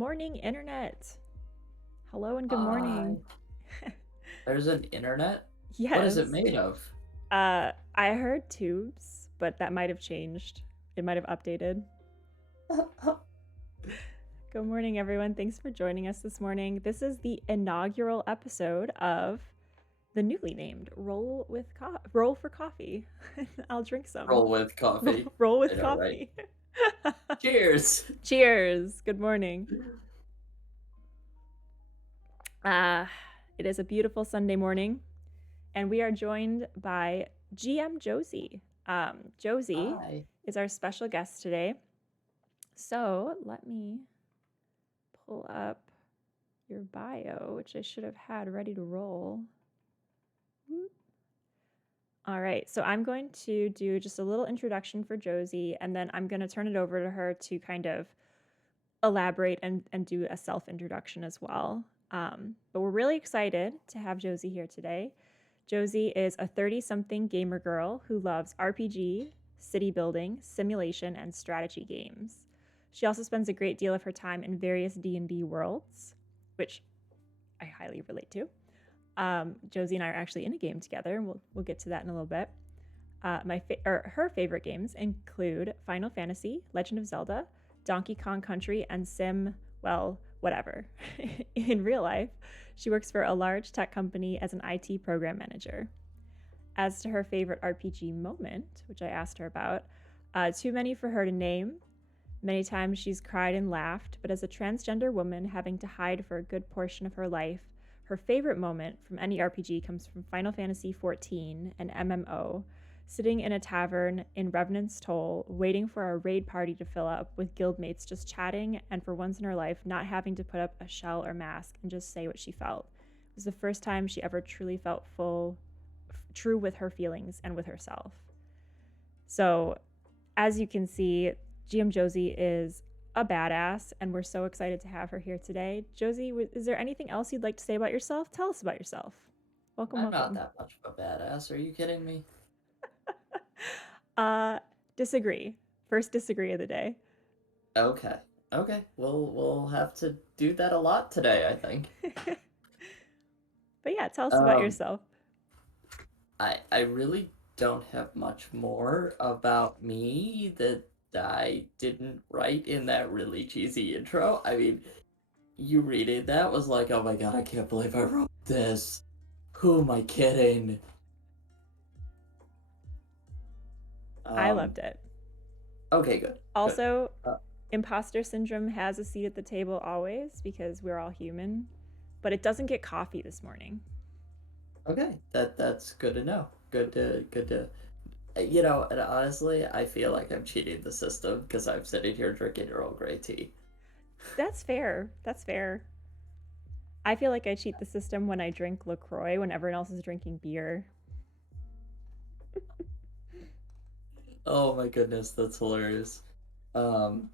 morning, Internet. Hello and good Hi. morning. There's an internet? What is it Yes. made of? I heard tubes, but that might have changed. It might have updated. Good morning, everyone. Thanks for joining us this morning. This is the inaugural episode of the newly named Roll for Coffee. I'll drink some. Roll with coffee. Roll I with know, right? coffee. Cheers! Cheers. Good morning. Uh, it is a beautiful Sunday morning, and we are joined by GM Josie. Josie Hi. is our special guest today. So let me pull up your bio, which I should have had ready to roll. All right, so I'm going to do just a little introduction for Josie, and then I'm going to turn it over to her to kind of elaborate and do a self-introduction as well. But we're really excited to have Josie here today. Josie is a 30-something gamer girl who loves RPG, city building, simulation, and strategy games. She also spends a great deal of her time in various D&D worlds, which I highly relate to. Josie and I are actually in a game together, and we'll get to that in a little bit. Her favorite games include Final Fantasy, Legend of Zelda, Donkey Kong Country, and whatever. In real life, she works for a large tech company as an IT program manager. As to her favorite RPG moment, which I asked her about, too many for her to name. Many times she's cried and laughed, but as a transgender woman having to hide for a good portion of her life, her favorite moment from any RPG comes from Final Fantasy XIV, an MMO, sitting in a tavern in Revenant's Toll, waiting for our raid party to fill up with guildmates just chatting, and for once in her life, not having to put up a shell or mask and just say what she felt. It was the first time she ever truly felt true with her feelings and with herself. So, as you can see, GM Josie is a badass, and we're so excited to have her here today. Josie, is there anything else you'd like to say about yourself? Tell us about yourself. Welcome, I'm not welcome. that much of a badass. Are you kidding me? uh, Disagree. First disagree of the day. Okay. Okay. We'll have to do that a lot today, I think. But yeah, tell us about Um, yourself. I really don't have much more about me that I didn't write in that really cheesy intro. I mean, you reading that was like, oh my god, I can't believe I wrote this. Who am I kidding? I Um, loved it. okay, good, good. Also, Uh, imposter syndrome has a seat at the table always because we're all human, but it doesn't get coffee this morning. okay, that's good to know. Good to. You know, and honestly, I feel like I'm cheating the system because I'm sitting here drinking Earl Grey tea. That's fair. That's fair. I feel like I cheat the system when I drink LaCroix when everyone else is drinking beer. Oh my goodness, that's hilarious. Um,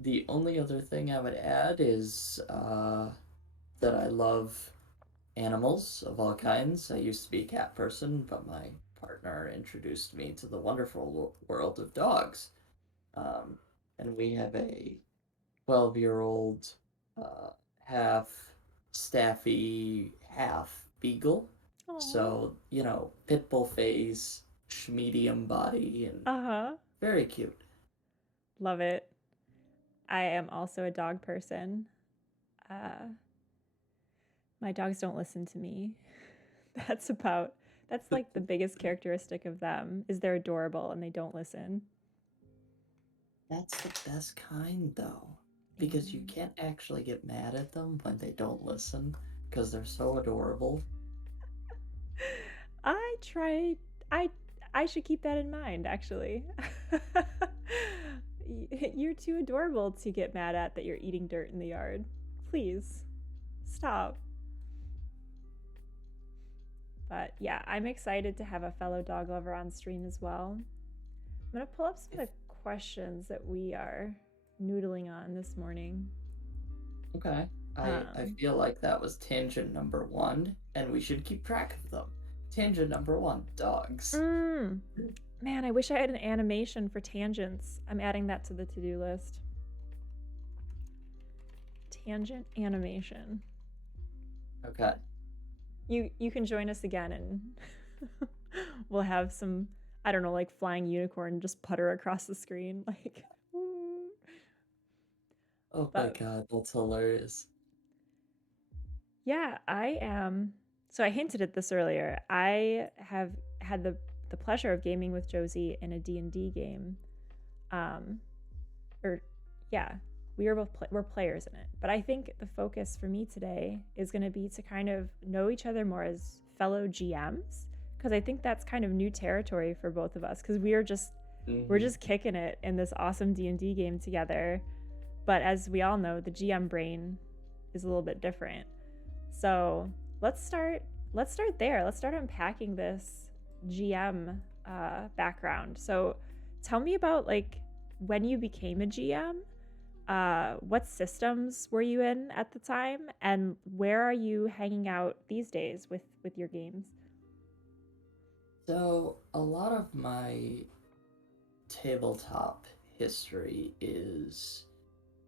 the only other thing I would add is that I love animals of all kinds. I used to be a cat person, but my partner introduced me to the wonderful world of dogs. Um, and we have a 12-year-old uh, half staffy, half beagle. Aww. So, you know, pit bull face, medium body, and Uh huh. very cute. Love it. I am also a dog person. Uh, my dogs don't listen to me. That's about that's like the biggest characteristic of them is they're adorable and they don't listen. That's the best kind, though, because you And can't actually get mad at them when they don't listen, because they're so adorable. I tried I I should keep that in mind actually. You're too adorable to get mad at that you're eating dirt in the yard. Please stop. But yeah, I'm excited to have a fellow dog lover on stream as well. I'm going to pull up some If of the questions that we are noodling on this morning. Okay, I Um, feel like that was tangent number one, and we should keep track of them. Tangent number one, dogs. mm, Man, I wish I had an animation for tangents. I'm adding that to the to-do list. tangent animation. Okay. You can join us again and we'll have some, I don't know, like flying unicorn just putter across the screen like Oh my but god, that's hilarious. yeah, I am. So I hinted at this earlier. I have had the pleasure of gaming with Josie in a D&D game. Um or yeah, we were both we're players in it. But I think the focus for me today is going to be to kind of know each other more as fellow GMs, because I think that's kind of new territory for both of us, because we're Mm-hmm. just kicking it in this awesome D&D game together. But as we all know, the GM brain is a little bit different. So let's start. Let's start there. Let's start unpacking this GM background. So tell me about like when you became a GM. What systems were you in at the time, and where are you hanging out these days with your games? So, a lot of my tabletop history is,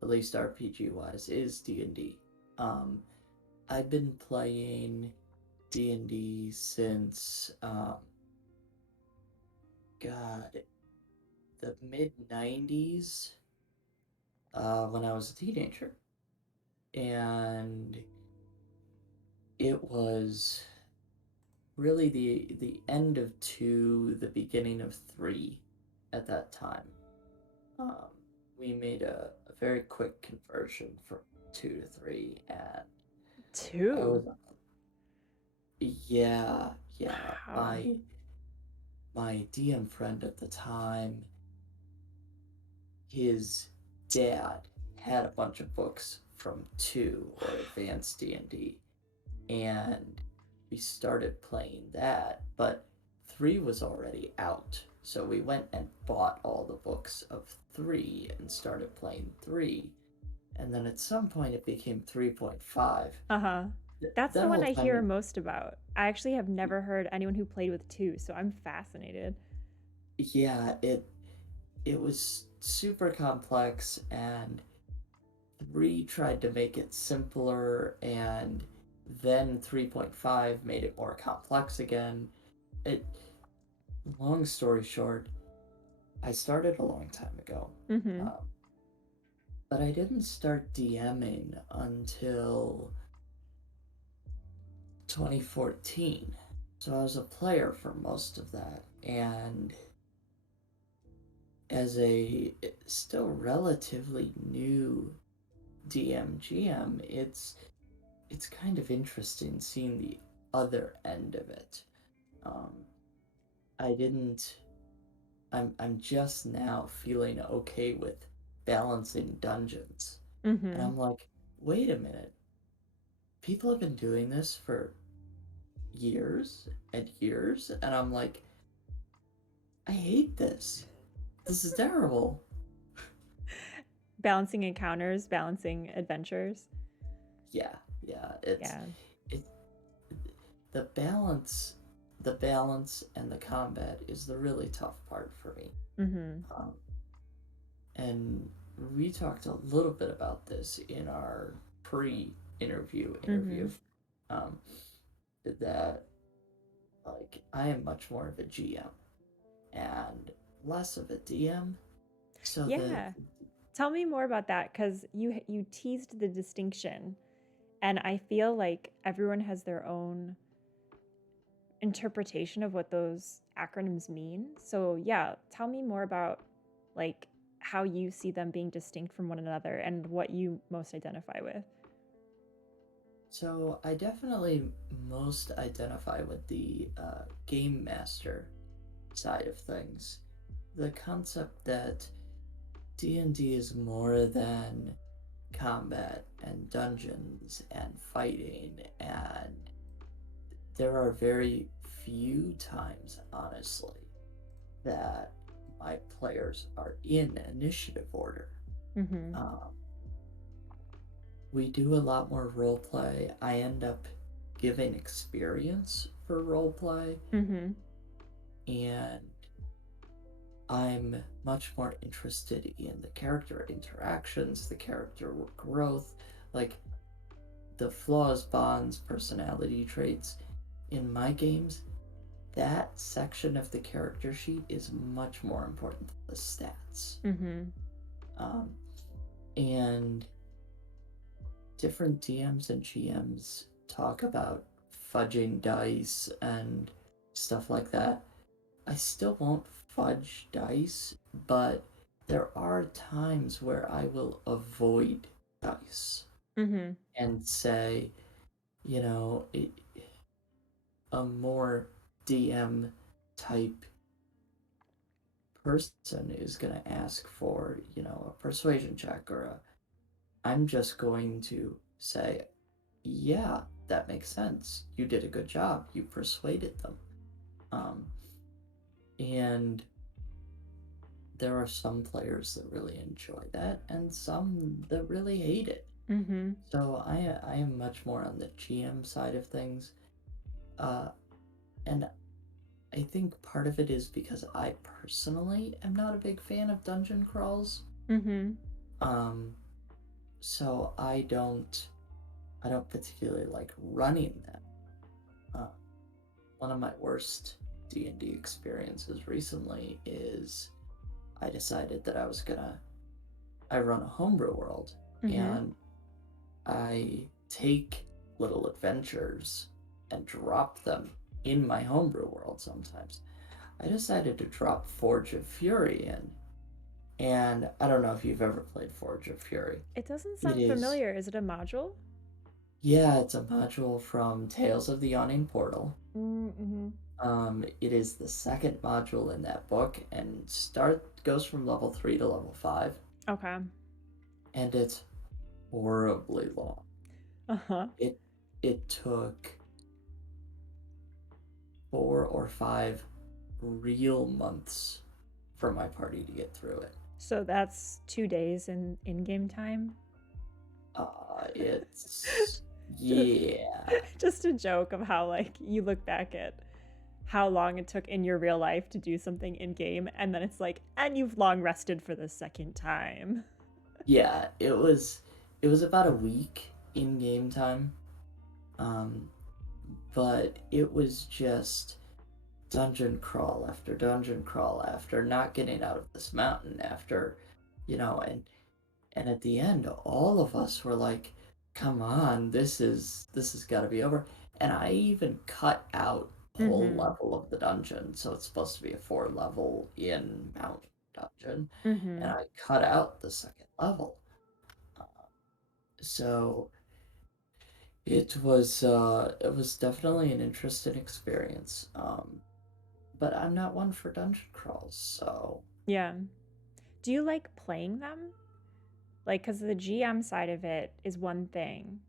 at least RPG wise, is D&D. Um, I've been playing D&D since, God, the mid 90s, when I was a teenager. And it was really the end of 2, the beginning of 3 at that time. Um, we made a very quick conversion from 2 to 3, and I Two. was, yeah, yeah. Wow. My DM friend at the time, his dad had a bunch of books from 2 or advanced D&D, and we started playing that, but 3 was already out. So we went and bought all the books of 3 and started playing 3. And then at some point it became 3.5. Uh-huh. That's the That one whole I time, hear most about. I actually have never heard anyone who played with two, so I'm fascinated. yeah, it was super complex, and 3 tried to make it simpler, and then 3.5 made it more complex again. It Long story short, I started a long time ago, Mm-hmm. um, but I didn't start DMing until 2014. So I was a player for most of that, and as a still relatively new DMGM, it's kind of interesting seeing the other end of it. Um, I didn't. I'm just now feeling okay with balancing dungeons, and Mm-hmm. I'm like, wait a minute, people have been doing this for years and years, and I'm like, I hate this. This is terrible. Balancing encounters, balancing adventures. Yeah, yeah. Yeah. It the balance, the balance and the combat is the really tough part for me. Mm-hmm. Um, and we talked a little bit about this in our Mm-hmm. pre-interview. Um, that like I am much more of a GM and less of a DM. So Yeah. Tell me more about that, because you teased the distinction, and I feel like everyone has their own interpretation of what those acronyms mean. So yeah, tell me more about like how you see them being distinct from one another and what you most identify with. so I definitely most identify with the game master side of things. The concept that D&D is more than combat and dungeons and fighting, and there are very few times, honestly, that my players are in initiative order. Mm-hmm. Um, we do a lot more role play. I end up giving experience for role play, Mm-hmm. and I'm much more interested in the character interactions, the character growth. Like the flaws, bonds, personality traits in my games, that section of the character sheet is much more important than the stats. Mm-hmm. Um, and different DMs and GMs talk about fudging dice and stuff like that. I still won't fudge dice, but there are times where I will avoid dice Mm-hmm. and say, you know, a more DM type person is going to ask for, a persuasion check or a. I'm just going to say, yeah, that makes sense. You did a good job. You persuaded them. Um, and there are some players that really enjoy that and some that really hate it. Mm-hmm. So I am much more on the GM side of things. And I think part of it is because I personally am not a big fan of dungeon crawls. Mm-hmm. Um, so I don't particularly like running them. Uh, One of my worst D&D experiences recently is I decided that I run a homebrew world Mm-hmm. and I take little adventures and drop them in my homebrew world sometimes. I decided to drop Forge of Fury in, and I don't know if you've ever played Forge of Fury. It doesn't It sound is, familiar. Is it a module? yeah, it's a module from Tales of the Yawning Portal. Mm-hmm. It is the second module in that book, and goes from level 3 to level 5, Okay. and it's horribly long. Uh-huh. It it took 4 or 5 real months for my party to get through it. So that's 2 days in-game time. It's just, yeah, just a joke of how like you look back at how long it took in your real life to do something in game, and then it's like, and you've long rested for the second time. yeah. It was about a week in game time, um, but it was just dungeon crawl after dungeon crawl after not getting out of this mountain after, and at the end all of us were like, come on, this has got to be over. And I even cut out a whole Mm-hmm. level of the dungeon, so it's supposed to be a 4 level in mountain dungeon, and Mm-hmm. I cut out the second level. Uh, so it was definitely an interesting experience. But I'm not one for dungeon crawls, so. Yeah. Do you like playing them? Like, because the GM side of it is one thing.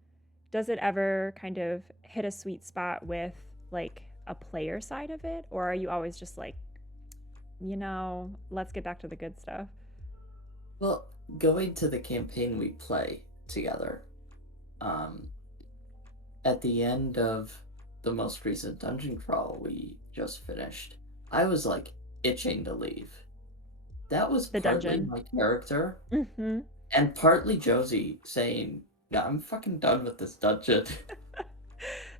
Does it ever kind of hit a sweet spot with like a player side of it? Or are you always just like, let's get back to the good stuff? Well, going to the campaign we play together, um, at the end of the most recent dungeon crawl we just finished, I was like itching to leave. That was The partly dungeon. my character Mm-hmm. and partly Josie saying, "Yeah, I'm fucking done with this dungeon."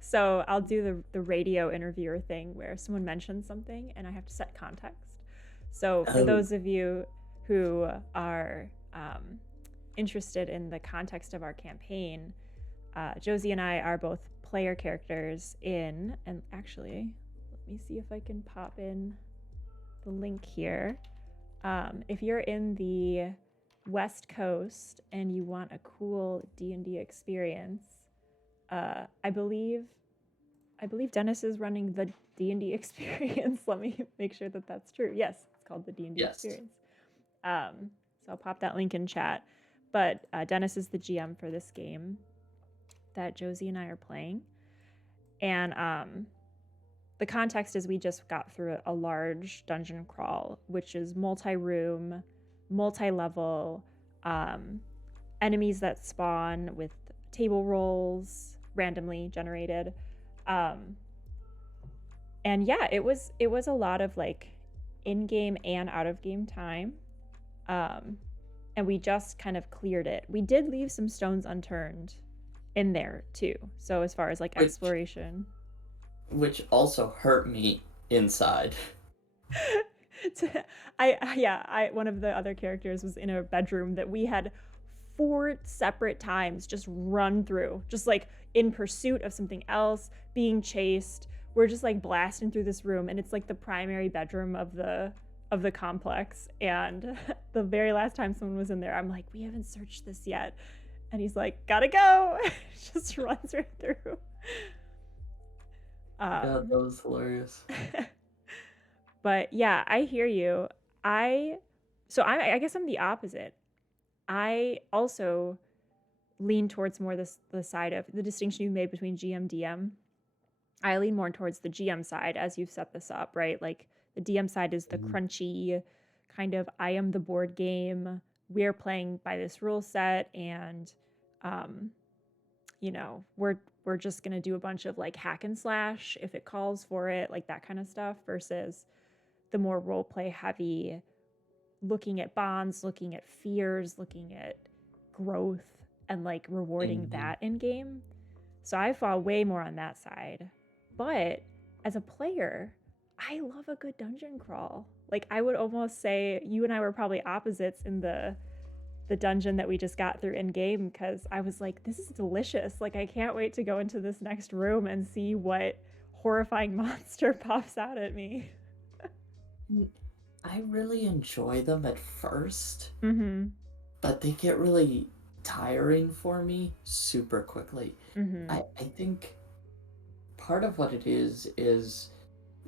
So I'll do the radio interviewer thing where someone mentions something and I have to set context. So for Oh, those of you who are interested in the context of our campaign, Josie and I are both player characters in, and actually, let me see if I can pop in the link here. If you're in the West Coast and you want a cool D&D experience, I believe Dennis is running the D&D experience. Let me make sure that that's true. Yes, it's called the D&D yes. experience. So I'll pop that link in chat. But Dennis is the GM for this game that Josie and I are playing. And the context is we just got through a large dungeon crawl, which is multi-room, multi-level, enemies that spawn with table rolls randomly generated. And yeah, it was a lot of like in-game and out-of-game time. Um, and we just kind of cleared it. We did leave some stones unturned in there too. So as far as like which exploration. also hurt me inside. I one of the other characters was in a bedroom that we had 4 separate times just run through, just like in pursuit of something else, being chased. We're just like blasting through this room, and it's like the primary bedroom of the complex. And the very last time someone was in there, I'm like, we haven't searched this yet, and he's like, gotta go. Just runs right through. God, that was hilarious. But yeah, I hear you. I I guess I'm the opposite. I also lean towards more the side of the distinction you made between GM DM. I lean more towards the GM side as you've set this up, right? Like the DM side is the Mhm. crunchy kind of I am the board game. We're playing by this rule set, and um, we're just gonna do a bunch of like hack and slash if it calls for it, like that kind of stuff, versus the more role play heavy, looking at bonds, looking at fears, looking at growth, and like rewarding Mhm. that in game. So I fall way more on that side. But as a player, I love a good dungeon crawl. Like I would almost say you and I were probably opposites in the dungeon that we just got through in game, because I was like, this is delicious. Like I can't wait to go into this next room and see what horrifying monster pops out at me. I really enjoy them at first, Mhm. but they get really tiring for me super quickly. Mhm. I think part of what it is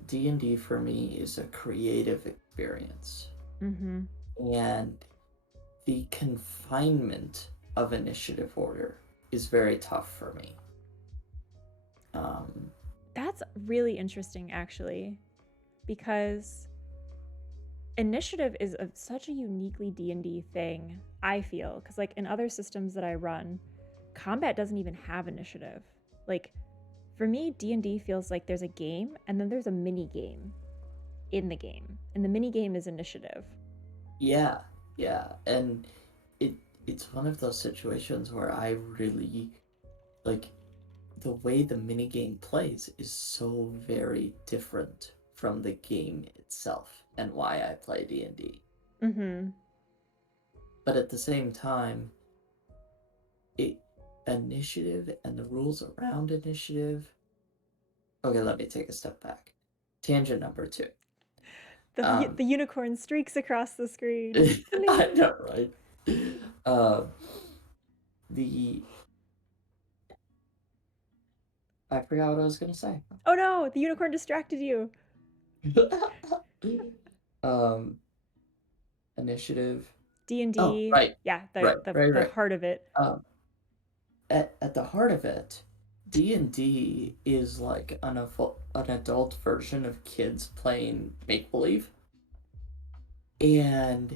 D&D for me is a creative experience. Mhm. And the confinement of initiative order is very tough for me. Um, That's really interesting actually, because initiative is such a uniquely D&D thing, I feel, cuz like in other systems that I run, combat doesn't even have initiative. Like for me, D&D feels like there's a game and then there's a mini game in the game. And the mini game is initiative. yeah, yeah, and it it's one of those situations where I really like the way the minigame plays is so very different from the game itself and why I play D&D. Mhm. But at the same time, it initiative and the rules around initiative. Okay, let me take a step back. Tangent number 2. Um, The unicorn streaks across the screen. I know, right? Uh, the I forgot what I was gonna say. Oh no, the unicorn distracted you. um, initiative. Oh, D&D, right, yeah, right, right, the right. heart of it. Um, at the heart of it, D&D is like an adult version of kids playing make believe, and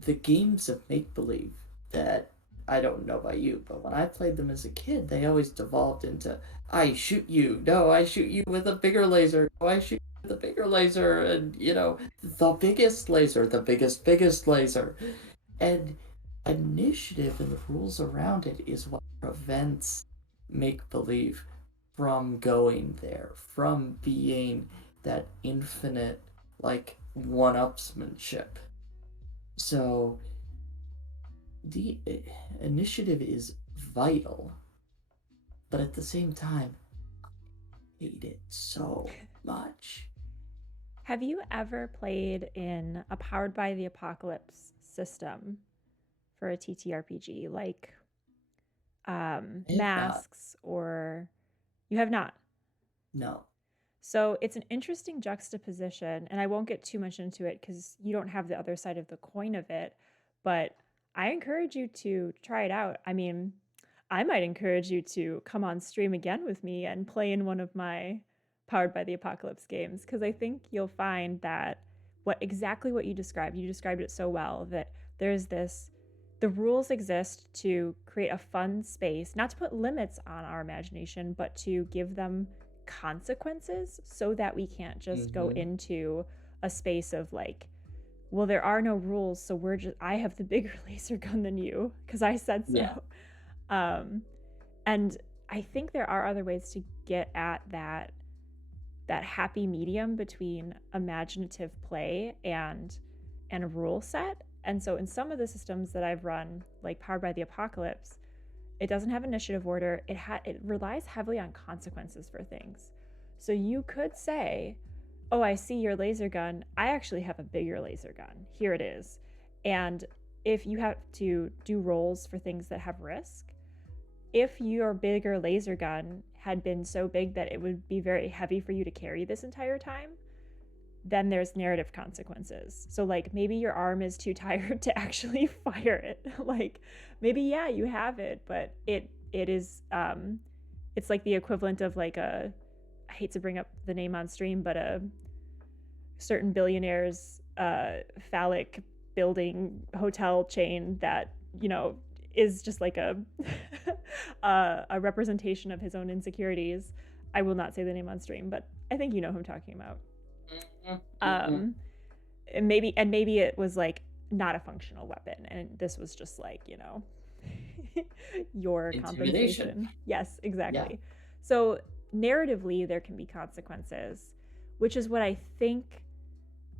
the games of make believe that I don't know about you, but when I played them as a kid, they always devolved into I shoot you. No, I shoot you with a bigger laser. No, I shoot you with a bigger laser, and the biggest laser, the biggest laser. And initiative and the rules around it is what prevents make believe from going there, from being that infinite like one-upsmanship. So the initiative is vital, but at the same time, I hate it so much. Have you ever played in a Powered by the Apocalypse system for a TTRPG, like I have not. Masks, or you have not? No. So it's an interesting juxtaposition, and I won't get too much into it because you don't have the other side of the coin of it. But I encourage you to try it out. I mean, I might encourage you to come on stream again with me and play in one of my Powered by the Apocalypse games, because I think you'll find that exactly what you described it so well, that there's this the rules exist to create a fun space, not to put limits on our imagination, but to give them consequences so that we can't just go Mm-hmm. into a space of like well, there are no rules, so I have the bigger laser gun than you because I said Yeah. so. Um, and I think there are other ways to get at that happy medium between imaginative play and a rule set. And so in some of the systems that I've run, like Powered by the Apocalypse, it doesn't have initiative order. It relies heavily on consequences for things. So you could say, "Oh, I see your laser gun. I actually have a bigger laser gun. Here it is." And if you have to do rolls for things that have risk, if your bigger laser gun had been so big that it would be very heavy for you to carry this entire time, then there's narrative consequences. So like maybe your arm is too tired to actually fire it. Like maybe yeah, you have it, but it is it's like the equivalent of like I hate to bring up the name on stream, but a certain billionaire's phallic building hotel chain that, you know, is just like a a representation of his own insecurities. I will not say the name on stream, but I think you know who I'm talking about. Mhm, mhm. Um, and maybe it was like not a functional weapon, and this was just like, you know, your Intimidation. compensation. Yes, Yeah. exactly. So narratively, there can be consequences, which is what I think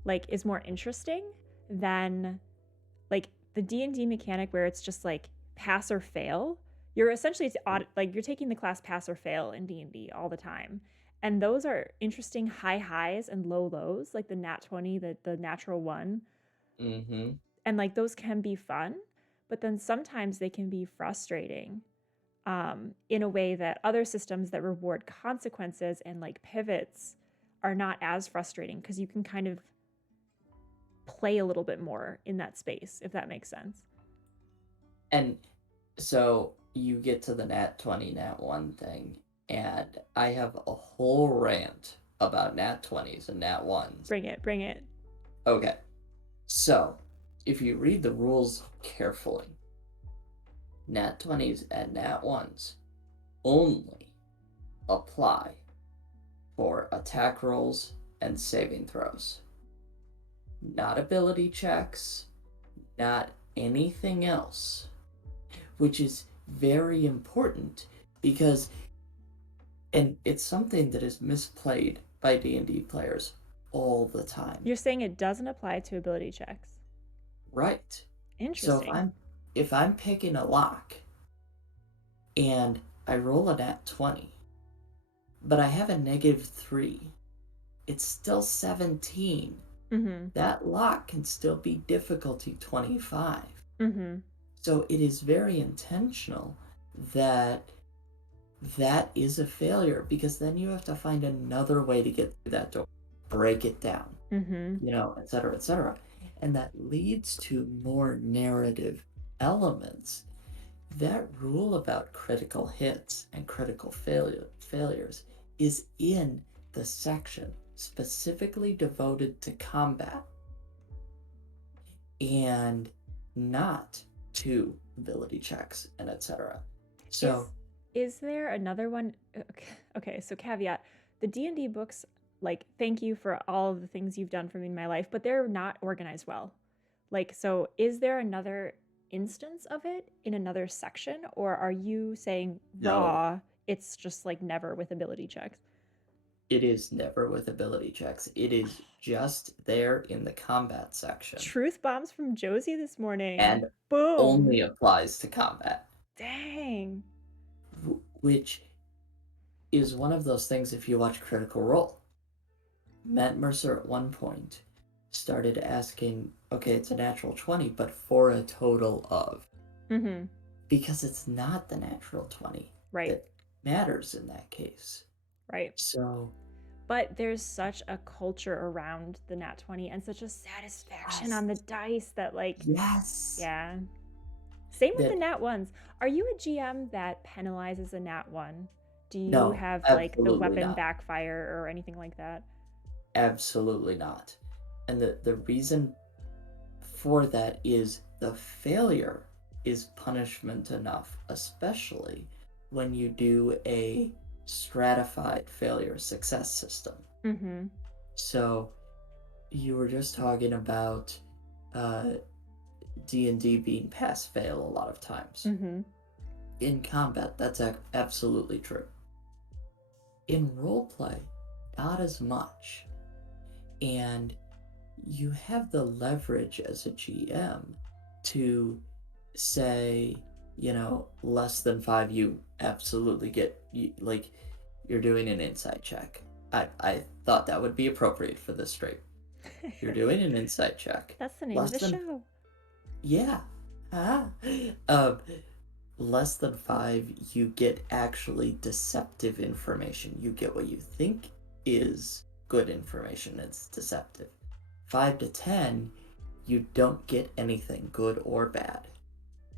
like is more interesting than like the D&D mechanic where it's just like pass or fail. You're essentially like you're taking the class pass or fail in D&D all the time. And those are interesting high highs and low lows, like the nat 20, the natural 1. Mm-hmm. And like those can be fun, but then sometimes they can be frustrating in a way that other systems that reward consequences and like pivots are not as frustrating because you can kind of play a little bit more in that space, if that makes sense. And so you get to the nat 20, nat 1 thing, and I have a whole rant about nat 20s and nat 1s. Bring it, bring it. Okay, so if you read the rules carefully, nat 20s and nat 1s only apply for attack rolls and saving throws. Not ability checks, not anything else, which is very important because, and it's something that is misplayed by D&D players all the time. You're saying it doesn't apply to ability checks. Right. So Interesting. if I'm picking a lock and I roll a nat 20, but I have a -3, it's still 17. Mm-hmm. That lock can still be difficulty 25. Mm-hmm. So it is very intentional that that is a failure because then you have to find another way to get through that door, break it down, Mm-hmm. et cetera, et cetera. And that leads to more narrative elements. That rule about critical hits and critical failures is in the section specifically devoted to combat and not to ability checks and etc. Is So is there another one? Okay, so caveat. The D&D books, like, thank you for all of the things you've done for me in my life, but they're not organized well. Like, so is there another instance of it in another section, or are you saying no, raw, it's just like never with ability checks? it is never with ability checks. It is just there in the combat section Truth bombs from Josie this morning. and Boom. only applies to combat, Dang. which is one of those things if you watch Critical Role. Matt Mercer at one point started asking, okay, it's a natural 20, but for a total of. Mm-hmm. Because it's not the natural 20 Right. that matters in that case. Right. So, But there's such a culture around the nat 20 and such a satisfaction yes, on the dice that like yes, yeah. Same with the that, nat ones. Are you a GM that penalizes a nat 1? Do you no, have like the absolutely weapon not. backfire or anything like that? Absolutely not. And the reason for that is the failure is punishment enough, especially when you do a stratified failure success system. Mm-hmm. So, you were just talking about uh, D&D being pass-fail a lot of times. Mm-hmm. In combat, that's absolutely true. In roleplay, not as much. And you have the leverage as a GM to say, less than 5, you absolutely get, like, you're doing an insight check. I thought that would be appropriate for this stream. You're doing an insight check. That's the name of Less the than, show. yeah. Ah. Um, less than 5, you get actually deceptive information. You get what you think is good information. It's deceptive. 5 to 10, you don't get anything good or bad.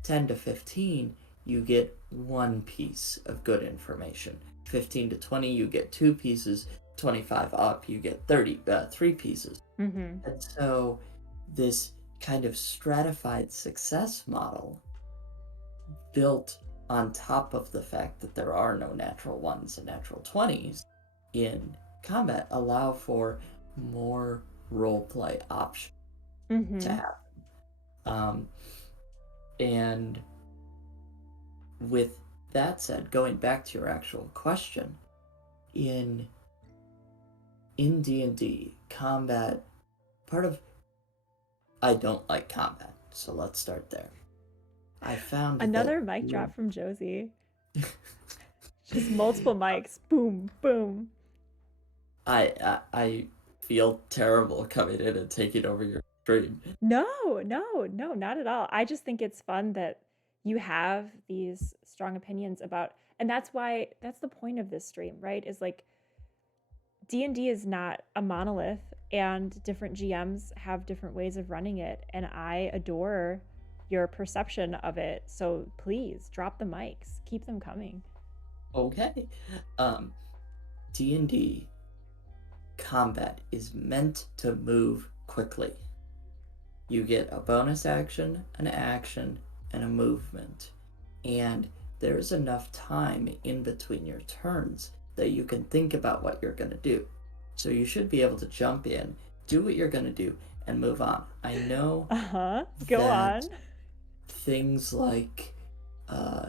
10 to 15, you get one piece of good information. 15 to 20, you get two pieces. 25 up, you get 3 pieces. Mm-hmm. And so this kind of stratified success model built on top of the fact that there are no natural ones and natural 20s in combat allow for more roleplay options to Mm-hmm. happen. And with that said, going back to your actual question, in D&D, combat, part of I don't like combat, so let's start there. I found that Another mic drop from Josie. Just multiple mics. Boom, boom. I feel terrible coming in and taking over your stream. No, no, no, not at all. I just think it's fun that you have these strong opinions about, and that's the point of this stream, right? Is like D&D is not a monolith, and different GMs have different ways of running it, and I adore your perception of it. So please drop the mics, keep them coming. Okay. D&D combat is meant to move quickly. You get a bonus action, an action, and a movement. And there's enough time in between your turns that you can think about what you're going to do. So you should be able to jump in, do what you're going to do, and move on. I know Go that on. things like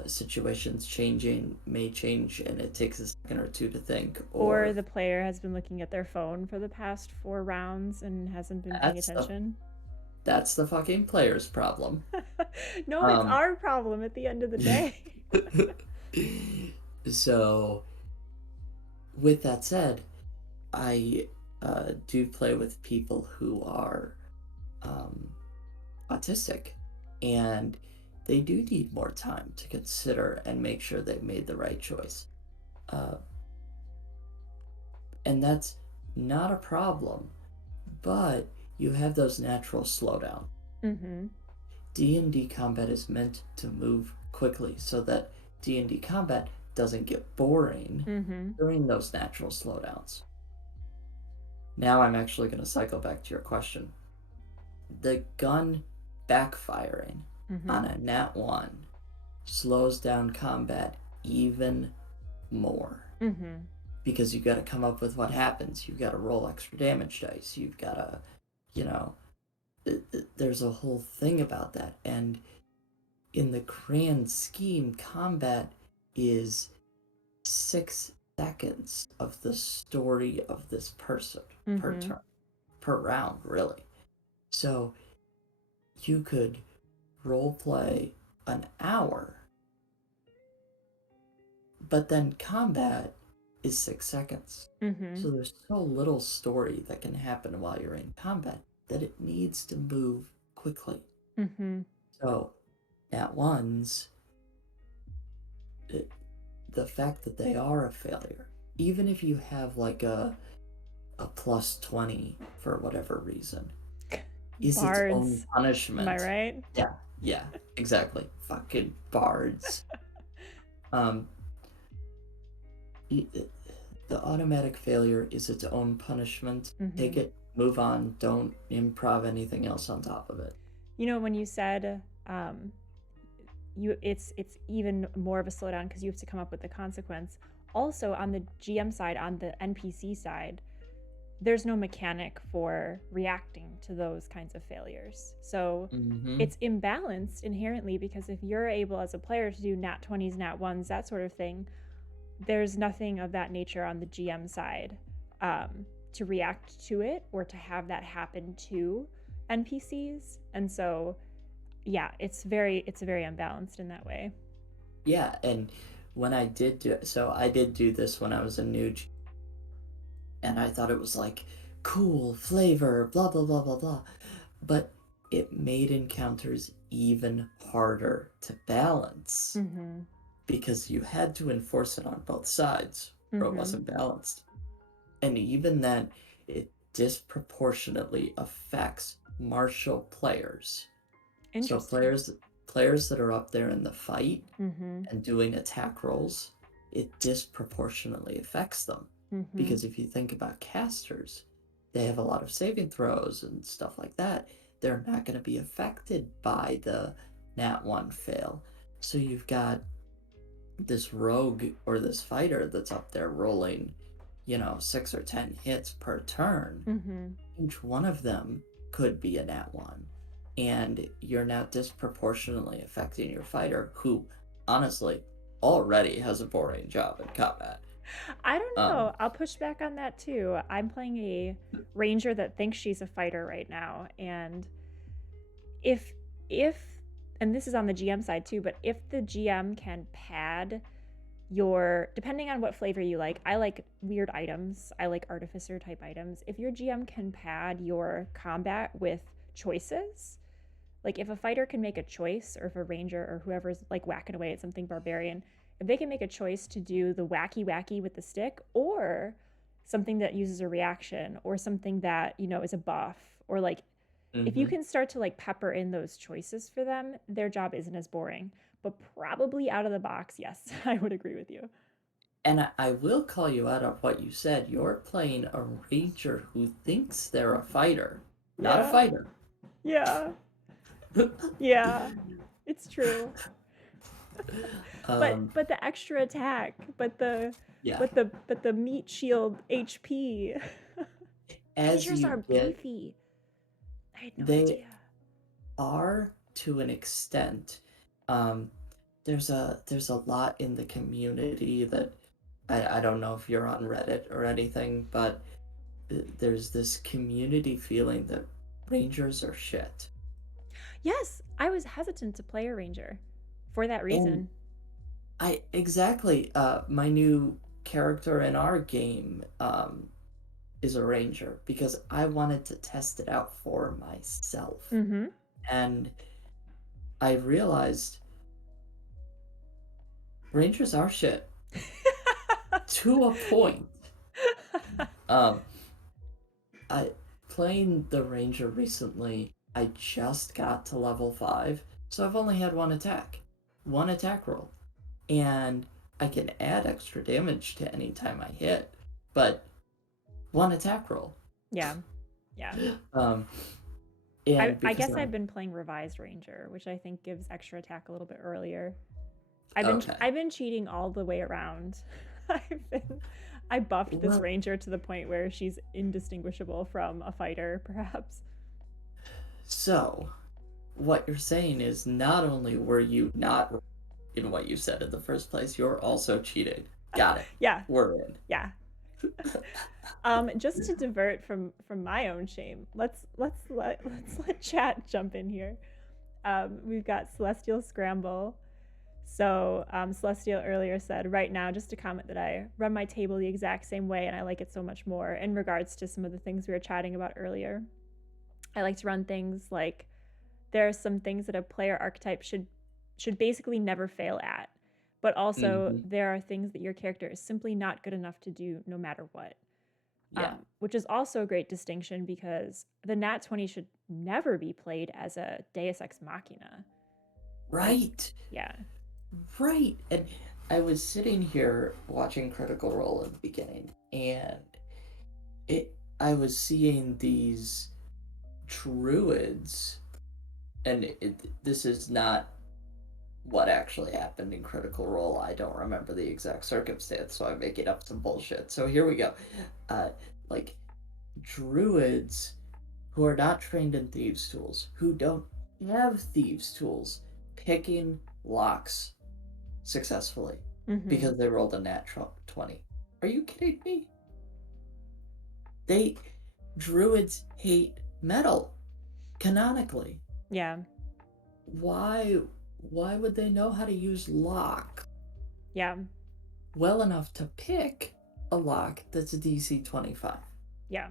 situations changing may change and it takes a second or two to think, Or or the player has been looking at their phone for the past 4 rounds and hasn't been paying that's the attention. that's the fucking player's problem. No, it's Um, our problem at the end of the day. so, with that said, I do play with people who are um, autistic, and they do need more time to consider and make sure they've made the right choice. Uh, and that's not a problem, but you have those natural slowdowns. Mm-hmm. D&D combat is meant to move quickly so that D&D combat doesn't get boring Mm-hmm. during those natural slowdowns. Now I'm actually going to cycle back to your question. The gun backfiring Mm-hmm. on a nat 1 slows down combat even more. Mm-hmm. Because you've got to come up with what happens. You've got to roll extra damage dice. You've got to, you know, there's a whole thing about that. And in the grand scheme, combat is 6 seconds of the story of this person per Mm-hmm. turn, per round, really. So you could role play an hour, but then combat is 6 seconds. Mm-hmm. So there's so little story that can happen while you're in combat that it needs to move quickly. Mm-hmm. So at ones, the fact that they are a failure, even if you have like a plus 20 for whatever reason, is its own Bards. Am I punishment. right? Yeah, exactly. Fucking bards. Um, the automatic failure is its own punishment. Mm-hmm. Take it, move on, don't improv anything else on top of it. You know, when you said it's even more of a slowdown because you have to come up with the consequence. Also, on the GM side, on the NPC side, there's no mechanic for reacting to those kinds of failures. So Mm-hmm. it's imbalanced inherently, because if you're able as a player to do nat 20s, nat 1s, that sort of thing, there's nothing of that nature on the GM side to react to it or to have that happen to NPCs. And so, yeah, it's very unbalanced in that way. Yeah, and when I did do it, so I did do this when I was a new, and I thought it was like cool flavor, blah blah blah blah blah, but it made encounters even harder to balance Mm-hmm. because you had to enforce it on both sides or it Mm-hmm. wasn't balanced. And even then, it disproportionately affects martial players. So Interesting. players that are up there in the fight Mm-hmm. and doing attack rolls, it disproportionately affects them. Mm-hmm. Because if you think about casters, they have a lot of saving throws and stuff like that. They're not going to be affected by the nat 1 fail. So you've got this rogue or this fighter that's up there rolling, 6 or 10 hits per turn. Mm-hmm. Each one of them could be a nat 1. And you're now disproportionately affecting your fighter, who, honestly, already has a boring job in combat. I don't Um, know. I'll push back on that too. I'm playing a ranger that thinks she's a fighter right now, and if if and this is on the GM side too, but if the GM can pad your, depending on what flavor you like, I like weird items, I like artificer type items. If your GM can pad your combat with choices, like if a fighter can make a choice, or if a ranger or whoever's like whacking away at something barbarian, if they can make a choice to do the wacky wacky with the stick, or something that uses a reaction, or something that, is a buff, or like, if you mhm. can start to like pepper in those choices for them, their job isn't as boring. But probably out of the box, yes, I would agree with you. And I will call you out on what you said. You're playing a ranger who thinks they're a fighter, not a Yeah, fighter. yeah, yeah. It's true. But um, the extra attack, yeah. but the meat shield HP. As Rangers you are get, beefy. I had no they idea. are to an extent. Um, there's a lot in the community that I don't know if you're on Reddit or anything, but there's this community feeling that rangers are shit. Yes, I was hesitant to play a ranger for that And reason. I exactly my new character in our game is a ranger because I wanted to test it out for myself. Mm-hmm. And I realized rangers are shit to a point. Um I playing the ranger recently, I just got to level 5, so I've only had one attack roll. And I can add extra damage to any time I hit, but one attack roll. Yeah, yeah. Um, I and I because guess I've I'm been playing revised ranger, which I think gives extra attack a little bit earlier. I've been okay. I've been cheating all the way around. I've been I buffed this Well, ranger to the point where she's indistinguishable from a fighter, perhaps. so what you're saying is not only were you not in what you said in the first place, you're also cheating. Got it. Yeah, We're in. yeah. Just to divert from my own shame, let's let chat jump in here. We've got Celestial Scramble. So Celestial earlier said, right now, just a comment that I run my table the exact same way, and I like it so much more. In regards to some of the things we were chatting about earlier, I like to run things like, there are some things that a player archetype should basically never fail at, but also Hmm. there are things that your character is simply not good enough to do no matter what. Yeah. Which is also a great distinction, because the Nat 20 should never be played as a Deus Ex Machina. Like, Right. yeah. Right. And I was sitting here watching Critical Role in the beginning, and I was seeing these druids, and this is not what actually happened in Critical Role. I don't remember the exact circumstance, so I'm making up some bullshit. So here we go. Uh, like druids who are not trained in thieves' tools, who don't have thieves' tools, picking locks successfully Mm-hmm. because they rolled a nat 20. Are you kidding me? They druids hate metal canonically. Yeah. Why would they know how to use lock Yeah. well enough to pick a lock that's a DC 25? Yeah.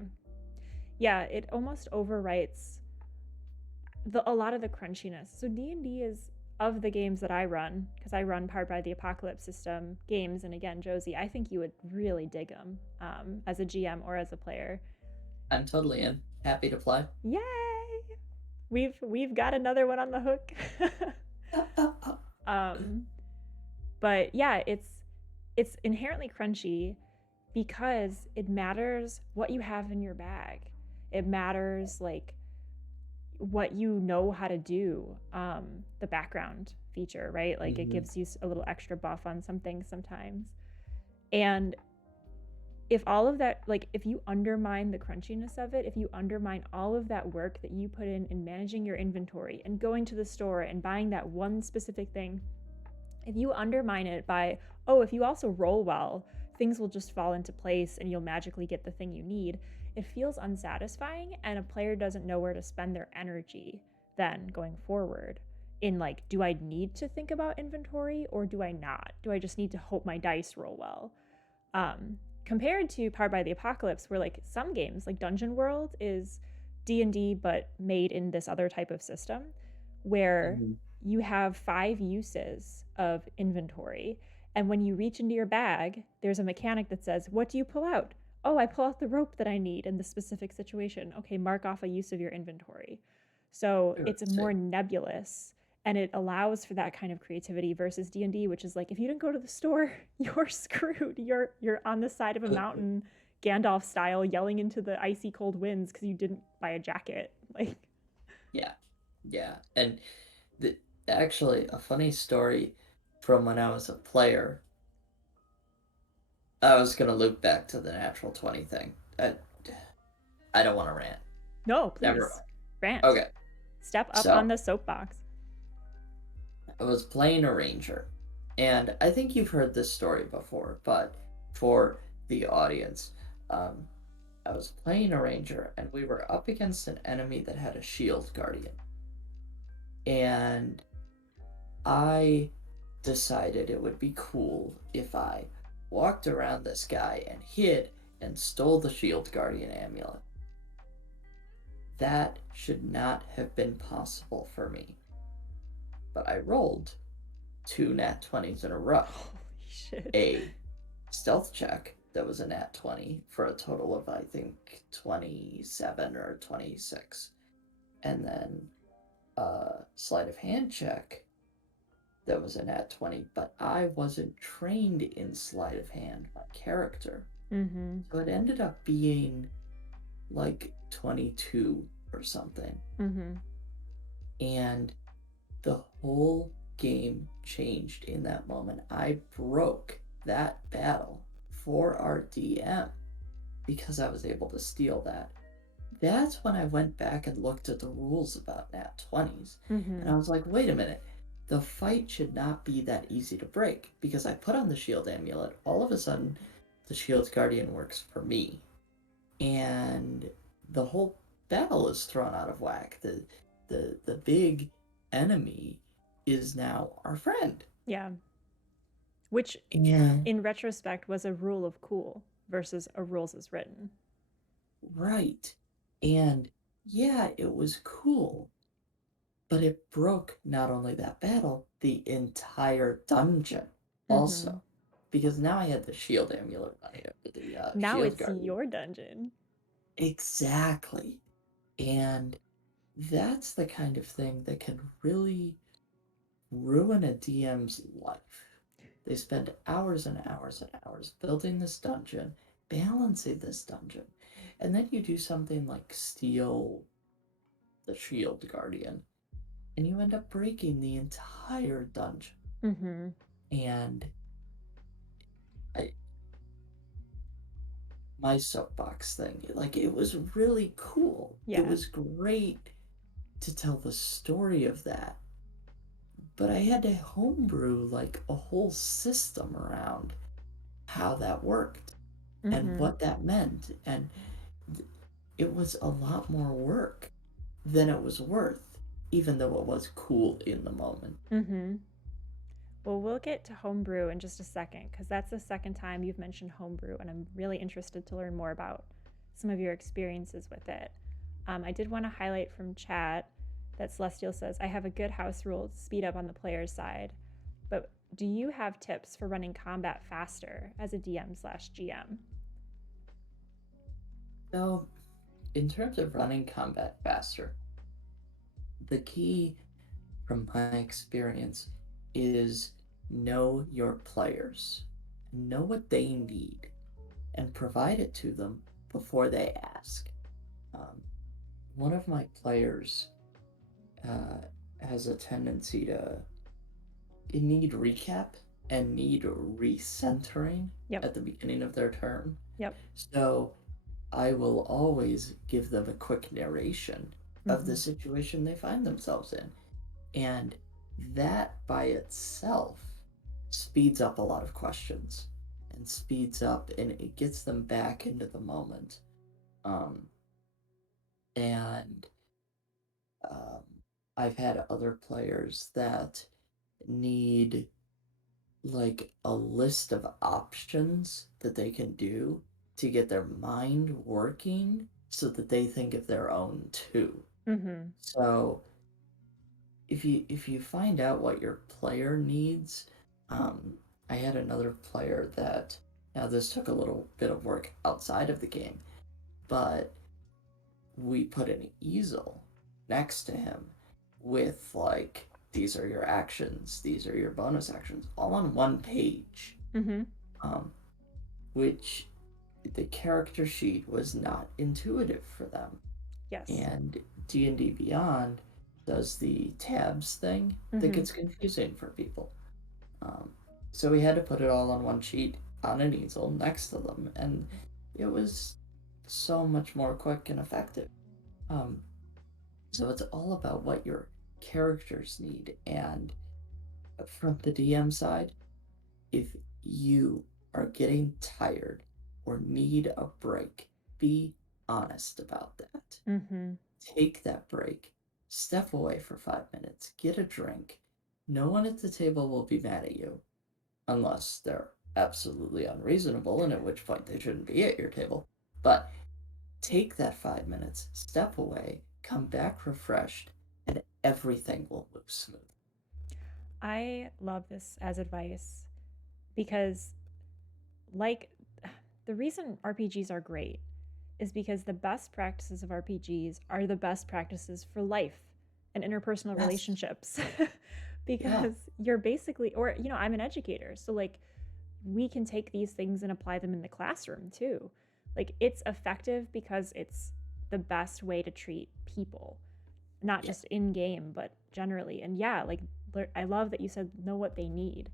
Yeah. It almost overwrites a lot of the crunchiness. So D&D is of the games that I run, because I run Powered by the Apocalypse System games, and again, Josie, I think you would really dig them as a GM or as a player. I'm totally in. Happy to play. Yay! We've got another one on the hook. um, but yeah, it's inherently crunchy because it matters what you have in your bag. It matters like what you know how to do, the background feature, right? Like it Mhm. gives you a little extra buff on some things sometimes. And if all of that, like if you undermine the crunchiness of it, if you undermine all of that work that you put in managing your inventory and going to the store and buying that one specific thing, if you undermine it by, oh, if you also roll well, things will just fall into place and you'll magically get the thing you need, it feels unsatisfying and a player doesn't know where to spend their energy then going forward. In like, do I need to think about inventory or do I not? Do I just need to hope my dice roll well? Compared to Powered by the Apocalypse, where like some games, like Dungeon World, is D&D but made in this other type of system, where Mhm. you have 5 uses of inventory, and when you reach into your bag, there's a mechanic that says, "What do you pull out?" "Oh, I pull out the rope that I need in this specific situation." "Okay, mark off a use of your inventory." So it's more Interesting. nebulous and it allows for that kind of creativity versus D&D, which is like if you didn't go to the store, you're screwed. You're on the side of a mountain, Gandalf style, yelling into the icy cold winds because you didn't buy a jacket. Like, Yeah, yeah. And the, actually, a funny story from when I was a player. I was gonna loop back to the natural 20 thing. I don't want to rant. no, Never please, mind. rant. Okay, Step up on so the soapbox. I was playing a ranger, and I think you've heard this story before, but for the audience, um, I was playing a ranger, and we were up against an enemy that had a shield guardian, and I decided it would be cool if I walked around this guy and hid and stole the shield guardian amulet. That should not have been possible for me, but I rolled two nat 20s in a row. Holy shit. A stealth check that was a nat 20 for a total of, I think, 27 or 26. And then a sleight of hand check that was a nat 20, but I wasn't trained in sleight of hand, my character. Mm-hmm. So it ended up being like 22 or something. Mm-hmm. And the whole game changed in that moment. I broke that battle for our DM because I was able to steal that. That's when I went back and looked at the rules about nat 20s. And Mm-hmm. I was like, wait a minute. The fight should not be that easy to break because I put on the shield amulet. All of a sudden, the shield guardian works for me. And the whole battle is thrown out of whack. The big enemy is now our friend. Yeah. Which, Yeah, in retrospect, was a rule of cool versus a rules as written. right. And yeah, it was cool, but it broke not only that battle, the entire dungeon Mm-hmm. also. Because now I had the shield amulet running over the Now shield it's guardian. your dungeon. Exactly. And that's the kind of thing that can really ruin a DM's life. They spend hours and hours and hours building this dungeon, balancing this dungeon, and then you do something like steal the shield guardian, and you end up breaking the entire dungeon. Mm-hmm. And I, my soapbox thing. Like, it was really cool. It Yeah. was great to tell the story of that. But I had to homebrew like a whole system around how that worked and Mm-hmm. what that meant. And it was a lot more work than it was worth, even though it was cool in the moment. Mm-hmm. Well, we'll get to homebrew in just a second because that's the second time you've mentioned homebrew, and I'm really interested to learn more about some of your experiences with it. I did want to highlight from chat that Celestial says, I have a good house rule to speed up on the player's side, but do you have tips for running combat faster as a DM/GM? So, in terms of running combat faster, the key from my experience is know your players, know what they need, and provide it to them before they ask. Um, One of my players uh, has a tendency to need recap and need recentering Yep. at the beginning of their turn. Yep. So I will always give them a quick narration of the Mm-hmm. situation they find themselves in. And that by itself speeds up a lot of questions and speeds up and it gets them back into the moment. Um, and um, I've had other players that need like a list of options that they can do to get their mind working so that they think of their own too. Mm-hmm. So if you find out what your player needs, um, I had another player that now this took a little bit of work outside of the game, but we put an easel next to him with like these are your actions, these are your bonus actions, all on one page. Mm-hmm. Um, which the character sheet was not intuitive for them. Yes. And D&D Beyond does the tabs thing that Mm-hmm. gets confusing for people. Um, so we had to put it all on one sheet on an easel next to them, and it was so much more quick and effective. Um, so it's all about what your characters need. And from the DM side, if you are getting tired or need a break, be honest about that. Mm-hmm. Take that break, step away for 5 minutes, get a drink. No one at the table will be mad at you unless they're absolutely unreasonable, and at which point they shouldn't be at your table. But take that 5 minutes, step away, come back refreshed, and everything will move smooth. I love this as advice because, like, the reason RPGs are great is because the best practices of RPGs are the best practices for life and interpersonal Yes. relationships. Yeah. Because you're basically, or, I'm an educator. So, like, we can take these things and apply them in the classroom too. Like, it's effective because it's the best way to treat people, not Yeah. just in game, but generally. And yeah, like, I love that you said know what they need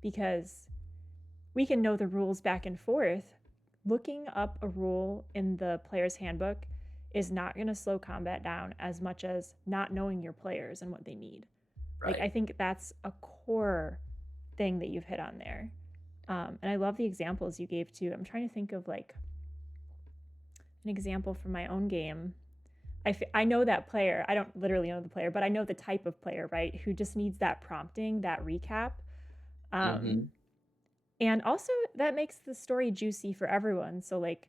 because we can know the rules back and forth. Looking up a rule in the player's handbook is not going to slow combat down as much as not knowing your players and what they need. Like, I Right. think that's a core thing that you've hit on there. And I love the examples you gave too. I'm trying to think of like an example from my own game. I know that player. I don't literally know the player, but I know the type of player, right? Who just needs that prompting, that recap. Um, Mm-hmm. and also, that makes the story juicy for everyone. So, like,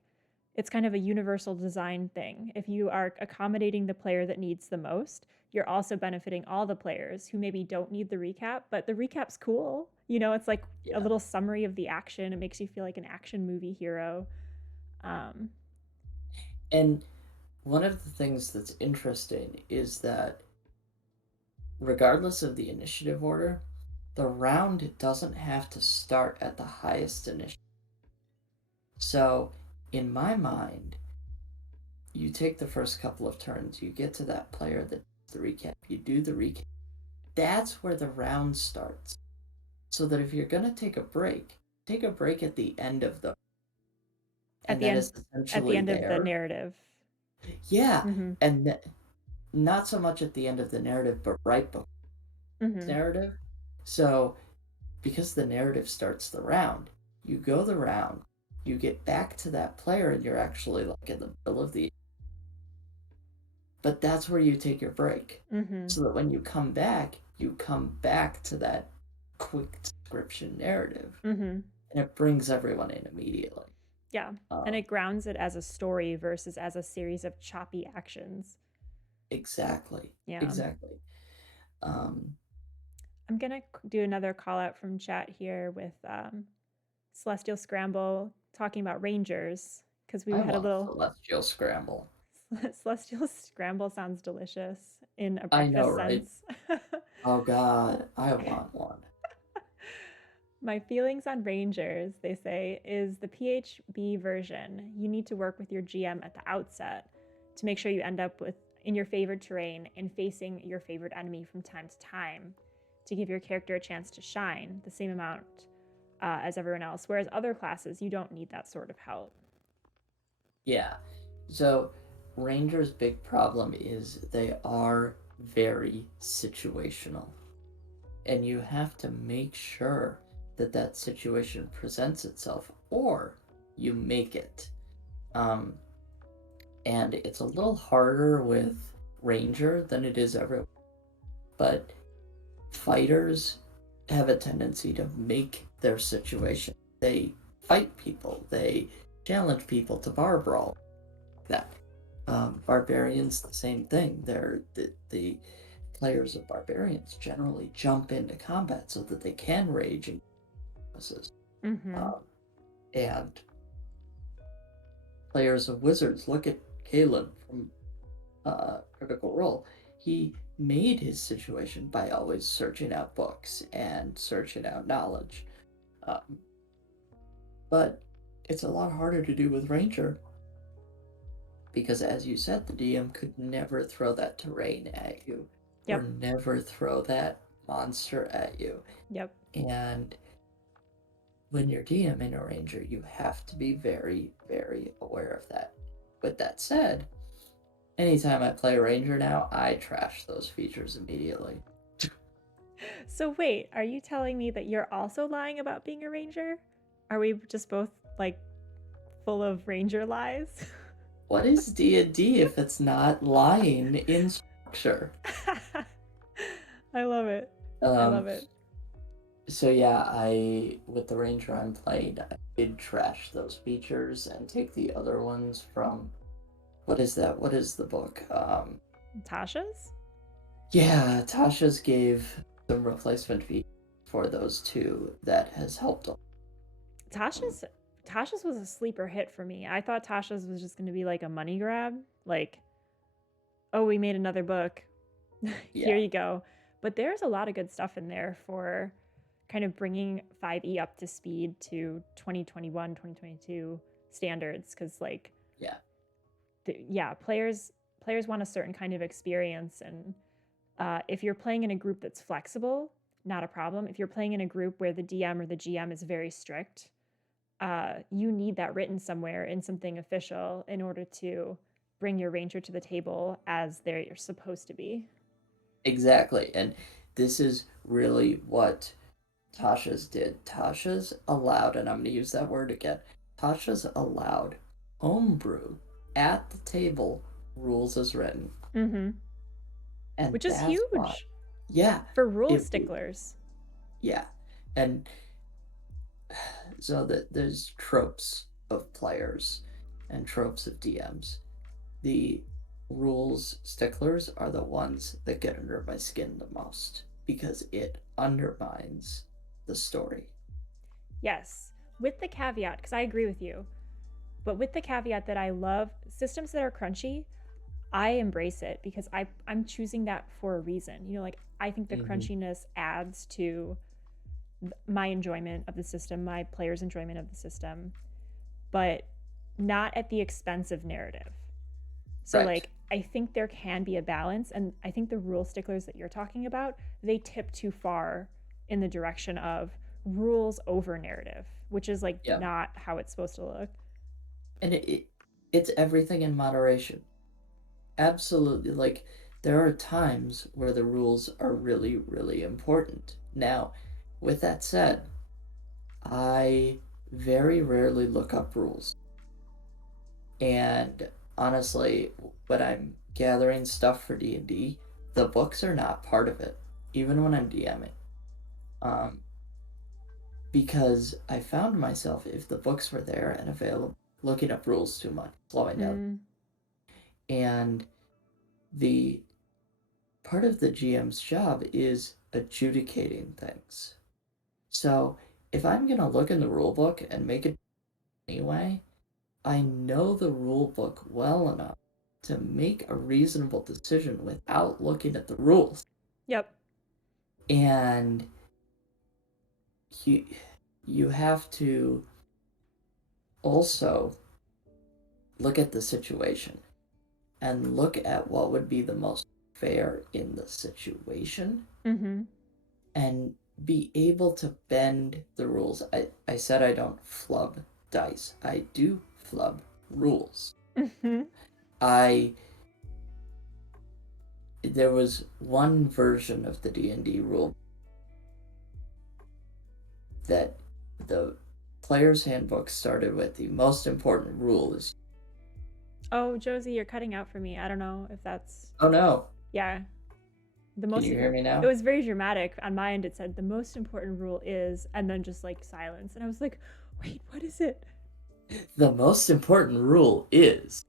it's kind of a universal design thing. If you are accommodating the player that needs the most, you're also benefiting all the players who maybe don't need the recap, but the recap's cool. It's like a Yeah. little summary of the action. It makes you feel like an action movie hero. Um, And one of the things that's interesting is that regardless of the initiative order, the round doesn't have to start at the highest initiative. So, in my mind, you take the first couple of turns, you get to that player that does the recap, you do the recap. That's where the round starts. So that if you're going to take a break at the end of the At and the that end is at the essentially end of the there. narrative. Yeah, Mm-hmm. and not so much at the end of the narrative, but right before the Mm-hmm. narrative. So, because the narrative starts the round, you go the round, you get back to that player, and you're actually like in the middle of the. But that's where you take your break, Mm-hmm. so that when you come back to that quick description narrative, Mm-hmm. and it brings everyone in immediately. Yeah. And Um, it grounds it as a story versus as a series of choppy actions. exactly, Yeah. exactly. Um, I'm gonna do another call out from chat here with Celestial Scramble talking about Rangers because we I had a want little Celestial Scramble. Celestial Scramble sounds delicious in a I know, breakfast right? sense. Oh God, I want one. My feelings on Rangers, they say, is the PHB version. You need to work with your GM at the outset to make sure you end up with in your favored terrain and facing your favorite enemy from time to time to give your character a chance to shine the same amount as everyone else. Whereas other classes, you don't need that sort of help. Yeah. So Rangers' big problem is they are very situational. And you have to make sure that that situation presents itself or you make it. Um, and it's a little harder with Ranger than it is everywhere. But fighters have a tendency to make their situation. They fight people, they challenge people to bar brawl. That barbarians, the same thing. They're the players of barbarians generally jump into combat so that they can rage and Mm-hmm. um, and players of wizards look at Caleb from Critical Role. He made his situation by always searching out books and searching out knowledge. Um, but it's a lot harder to do with Ranger because, as you said, the DM could never throw that terrain at you or Yep. never throw that monster at you. Yep. And when you're DMing a Ranger, you have to be very, very aware of that. With that said, anytime I play Ranger now, I trash those features immediately. So wait, are you telling me that you're also lying about being a ranger? Are we just both like full of ranger lies? What is D&D if it's not lying in structure? I love it. I Um, love it. so yeah, I with the Ranger I'm playing, I did trash those features and take the other ones from what is that? What is the book? Tasha's? Yeah, Tasha's gave some replacement features for those two that has helped a lot. Tasha's Tasha's was a sleeper hit for me. I thought Tasha's was just going to be like a money grab, like, oh, we made another book. Here Yeah, you go. But there's a lot of good stuff in there for kind of bringing 5e up to speed to 2021, 2022 standards cuz like yeah, yeah, players want a certain kind of experience and if you're playing in a group that's flexible, not a problem. If you're playing in a group where the DM or the GM is very strict, you need that written somewhere in something official in order to bring your ranger to the table as they're supposed to be. exactly. And this is really what Tasha's did. Tasha's allowed, and I'm going to use that word again. Tasha's allowed homebrew at the table, rules as written, Mm-hmm. and Which is that's why. huge Yeah, for rule it. sticklers. Yeah, and so that there's tropes of players and tropes of DMs. The rules sticklers are the ones that get under my skin the most because it undermines the story. Yes, with the caveat, because I agree with you, but with the caveat that I love systems that are crunchy. I embrace it because I'm choosing that for a reason. You know, like I think the Mm-hmm. crunchiness adds to my enjoyment of the system, my players' enjoyment of the system, but not at the expense of narrative. So Right. like I think there can be a balance and I think the rule sticklers that you're talking about, they tip too far in the direction of rules over narrative, which is like Yeah. not how it's supposed to look. And it's everything in moderation. Absolutely. Like, there are times where the rules are really, really important. Now, with that said, I very rarely look up rules. And honestly, when I'm gathering stuff for D&D, the books are not part of it, even when I'm DMing. Um, because I found myself, if the books were there and available, looking up rules too much, slowing down. Mm, And the part of the GM's job is adjudicating things. So if I'm going to look in the rule book and make it anyway, I know the rule book well enough to make a reasonable decision without looking at the rules. yep. And you, you have to also look at the situation and look at what would be the most fair in the situation Mm-hmm. and be able to bend the rules. I said I don't flub dice. I do flub rules. Mm-hmm. I There was one version of the D&D rule that the player's handbook started with the most important rule is. Oh, Josie, you're cutting out for me. I don't know if that's, Oh no. yeah. The Can most you hear me it now? was very dramatic. On my end, it said the most important rule is, and then just like silence. And I was like, wait, what is it? The most important rule is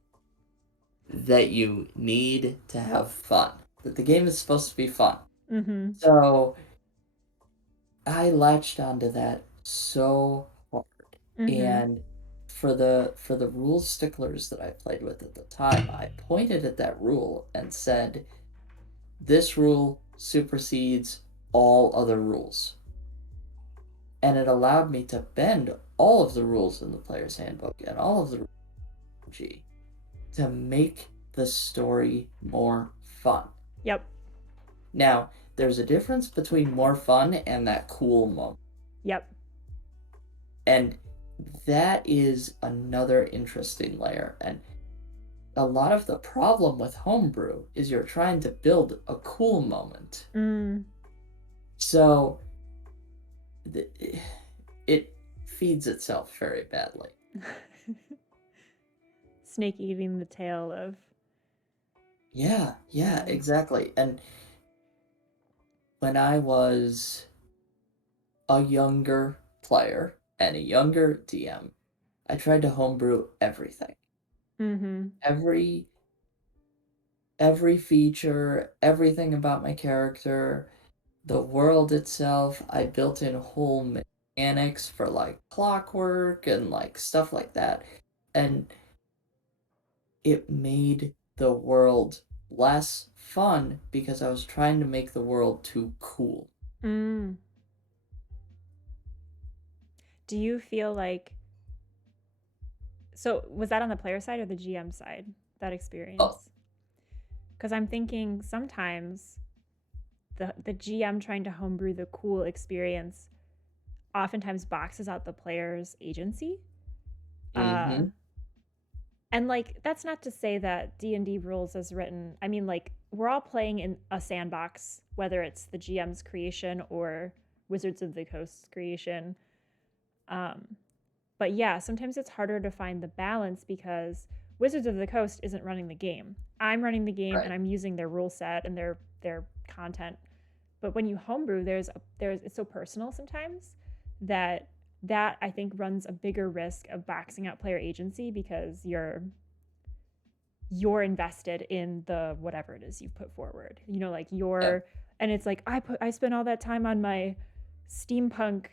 that you need to have fun. That the game is supposed to be fun. Mm-hmm. So I latched onto that so hard. Mm-hmm. And for the rule sticklers that I played with at the time, I pointed at that rule and said, "This rule supersedes all other rules." And it allowed me to bend all of the rules in the player's handbook and all of the G to make the story more fun. Yep. Now, there's a difference between more fun and that cool moment. Yep. And that is another interesting layer. And a lot of the problem with homebrew is you're trying to build a cool moment. Mm. So it feeds itself very badly. Snake eating the tail of, Yeah, yeah, yeah. exactly. And when I was a younger player and a younger DM, I tried to homebrew everything. Mm-hmm. Every every feature, everything about my character, the world itself. I built in whole mechanics for like clockwork and like stuff like that. And it made the world less fun because I was trying to make the world too cool. Mm. Do you feel like, so was that on the player side or the GM side, that Oh, experience? Because I'm thinking sometimes the GM trying to homebrew the cool experience oftentimes boxes out the player's agency. Uh, mm-hmm. and like that's not to say that D&D rules as written. I mean, like we're all playing in a sandbox, whether it's the GM's creation or Wizards of the Coast's creation. Um, but yeah, sometimes it's harder to find the balance because Wizards of the Coast isn't running the game. I'm running the game and Right. I'm using their rule set and their content. But when you homebrew, there's it's so personal sometimes that I think runs a bigger risk of boxing out player agency because you're invested in the whatever it is you've put forward. You know, like Yeah. you're and it's like I spent all that time on my steampunk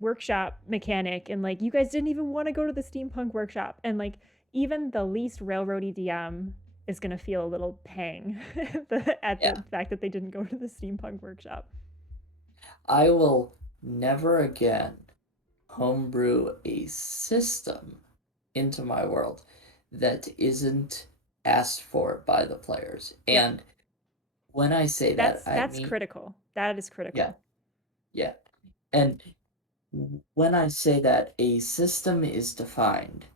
workshop mechanic and like you guys didn't even want to go to the steampunk workshop and like even the least railroady DM is going to feel a little pang at Yeah. the fact that they didn't go to the steampunk workshop. I will never again homebrew a system into my world that isn't asked for by the players. Yep. And when I say that, I That's mean, critical. That is yeah, critical. yeah. And when I say that a system is defined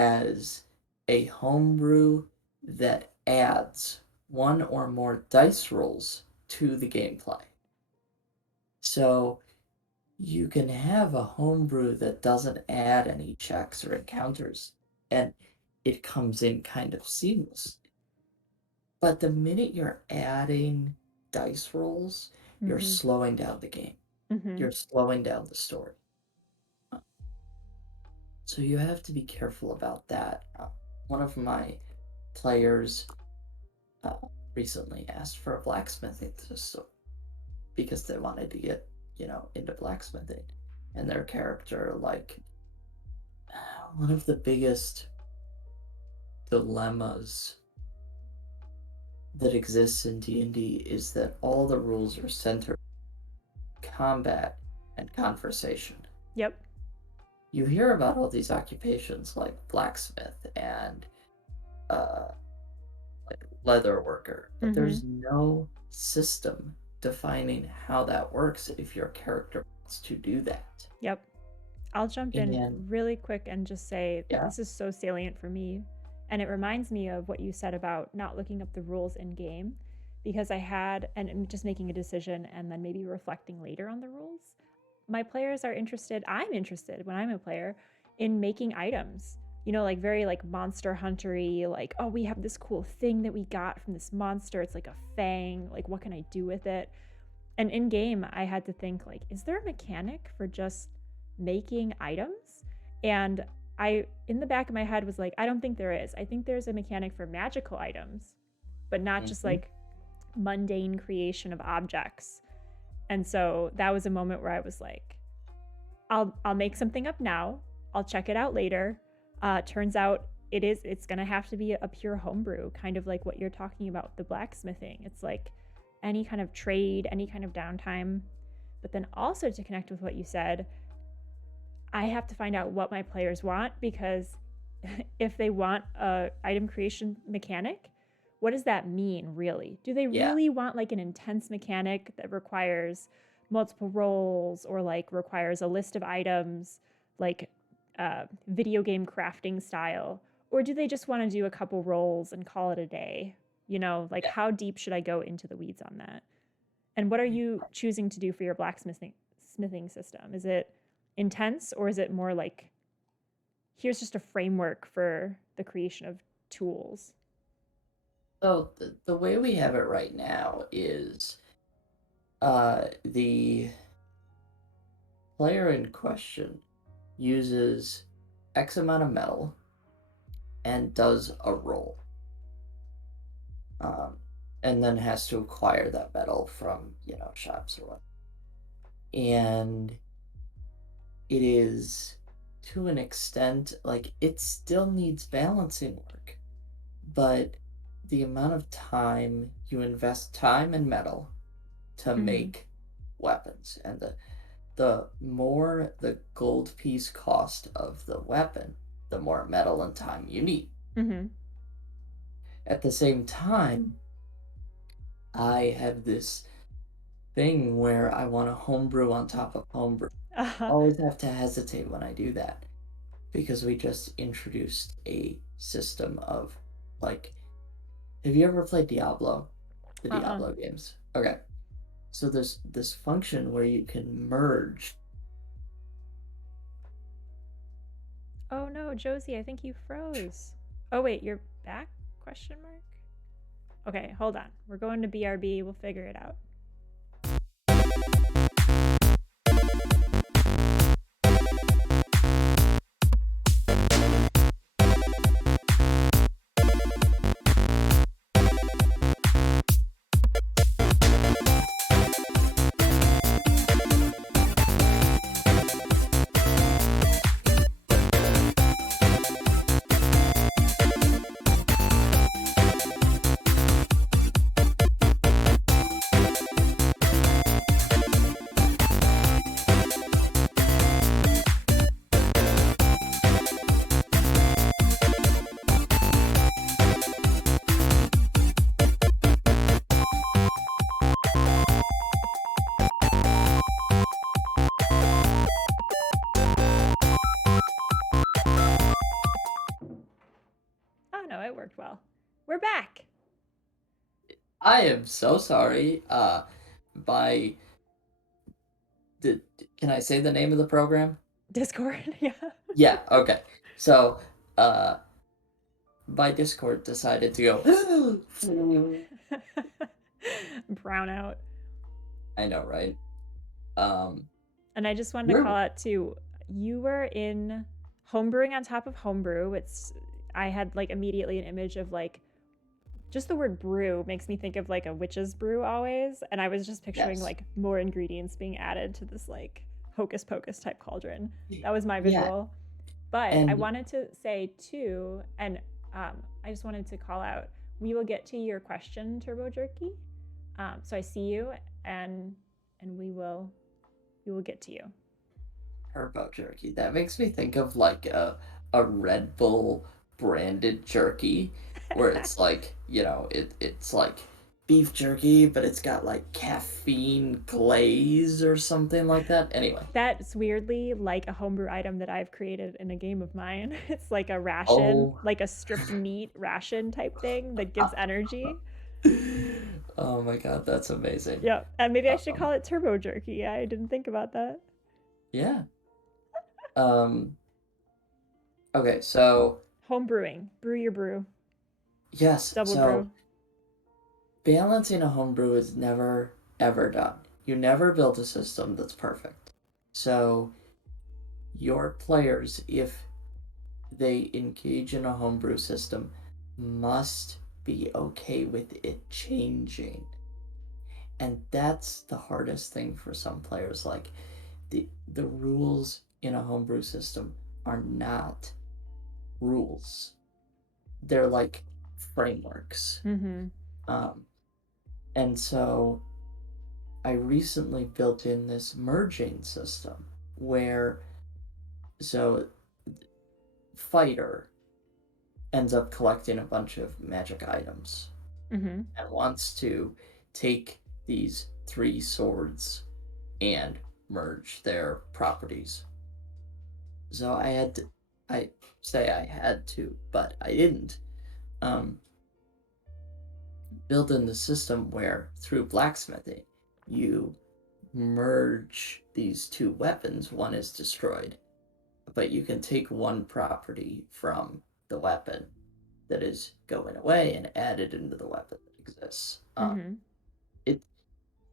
as a homebrew that adds one or more dice rolls to the gameplay. So you can have a homebrew that doesn't add any checks or encounters, and it comes in kind of seamless. But the minute you're adding dice rolls, you're Mm-hmm. slowing down the game. Mm-hmm. You're slowing down the story. So you have to be careful about that. One of my players uh, recently asked for a blacksmithing system because they wanted to get, into blacksmithing. And their character, like, one of the biggest dilemmas that exists in D&D is that all the rules are centered on combat and conversation. Yep. You hear about all these occupations like blacksmith and like leather worker, but Mm-hmm. there's no system defining how that works if your character wants to do that. Yep. I'll jump in And really quick and just say yeah, this is so salient for me. And it reminds me of what you said about not looking up the rules in game because I had, and just making a decision and then maybe reflecting later on the rules. My players are interested, I'm interested when I'm a player in making items. Like very like monster huntery, like, oh, we have this cool thing that we got from this monster. It's like a fang. Like, what can I do with it? And in game, I had to think like, is there a mechanic for just making items? And I, in the back of my head, was like, I don't think there is. I think there's a mechanic for magical items, but not just mm-hmm. like mundane creation of objects. And so that was a moment where I was like, I'll make something up now. I'll check it out later. Turns out it's gonna have to be a pure homebrew, kind of like what you're talking about, the blacksmithing. It's like any kind of trade, any kind of downtime. But then also to connect with what you said, I have to find out what my players want because if they want a item creation mechanic, what does that mean really? Do they Yeah. really want like an intense mechanic that requires multiple rolls or like requires a list of items like video game crafting style? Or do they just want to do a couple rolls and call it a day? Like Yeah. how deep should I go into the weeds on that? And what are you choosing to do for your blacksmithing system? Is it intense or is it more like here's just a framework for the creation of tools? So the way we have it right now is the player in question uses X amount of metal and does a roll. Um, and then has to acquire that metal from, shops or what. And it is, to an extent, like, it still needs balancing work, but the amount of time you invest time and metal to Mm-hmm. make weapons, and the more the gold piece cost of the weapon, the more metal and time you need. Mm-hmm. At the same time, I have this thing where I want to homebrew on top of homebrew. Uh-huh. Always have to hesitate when I do that because we just introduced a system of, like, have you ever played Diablo? The Uh-uh. Diablo games. Okay. So there's this function where you can merge. Oh no, Josie, I think you froze. Oh wait, you're back? Question mark? Okay, hold on. We're going to BRB. We'll figure it out. no, it worked well. We're back. I am so sorry. By the can I say the name of the program? Discord, yeah. Yeah, okay. So, uh, my Discord decided to go. Brownout. I know, right? Um, And I just wanted to call we're out too, you were in homebrewing on top of homebrew. I had like immediately an image of like just the word brew makes me think of like a witch's brew always. And I was just picturing yes, like more ingredients being added to this like hocus pocus type cauldron. That was my yeah, visual. But I and wanted to say too, and I just wanted to call out, we will get to your question, Turbo Jerky. So I see you, and we will get to you. turbo jerky. That makes me think of like a Red Bull branded jerky, where it's like it's like beef jerky, but it's got like caffeine glaze or something like that. Anyway, That's weirdly like a homebrew item that I've created in a game of mine. It's like a ration, oh. like a stripped meat ration type thing that gives energy. Oh my god, that's amazing. Yep. And maybe I should Um, call it turbo jerky. I didn't think about that. yeah. Um, okay, so Home brewing. Brew your brew. yes, Double so brew. balancing a homebrew is never ever done. You never build a system that's perfect. So your players, if they engage in a homebrew system, must be okay with it changing. And that's the hardest thing for some players. Like the rules in a homebrew system are not rules. They're like frameworks. Mm-hmm. Um, and so I recently built in this merging system where so fighter ends up collecting a bunch of magic items Mm-hmm. and wants to take these three swords and merge their properties. So I say I had to, but I didn't. Um, build in the system where through blacksmithing you merge these two weapons. One is destroyed, but you can take one property from the weapon that is going away and add it into the weapon that exists. Mm-hmm. It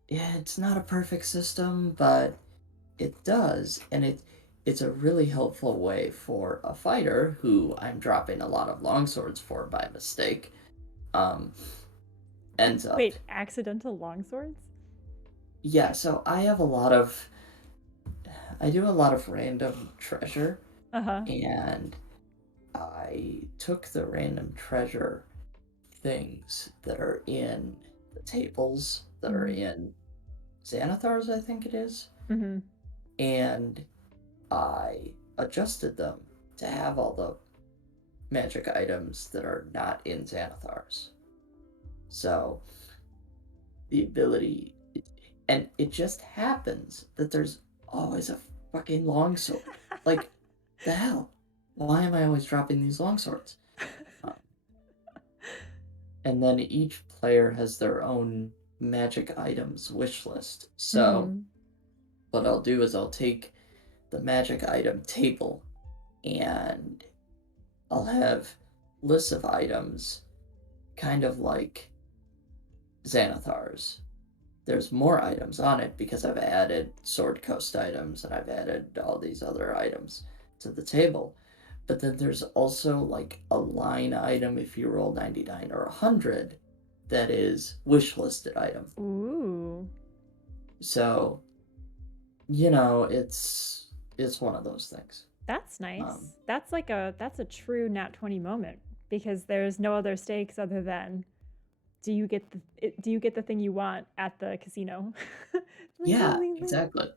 it's not a perfect system, but it does, and it's a really helpful way for a fighter who I'm dropping a lot of longswords for by mistake. Um, ends up Wait, accidental longswords? yeah. So I do a lot of random treasure, Uh-huh. and I took the random treasure things that are in the tables that are Mm-hmm. in Xanathar's, I think it is, Mm-hmm. and I adjusted them to have all the magic items that are not in Xanathar's. So the ability, and it just happens that there's always a fucking longsword. Like, the hell? Why am I always dropping these longswords? Uh, and then each player has their own magic items wish list. So Mm-hmm. what I'll do is I'll take the magic item table and I'll have lists of items kind of like Xanathar's. There's more items on it because I've added Sword Coast items and I've added all these other items to the table. But then there's also like a line item if you roll 99 or 100 that is wish listed item. Ooh. So, it's one of those things. That's Um, nice. That's a true nat 20 moment because there's no other stakes other than do you get the thing you want at the casino? Ling, ling, yeah, ling, ling. exactly.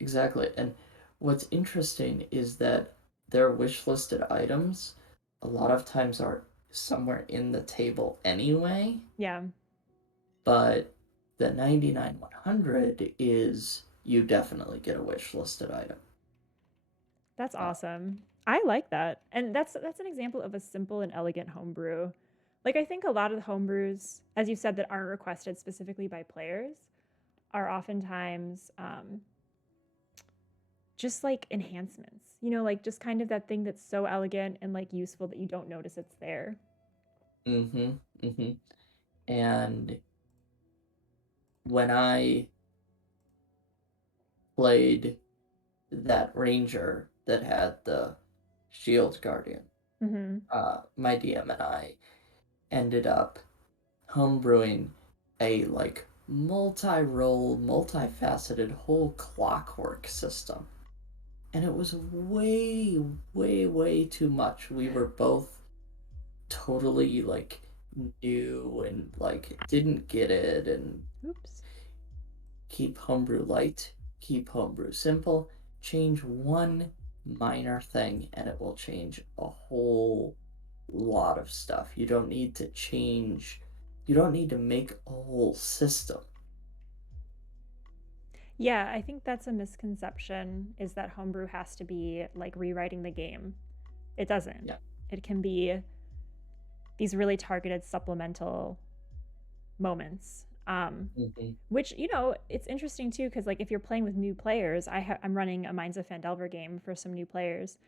Exactly. And what's interesting is that their wish listed items a lot of times are somewhere in the table anyway, Yeah, but the 99 100 is you definitely get a wish listed item. that's Uh, awesome. I like that. And that's an example of a simple and elegant homebrew. Like I think a lot of the homebrews, as you said, that aren't requested specifically by players, are oftentimes just like enhancements. You know, like just kind of that thing that's so elegant and like useful that you don't notice it's there. Mm-hmm. Mm-hmm. And when I played that ranger that had the shield guardian, Mm-hmm. my DM and I ended up homebrewing a like multi-role, multifaceted whole clockwork system. And it was way, way, way too much. We were both totally like new and like didn't get it, and Oops. keep homebrew light, keep homebrew simple, change one minor thing and it will change a whole lot of stuff. You don't need to make a whole system. Yeah, I think that's a misconception is that homebrew has to be like rewriting the game. It doesn't. Yeah. It can be these really targeted supplemental moments. Mm-hmm. Which, you know, it's interesting too, because like if you're playing with new players, I'm running a Minds of Fandelver game for some new players.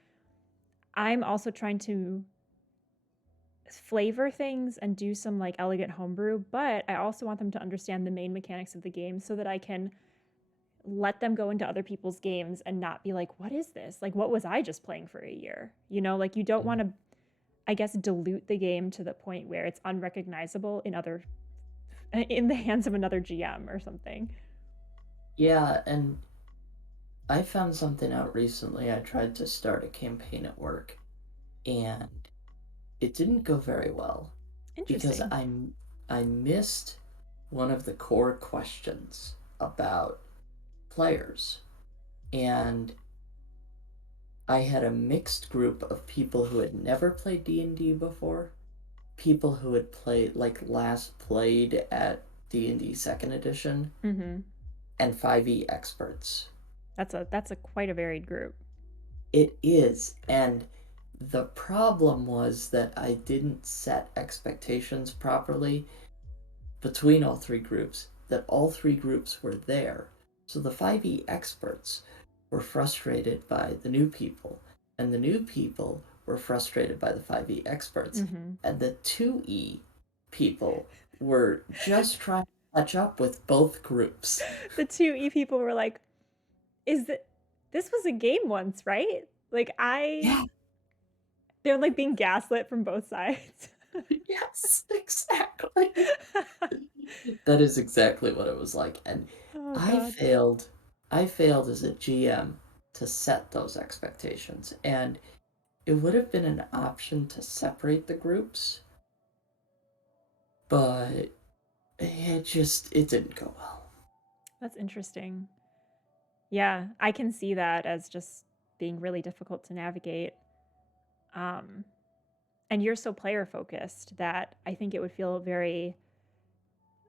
I'm also trying to flavor things and do some like elegant homebrew, but I also want them to understand the main mechanics of the game so that I can let them go into other people's games and not be like, what is this? Like, what was I just playing for a year? You know, like you don't want to, I guess, dilute the game to the point where it's unrecognizable in the hands of another GM or something. Yeah, and I found something out recently. I tried to start a campaign at work and it didn't go very well because Interesting. I missed one of the core questions about players. And I had a mixed group of people who had never played D&D before, people who had played like last played at D&D second edition, Mm-hmm. and 5e experts. That's a quite a varied group. It is, and the problem was that I didn't set expectations properly between all three groups, that all three groups were there. So the 5e experts were frustrated by the new people, and the new people were frustrated by the 5e experts, Mm-hmm. and the 2e people were just trying to catch up with both groups. The two E people were like, "Is that this was a game once, right?" Like Yeah, they're like being gaslit from both sides. yes, exactly. That is exactly what it was like. And Oh I God. failed I failed as a GM to set those expectations. And it would have been an option to separate the groups, but it didn't go well. That's interesting. Yeah, I can see that as just being really difficult to navigate. Um, and you're so player focused that I think it would feel very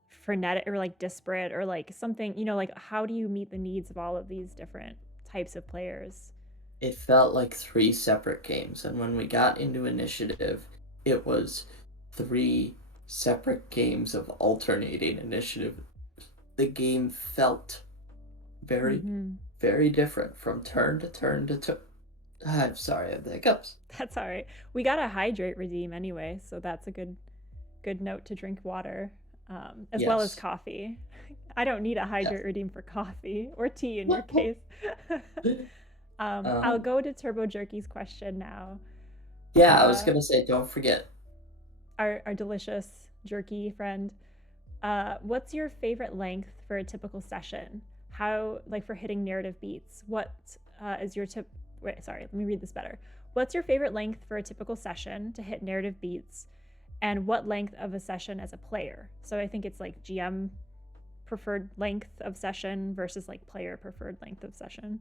frenetic or like disparate or like something, you know, like how do you meet the needs of all of these different types of players? It felt like three separate games, and when we got into initiative, it was three separate games of alternating initiative. The game felt very, Mm-hmm. very different from turn to turn to turn. I'm sorry, I have the hiccups. That's all right. We got a hydrate redeem anyway, so that's a good note to drink water, as well as Yes. coffee. I don't need a Yes. hydrate redeem for coffee or tea in your case. I'll um, go to Turbo Jerky's question now. yeah, I was Uh, gonna say, don't forget. our delicious jerky friend. What's your favorite length for a typical session? How, like for hitting narrative beats, what is your tip? Wait, sorry, let me read this better. What's your favorite length for a typical session to hit narrative beats? And what length of a session as a player? So I think it's like GM preferred length of session versus like player preferred length of session.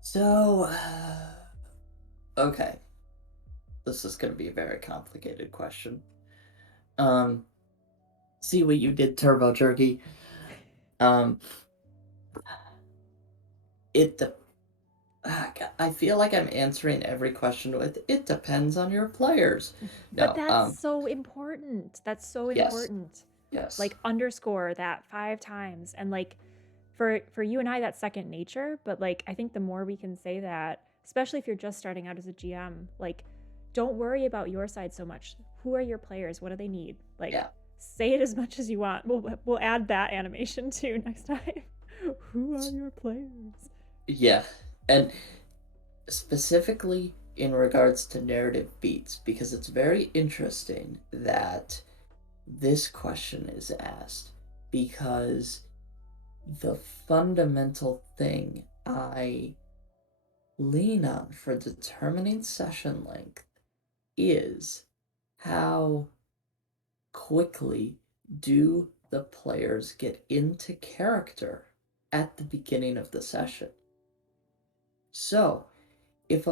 So, okay, this is gonna be a very complicated question. Um, see what you did, Turbo Jerky. Um, it I feel like I'm answering every question with it depends on your players. But No, that's so important. That's so yes, important. yes, Like underscore that 5 times. And like for you and I, that's second nature. But like I think the more we can say that, especially if you're just starting out as a GM, like don't worry about your side so much. Who are your players? What do they need? Like yeah, say it as much as you want. We'll add that animation too next time. Who are your players? yeah. And specifically in regards to narrative beats, because it's very interesting that this question is asked, because the fundamental thing I lean on for determining session length is how quickly do the players get into character at the beginning of the session. So, if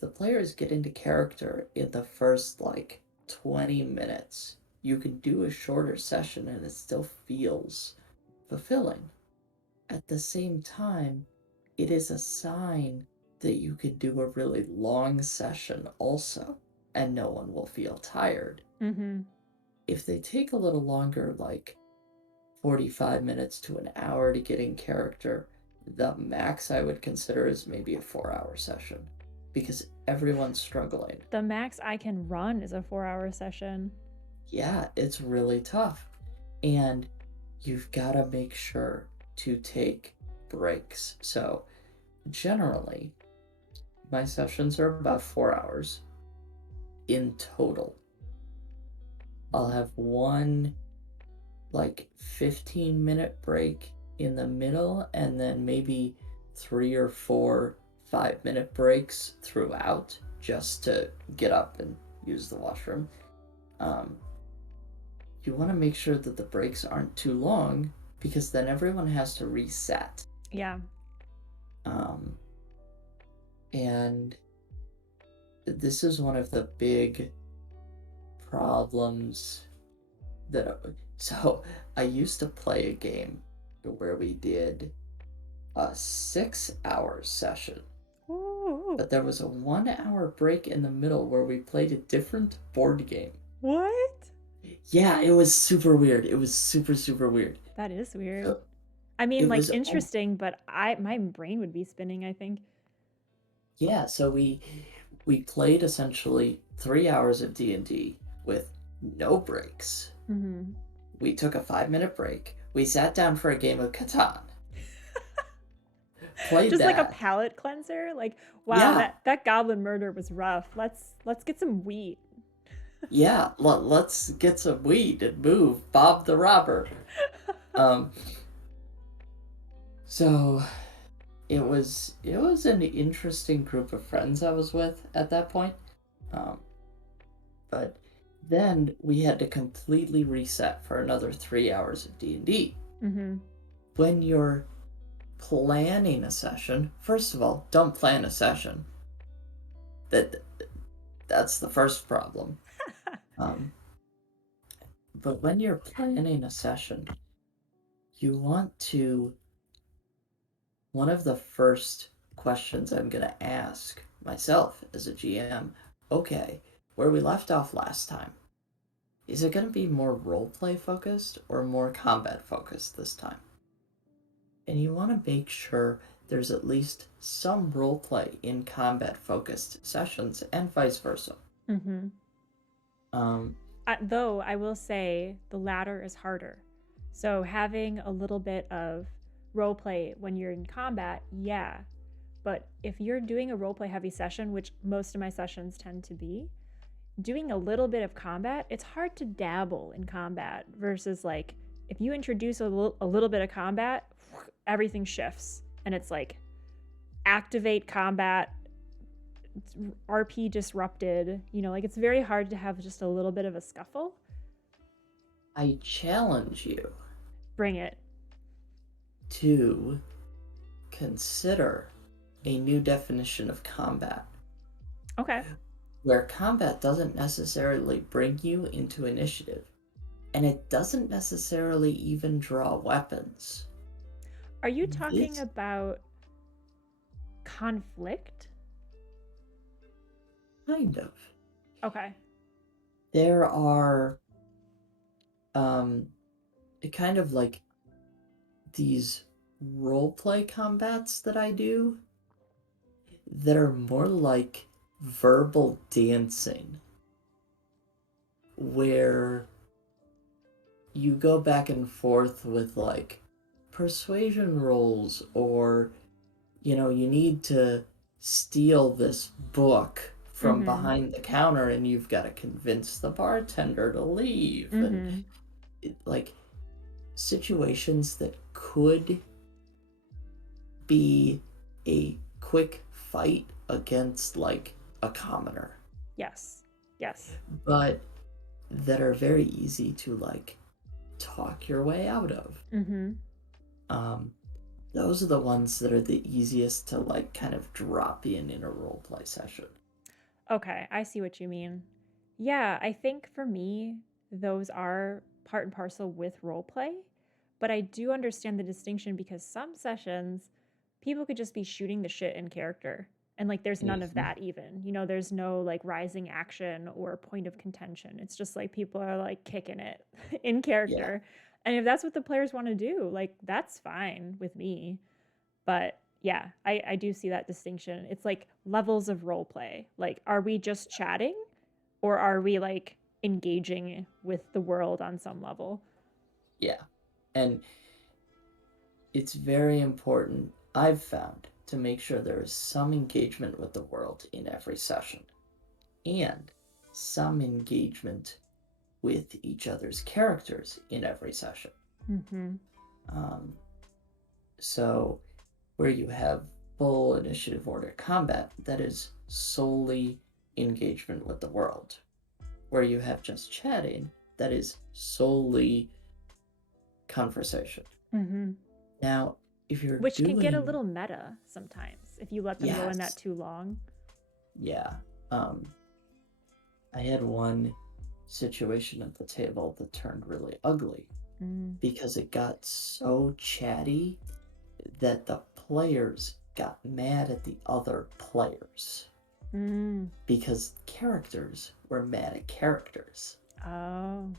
the players get into character in the first like 20 minutes, you can do a shorter session and it still feels fulfilling. At the same time, it is a sign that you could do a really long session also, and no one will feel tired. Mm-hmm. If they take a little longer, like 45 minutes to an hour to get in character, the max I would consider is maybe a 4 hour session because everyone's struggling. The max I can run is a 4 hour session. Yeah, it's really tough. And you've got to make sure to take breaks. So, generally, my sessions are about 4 hours in total. I'll have one like 15-minute break in the middle and then maybe 3 or 4 5-minute breaks throughout just to get up and use the washroom. Um, you want to make sure that the breaks aren't too long because then everyone has to reset. Yeah. Um, and this is one of the big problems that. So I used to play a game where we did a 6 hour session, Ooh. but there was a 1 hour break in the middle where we played a different board game. What? Yeah, it was super weird. It was super, super weird. That is weird. So I mean, it like was, interesting, but my brain would be spinning, I think. yeah, so we played essentially 3 hours of D&D with no breaks. Mm-hmm. We took a 5-minute break. We sat down for a game of Catan. Played Just like a that. palate cleanser. Like, wow, Yeah, that goblin murder was rough. Let's get some wheat. yeah. Let's get some weed and move Bob the Robber. Um, so it was an interesting group of friends I was with at that point. Um, but then we had to completely reset for another 3 hours of D&D. Mm-hmm. When you're planning a session, first of all, don't plan a session. That that's the first problem. Um, but when you're planning a session, you want to. One of the first questions I'm gonna ask myself as a GM. Okay, where we left off last time, is it going to be more roleplay focused or more combat focused this time? And you want to make sure there's at least some roleplay in combat focused sessions and vice versa. Mm-hmm. Um, Though I will say the latter is harder. So having a little bit of role play when you're in combat, yeah. But if you're doing a roleplay heavy session, which most of my sessions tend to be, doing a little bit of combat, it's hard to dabble in combat versus like if you introduce a little bit of combat, everything shifts and it's like activate combat, RP disrupted, like it's very hard to have just a little bit of a scuffle. I challenge you Bring it. to consider a new definition of combat, Okay. where combat doesn't necessarily bring you into initiative, and it doesn't necessarily even draw weapons. Are you talking This about Conflict? Kind of. Okay. There are um kind of like these role play combats that I do that are more like verbal dancing, where you go back and forth with like persuasion rolls, or you need to steal this book from Mm-hmm. behind the counter and you've got to convince the bartender to leave, and Mm-hmm. like situations that could be a quick fight against like a commoner, Yes. Yes. but that are very easy to like talk your way out of. Mm-hmm. Um, those are the ones that are the easiest to like kind of drop in a role play session. Okay, I see what you mean. Yeah, I think for me, those are part and parcel with role play, but I do understand the distinction because some sessions, people could just be shooting the shit in character. And like, there's none of Hmm. that even. There's no like rising action or point of contention. It's just like people are like kicking it in Yeah, character. And if that's what the players want to do, like, that's fine with me. But yeah, I do see that distinction. It's like levels of role play. Like, are we just chatting or are we like engaging with the world on some level? yeah. And it's very important, I've found, to make sure there is some engagement with the world in every session, and some engagement with each other's characters in every session. Mm-hmm. Um, so, where you have full initiative order combat, that is solely engagement with the world. Where you have just chatting, that is solely conversation. Mm-hmm. Now, if you're Which can get a doing, little meta sometimes if you let them go in that yes, too long. yeah, I had one situation at the table that turned really ugly Mm. because it got so chatty that the players got mad at the other players Mm. because characters were mad at characters. Oh,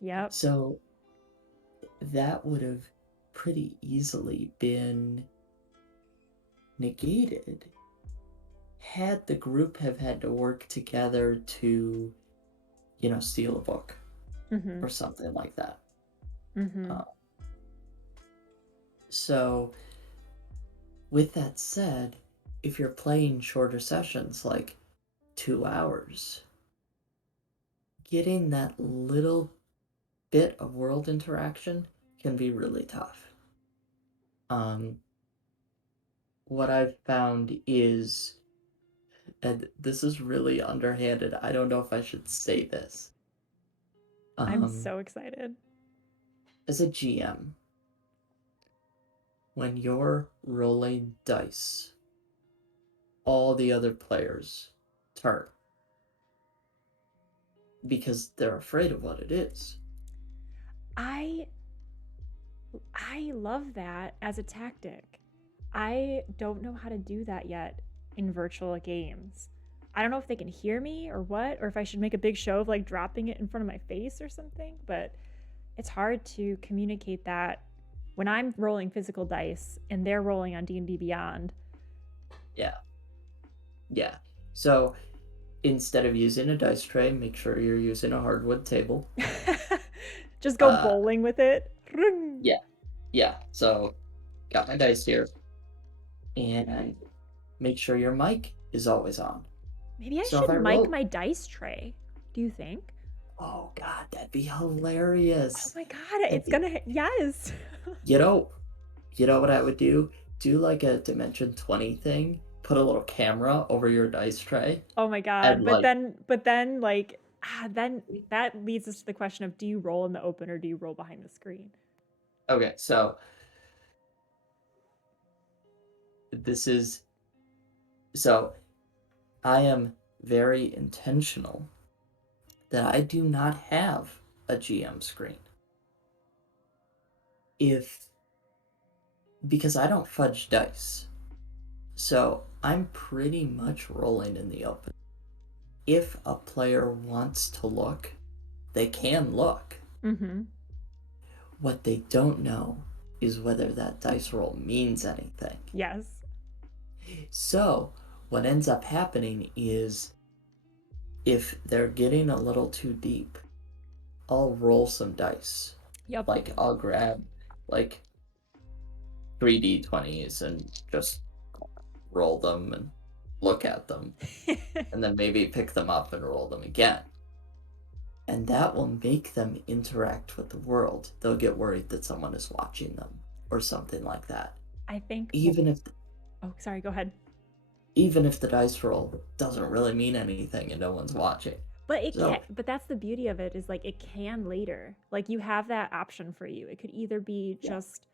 yep. So that would have pretty easily been negated had the group have had to work together to, steal a book Mm-hmm. or something like that. Mm-hmm. Uh, so, with that said, if you're playing shorter sessions, like 2 hours, getting that little bit of world interaction can be really tough. Um, what I've found is, and this is really underhanded, I don't know if I should say this. I'm Um, so excited. as a GM, when you're rolling dice, all the other players turn because they're afraid of what it is. I I love that as a tactic. I don't know how to do that yet in virtual games. I don't know if they can hear me or what, or if I should make a big show of like dropping it in front of my face or something, but it's hard to communicate that when I'm rolling physical dice and they're rolling on D&D Beyond. Yeah, yeah. So instead of using a dice tray, make sure you're using a hardwood table. Just go Uh, bowling with it. yeah, yeah. So got my dice here, and make sure your mic is always on. Maybe I So if should I mic roll, my dice tray. Do you think? oh god, that'd be Oh hilarious. my god, That'd it's be, gonna yes. you know, you know what I would do? Do like a Dimension 20 thing. Put a little camera over your dice tray, Oh my and god. like, But then like then that leads us to the question of do you roll in the open or do you roll behind the screen? okay, so this is so I am very intentional that I do not have a GM screen. If Because I don't fudge dice. So I'm pretty much rolling in the open. If a player wants to look, they can look. Mm-hmm. What they don't know is whether that dice roll means anything. Yes. So, what ends up happening is if they're getting a little too deep, I'll roll some dice. Yep. Like, I'll grab, like, 3d20s and just roll them and look at them, and then maybe pick them up and roll them again. And that will make them interact with the world. They'll get worried that someone is watching them or something like that. I think. Well, Even if oh, sorry. Go ahead. even if the dice roll doesn't really mean anything and no one's watching. But it can So, but that's the beauty of it is like it can later. Like you have that option for you. It could either be yeah. just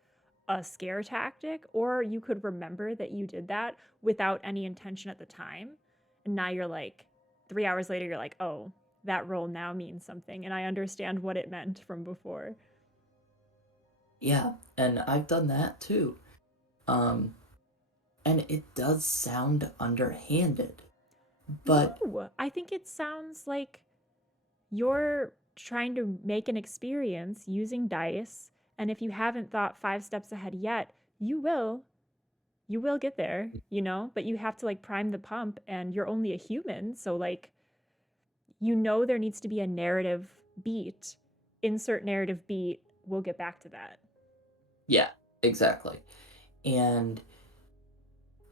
a scare tactic or you could remember that you did that without any intention at the time. And now you're like 3 hours later you're like, "Oh, that roll now means something and I understand what it meant from before." Yeah, and I've done that too. Um and it does sound underhanded, but No, I think it sounds like you're trying to make an experience using dice. And if you haven't thought 5 steps ahead yet, you will. You will get there, but you have to like prime the pump and you're only a human. So, like, there needs to be a narrative beat. Insert narrative beat. We'll get back to that. yeah, exactly. And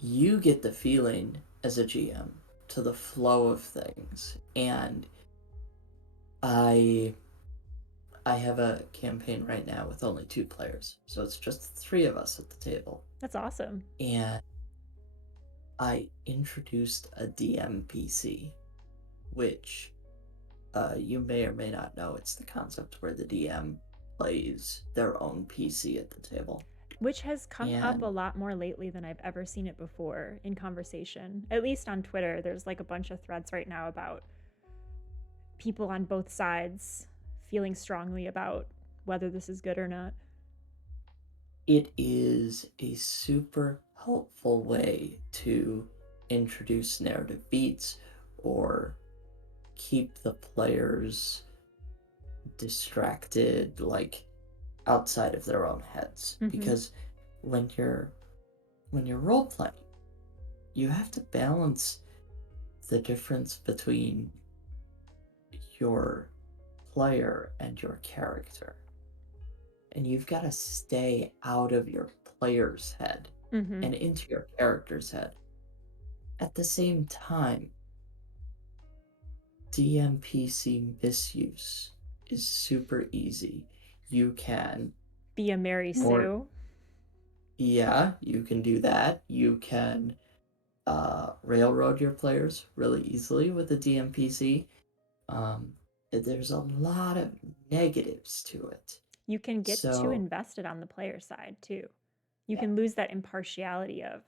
you get the feeling as a GM to the flow of things. And I I have a campaign right now with only 2 players. So it's just 3 of us at the table. That's awesome. And I introduced a DM PC, which you may or may not know. It's the concept where the DM plays their own PC at the table. Which has come up a And lot more lately than I've ever seen it before in conversation. At least on Twitter, there's like a bunch of threads right now about people on both sides feeling strongly about whether this is good or not. it is a super helpful way to introduce narrative beats or keep the players distracted, like outside of their own heads. Mm-hmm. Because when you're role playing, you have to balance the difference between your player and your character. And you've got to stay out of your player's head Mm-hmm. and into your character's head. At the same time, DMPC misuse is super easy. You can, Be a Mary or Sue. yeah, you can do that. You can railroad your players really easily with the DMPC. Um, there's a lot of negatives to it. You can get too So, invested on the player side too. You yeah, can lose that impartiality of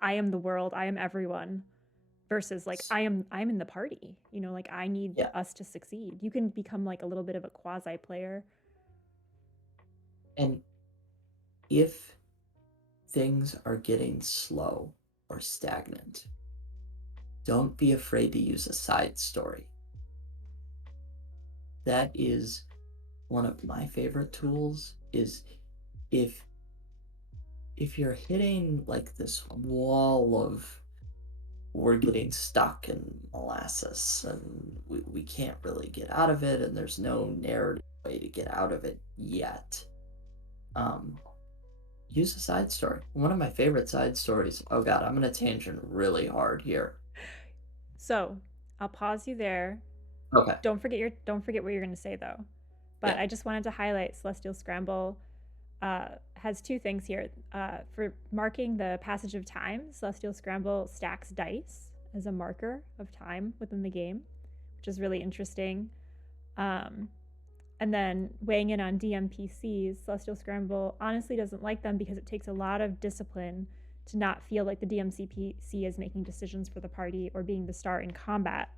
I am the world, I am everyone versus like s- I'm in the party. Like I need yeah. us to succeed. You can become like a little bit of a quasi player. And if things are getting slow or stagnant, don't be afraid to use a side story. That is one of my favorite tools is if you're hitting like this wall of we're getting stuck in molasses and we can't really get out of it and there's no narrative way to get out of it yet. Um, use a side story. One of my favorite side stories. Oh god, I'm gonna tangent really hard here. So, I'll pause you there. Okay. Don't forget what you're going to say though. But Yeah. I just wanted to highlight Celestial Scramble has 2 things here. For marking the passage of time, Celestial Scramble stacks dice as a marker of time within the game, which is really interesting. Um, and then weighing in on DMPCs, Celestial Scramble honestly doesn't like them because it takes a lot of discipline to not feel like the DMCPC is making decisions for the party or being the star in combat.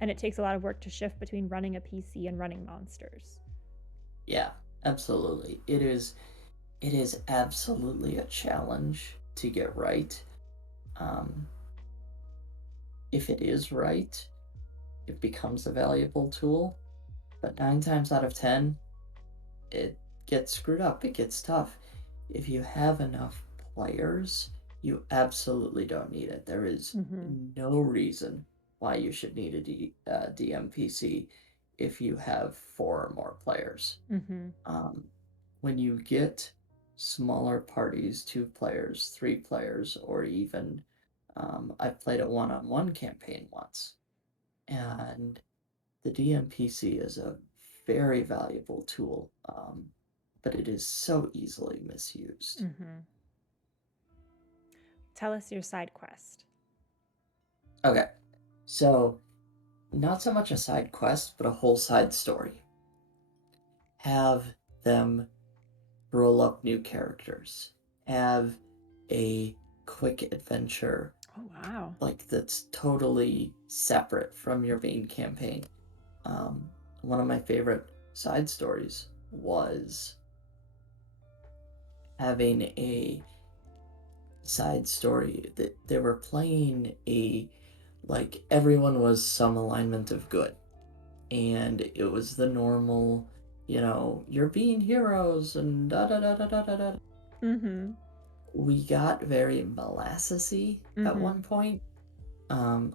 And it takes a lot of work to shift between running a PC and running monsters. Yeah. Absolutely. It is absolutely a challenge to get right. Um, if it is right, it becomes a valuable tool. But 9 times out of 10, it gets screwed up. It gets tough. If you have enough players, you absolutely don't need it. There is Mm-hmm. no reason why you should need a DMPC if you have four or more players. Mm-hmm. Um, when you get smaller parties, 2 players, 3 players, or even I've played a one-on-one campaign once, and the DMPC is a very valuable tool, but it is so easily misused. Mm-hmm. Tell us your side quest. Okay, so not so much a side quest, but a whole side story. Have them roll up new characters. Have a quick adventure Oh, wow. like that's totally separate from your main campaign. One of my favorite side stories was having a side story that they were playing a like everyone was some alignment of good, and it was the normal, you're being heroes and da da da da da da da. Mm-hmm. We got very molassesy at Mm-hmm. one point,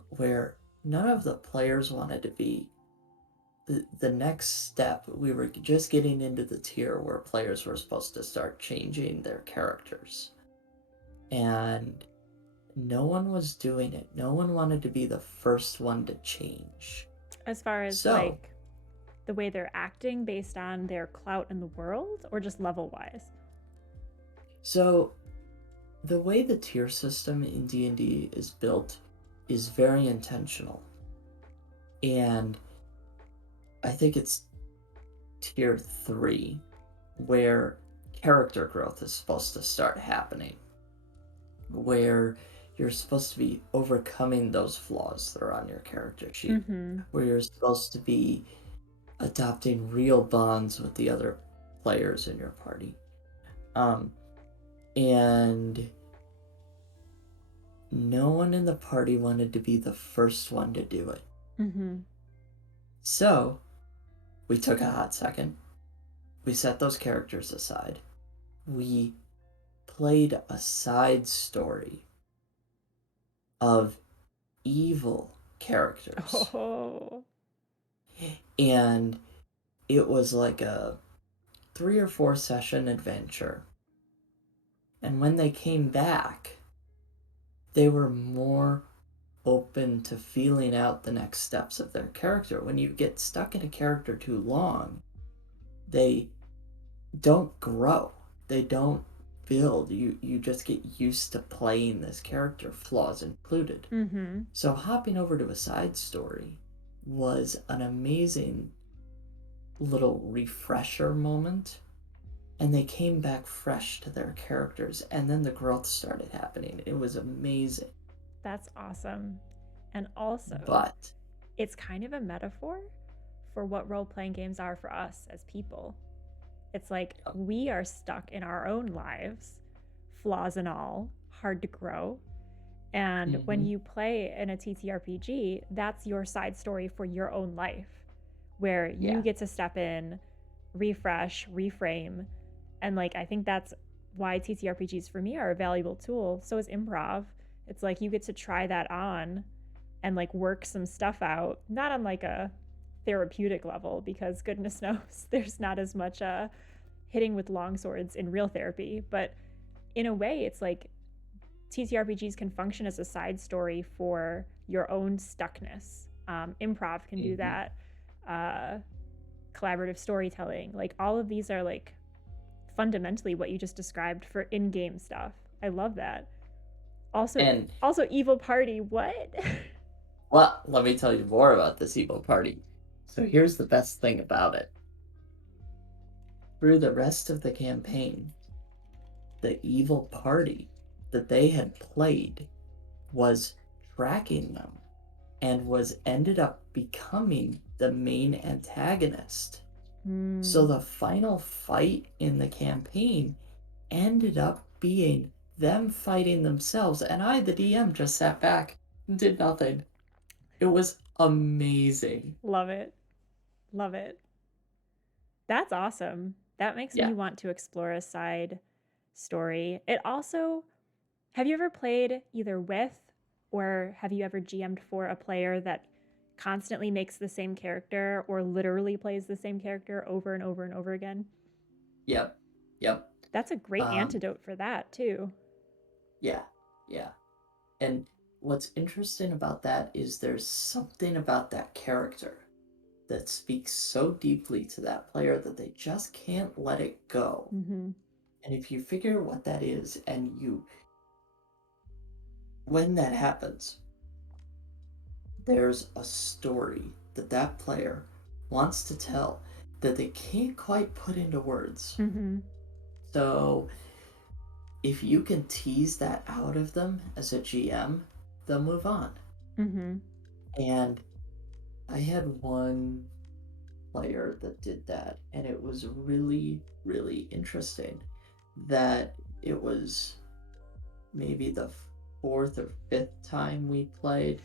where none of the players wanted to be. The next step, we were just getting into the tier where players were supposed to start changing their characters, and no one was doing it. No one wanted to be the first one to change. As far as So, like the way they're acting based on their clout in the world or just level wise? so the way the tier system in D&D is built is very intentional. And I think it's tier 3 where character growth is supposed to start happening, where you're supposed to be overcoming those flaws that are on your character sheet, Mm-hmm. where you're supposed to be adopting real bonds with the other players in your party. Um, and no one in the party wanted to be the first one to do it. Mm-hmm. So we took a hot second. We set those characters aside. We played a side story of evil characters. Oh. And it was like a 3 or 4 session adventure. And when they came back, they were more open to feeling out the next steps of their character. When you get stuck in a character too long, they don't grow. They don't build. You just get used to playing this character, flaws included. Mm-hmm. So hopping over to a side story was an amazing little refresher moment, and they came back fresh to their characters, and then the growth started happening. It was amazing. That's awesome. And also, But it's kind of a metaphor for what role playing games are for us as people. It's like we are stuck in our own lives, flaws and all, hard to grow. And when mm-hmm, you play in a TTRPG, that's your side story for your own life, where you yeah, get to step in, refresh, reframe. And like, I think that's why TTRPGs for me are a valuable tool. So is improv. It's like you get to try that on and like work some stuff out, not on like a therapeutic level, because goodness knows there's not as much hitting with long swords in real therapy. But in a way, it's like TTRPGs can function as a side story for your own stuckness. Improv can do mm-hmm. that. Uh, Collaborative storytelling, like all of these are like fundamentally what you just described for in-game stuff. I love that. Also, And also evil party. What? well, let me tell you more about this evil party. So here's the best thing about it. Through the rest of the campaign, the evil party that they had played was tracking them and was ended up becoming the main antagonist. So Mm, the final fight in the campaign ended up being them fighting themselves, and I, the DM, just sat back and did nothing. It was amazing. Love it. Love it. That's awesome. That makes me Yeah. want to explore a side story. It also, have you ever played either with or have you ever GM'd for a player that constantly makes the same character or literally plays the same character over and over and over again? Yep. Yep. That's a great Um, antidote for that, too. yeah. Yeah. And what's interesting about that is there's something about that character that speaks so deeply to that player that they just can't let it go. Mm-hmm. And if you figure what that is, when that happens, there's a story that that player wants to tell that they can't quite put into words. Mm-hmm. So if you can tease that out of them as a GM, they'll move on. Mm-hmm. And I had one player that did that, and it was really, really interesting that it was maybe the fourth or fifth time we played,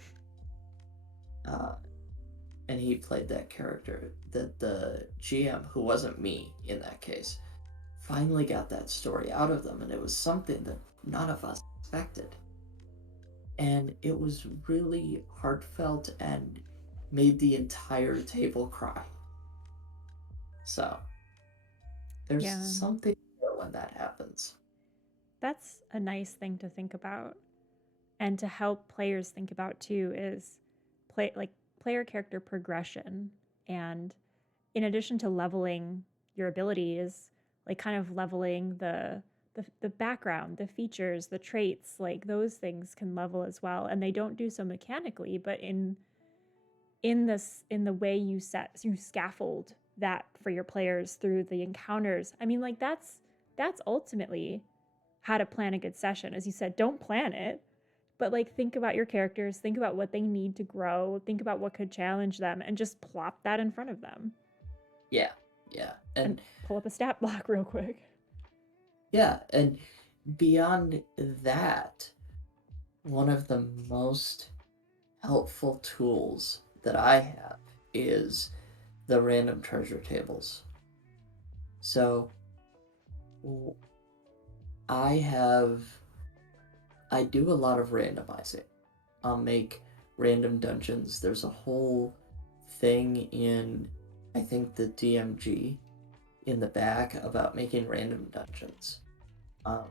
uh, and he played that character, that the GM, who wasn't me in that case, finally got that story out of them, and it was something that none of us expected. And it was really heartfelt and made the entire table cry. So there's Yeah. something there when that happens. That's a nice thing to think about and to help players think about too is player character progression, and in addition to leveling your abilities, like kind of leveling the background, the features, the traits, like those things can level as well, and they don't do so mechanically, but in the way you scaffold that for your players through the encounters. I mean, like that's ultimately how to plan a good session. As you said, don't plan it, but like think about your characters, think about what they need to grow, think about what could challenge them, and just plop that in front of them Yeah, yeah. and pull up a stat block real quick. And beyond that, one of the most helpful tools that I have is the random treasure tables. So I have I do a lot of randomizing. I'll make random dungeons. There's a whole thing in, I think, the DMG in the back about making random dungeons. Um,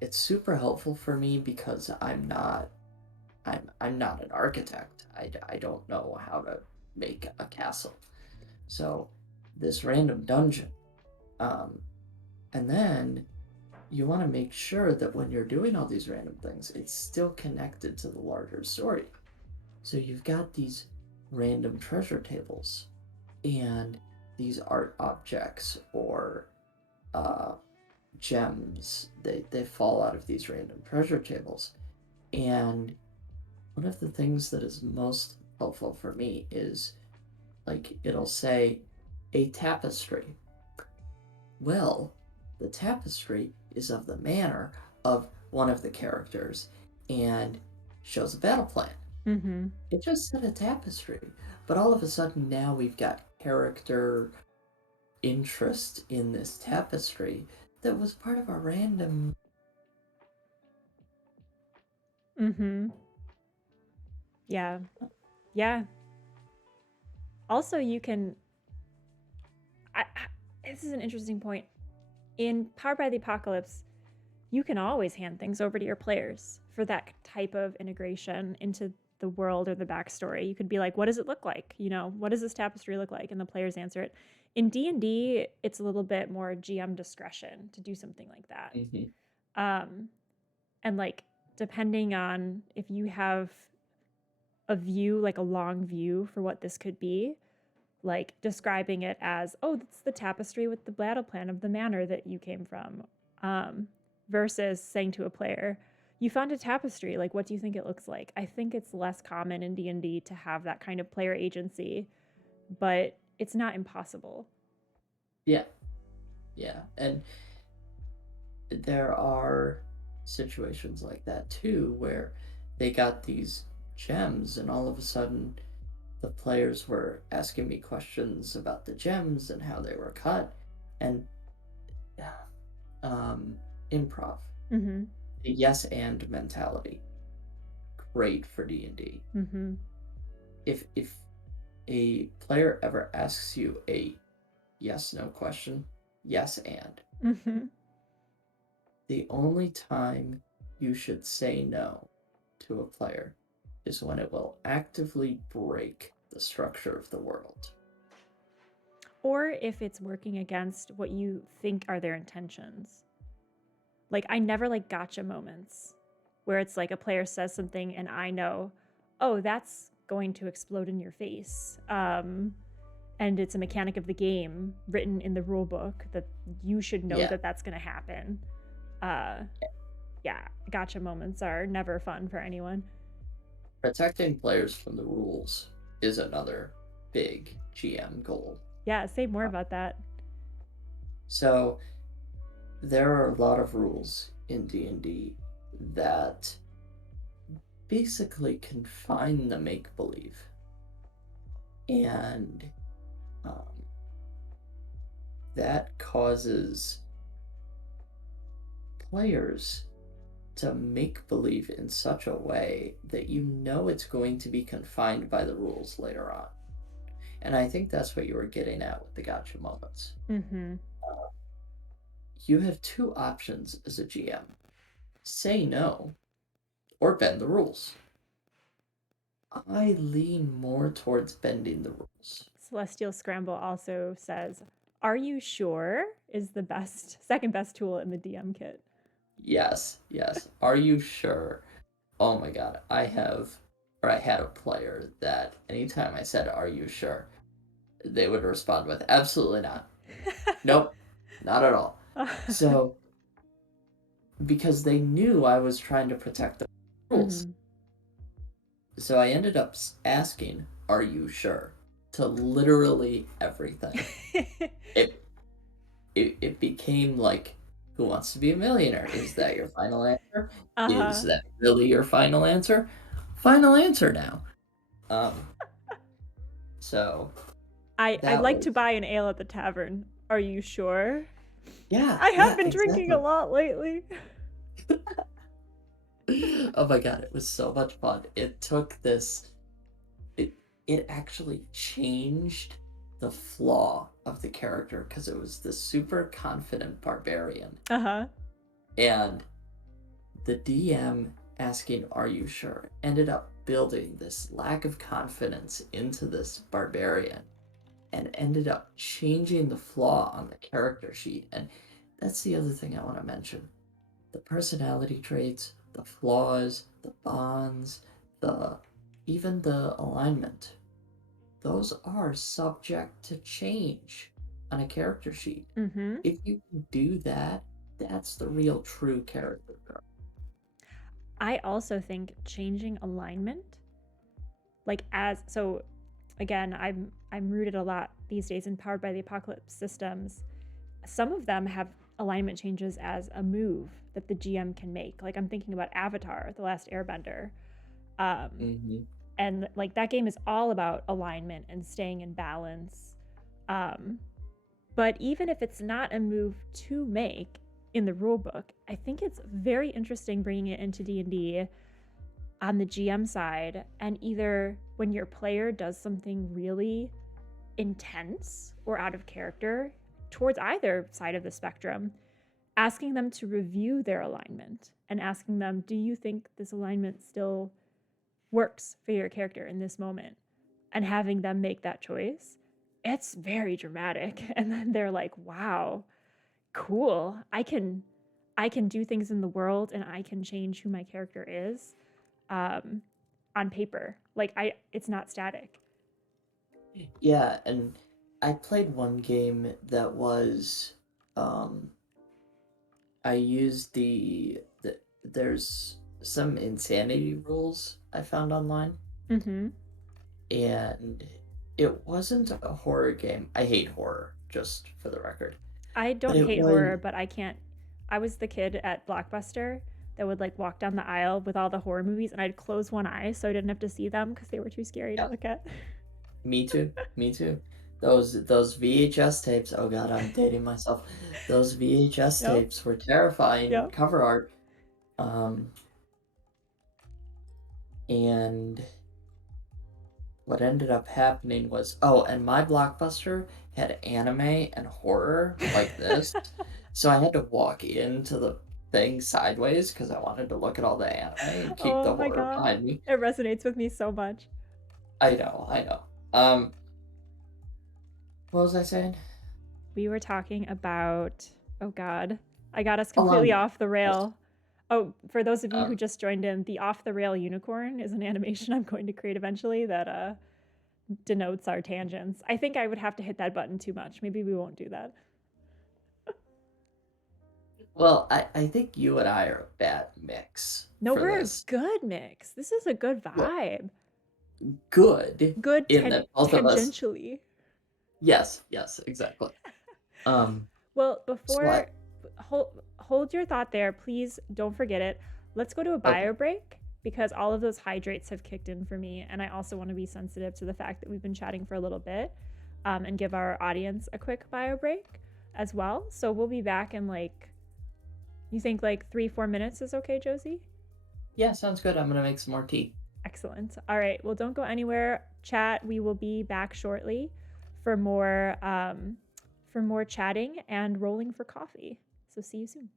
it's super helpful for me because I'm not an architect. I don't know how to make a castle. So this random dungeon, um, and then you want to make sure that when you're doing all these random things, it's still connected to the larger story. So you've got these random treasure tables and these art objects or uh, gems. They fall out of these random treasure tables. And one of the things that is most helpful for me is like it'll say a tapestry. Well, the tapestry is of the manor of one of the characters and shows a battle plan. Mm-hmm. It just said a tapestry, but all of a sudden now we've got character interest in this tapestry that was part of a random. Mm-hmm. Yeah. Yeah. Also, you can. This is an interesting point. In Powered by the Apocalypse, you can always hand things over to your players for that type of integration into the world or the backstory. You could be like, what does it look like? You know, what does this tapestry look like? And the players answer it. In D&D, it's a little bit more GM discretion to do something like that. Mm-hmm. Um, and like, depending on if you have a view, like a long view for what this could be, like describing it as, oh, that's the tapestry with the battle plan of the manor that you came from, um, versus saying to a player, you found a tapestry, like what do you think it looks like? I think it's less common in D&D to have that kind of player agency, but it's not impossible. Yeah, yeah, and there are situations like that too where they got these gems, and all of a sudden the players were asking me questions about the gems and how they were cut, and um, improv, Mm-hmm. the yes and mentality, great for D&D. Mm-hmm. If a player ever asks you a yes no question, yes and, Mm-hmm. the only time you should say no to a player is when it will actively break the structure of the world. Or if it's working against what you think are their intentions. Like, I never like gotcha moments where it's like a player says something and I know, oh, that's going to explode in your face. And it's a mechanic of the game written in the rule book that you should know Yeah, that that's going to happen. Uh, yeah, gotcha moments are never fun for anyone. protecting players from the rules is another big GM goal. Yeah, say more about that. So there are a lot of rules in D&D that basically confine the make believe, and um, that causes players to make believe in such a way that you know it's going to be confined by the rules later on. And I think that's what you were getting at with the gotcha moments. Mm-hmm. You have two options as a GM: say no or bend the rules. I lean more towards bending the rules. Celestial Scramble also says, "Are you sure?" is the best, second best tool in the DM kit. Yes, yes. Are you sure? Oh my god, I had a player that anytime I said, "Are you sure?" they would respond with, "Absolutely not. Nope, not at all." So, because they knew I was trying to protect the rules, Mm-hmm. so I ended up asking, "Are you sure?" to literally everything. It it became like, "Who wants to be a millionaire? Is that your final answer? Is Uh-huh. that really your final answer? Final answer now." Um, so I'd that like to was buy an ale at the tavern. Are you sure? yeah, I have yeah, been drinking a exactly. lot lately. Oh my god, it was so much fun. It took this it it actually changed the flaw of the character because it was the super confident barbarian. Uh-huh. And the DM asking, "Are you sure?" ended up building this lack of confidence into this barbarian and ended up changing the flaw on the character sheet. And that's the other thing I want to mention: the personality traits, the flaws, the bonds, the even the alignment. Those are subject to change on a character sheet. Mm-hmm. If you can do that, that's the real true character growth. I also think changing alignment, like as so again, I'm rooted a lot these days in Powered by the Apocalypse systems. Some of them have alignment changes as a move that the GM can make. Like I'm thinking about Avatar, The Last Airbender. Um, Mm-hmm. and like that game is all about alignment and staying in balance. Um, but even if it's not a move to make in the rule book, I think it's very interesting bringing it into D&D on the GM side, and either when your player does something really intense or out of character towards either side of the spectrum, asking them to review their alignment and asking them, do you think this alignment still works for your character in this moment? And having them make that choice. It's very dramatic. And then they're like, wow, cool. I can do things in the world and I can change who my character is um, on paper. Like it's not static. Yeah, and I played one game that was um I used there's some insanity rules I found online, Mm-hmm. and it wasn't a horror game. I hate horror, just for the record. I But don't it hate was horror, but I can't. I was the kid at Blockbuster. that would like walk down the aisle with all the horror movies, and I'd close one eye so I didn't have to see them because they were too scary to Yeah, look at. me too. Me too. Those VHS tapes. Oh God, I'm dating myself. Those VHS Yep. tapes were terrifying Yep. cover art. Um, and what ended up happening was, oh, and my Blockbuster had anime and horror like this. So I had to walk into the thing sideways because I wanted to look at all the anime and keep Oh the my horror god. behind me. It resonates with me so much. I know, I know. What was I saying? We were talking about, oh god, I got us completely Along off the rail. Oh, for those of you who um, just joined in, the off the rail unicorn is an animation I'm going to create eventually that denotes our tangents. I think I would have to hit that button too much. Maybe we won't do that. well, I think you and I are a bad mix No, for we're a this. good mix. This is a good Well, vibe. good Good in that both of us. tangentially. Yes, yes, exactly. Um, Well, so I before hold your thought there, please don't forget it. Let's go to a okay. bio break because all of those hydrates have kicked in for me, and I also want to be sensitive to the fact that we've been chatting for a little bit, and give our audience a quick bio break as well. So we'll be back in like, you think like 3-4 minutes is okay, Josie? Yeah, sounds good. I'm gonna make some more tea. Excellent. All right. Well, don't go anywhere. Chat. We will be back shortly for more chatting and rolling for coffee. So see you soon.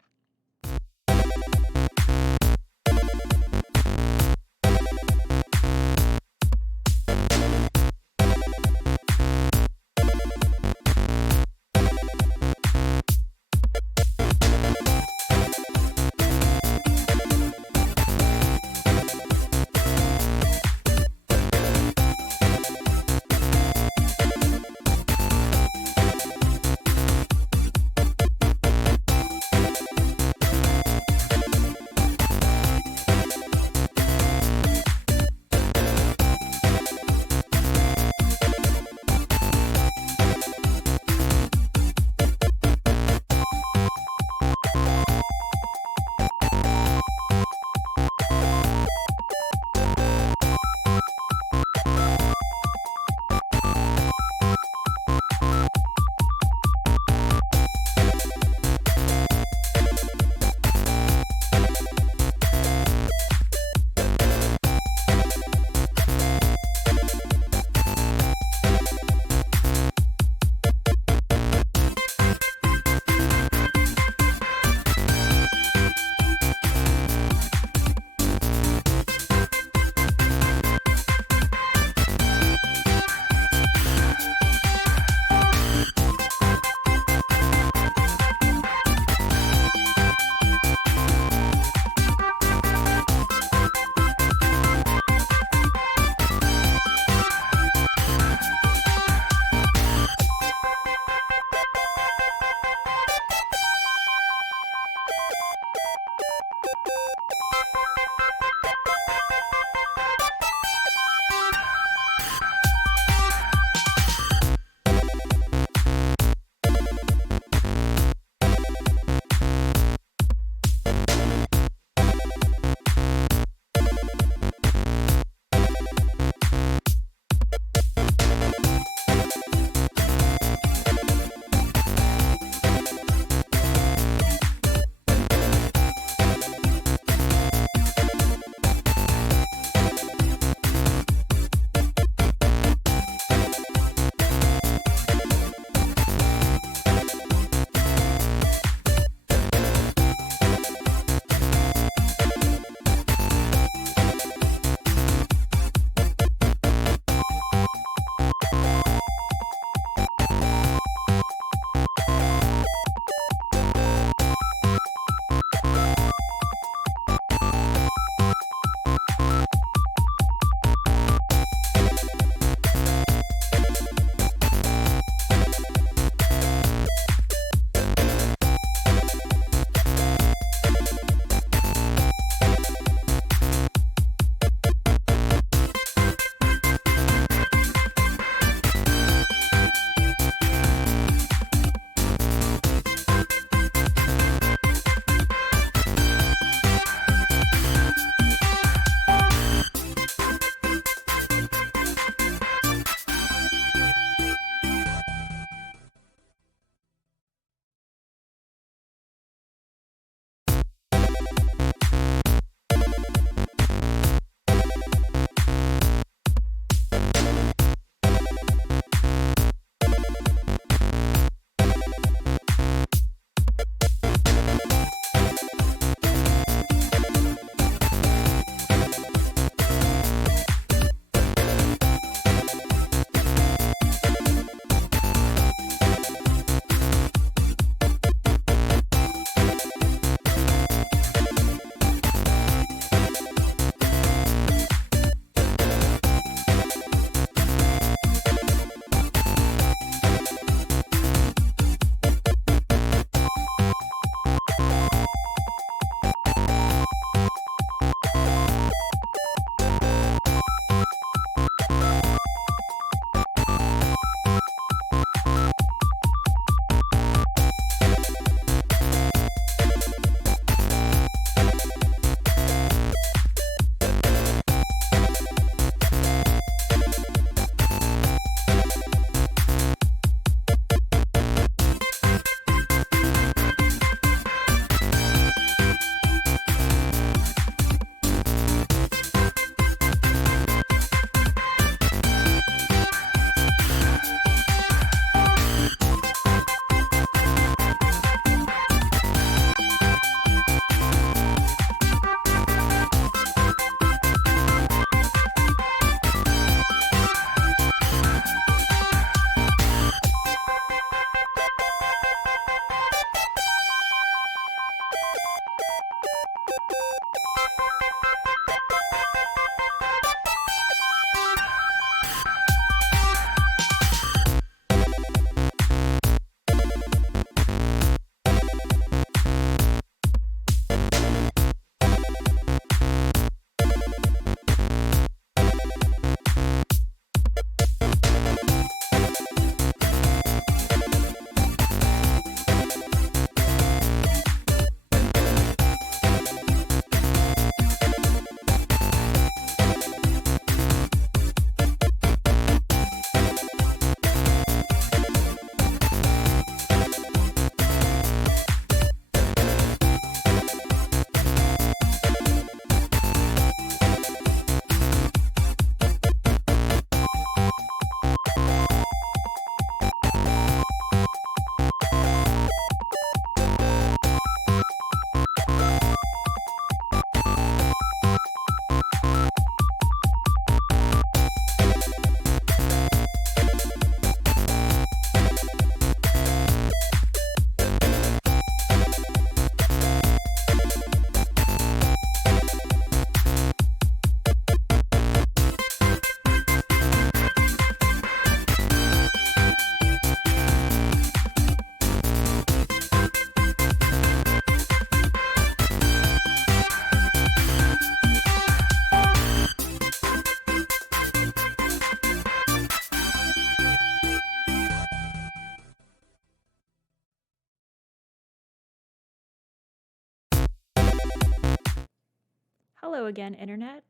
Hello again, Internet.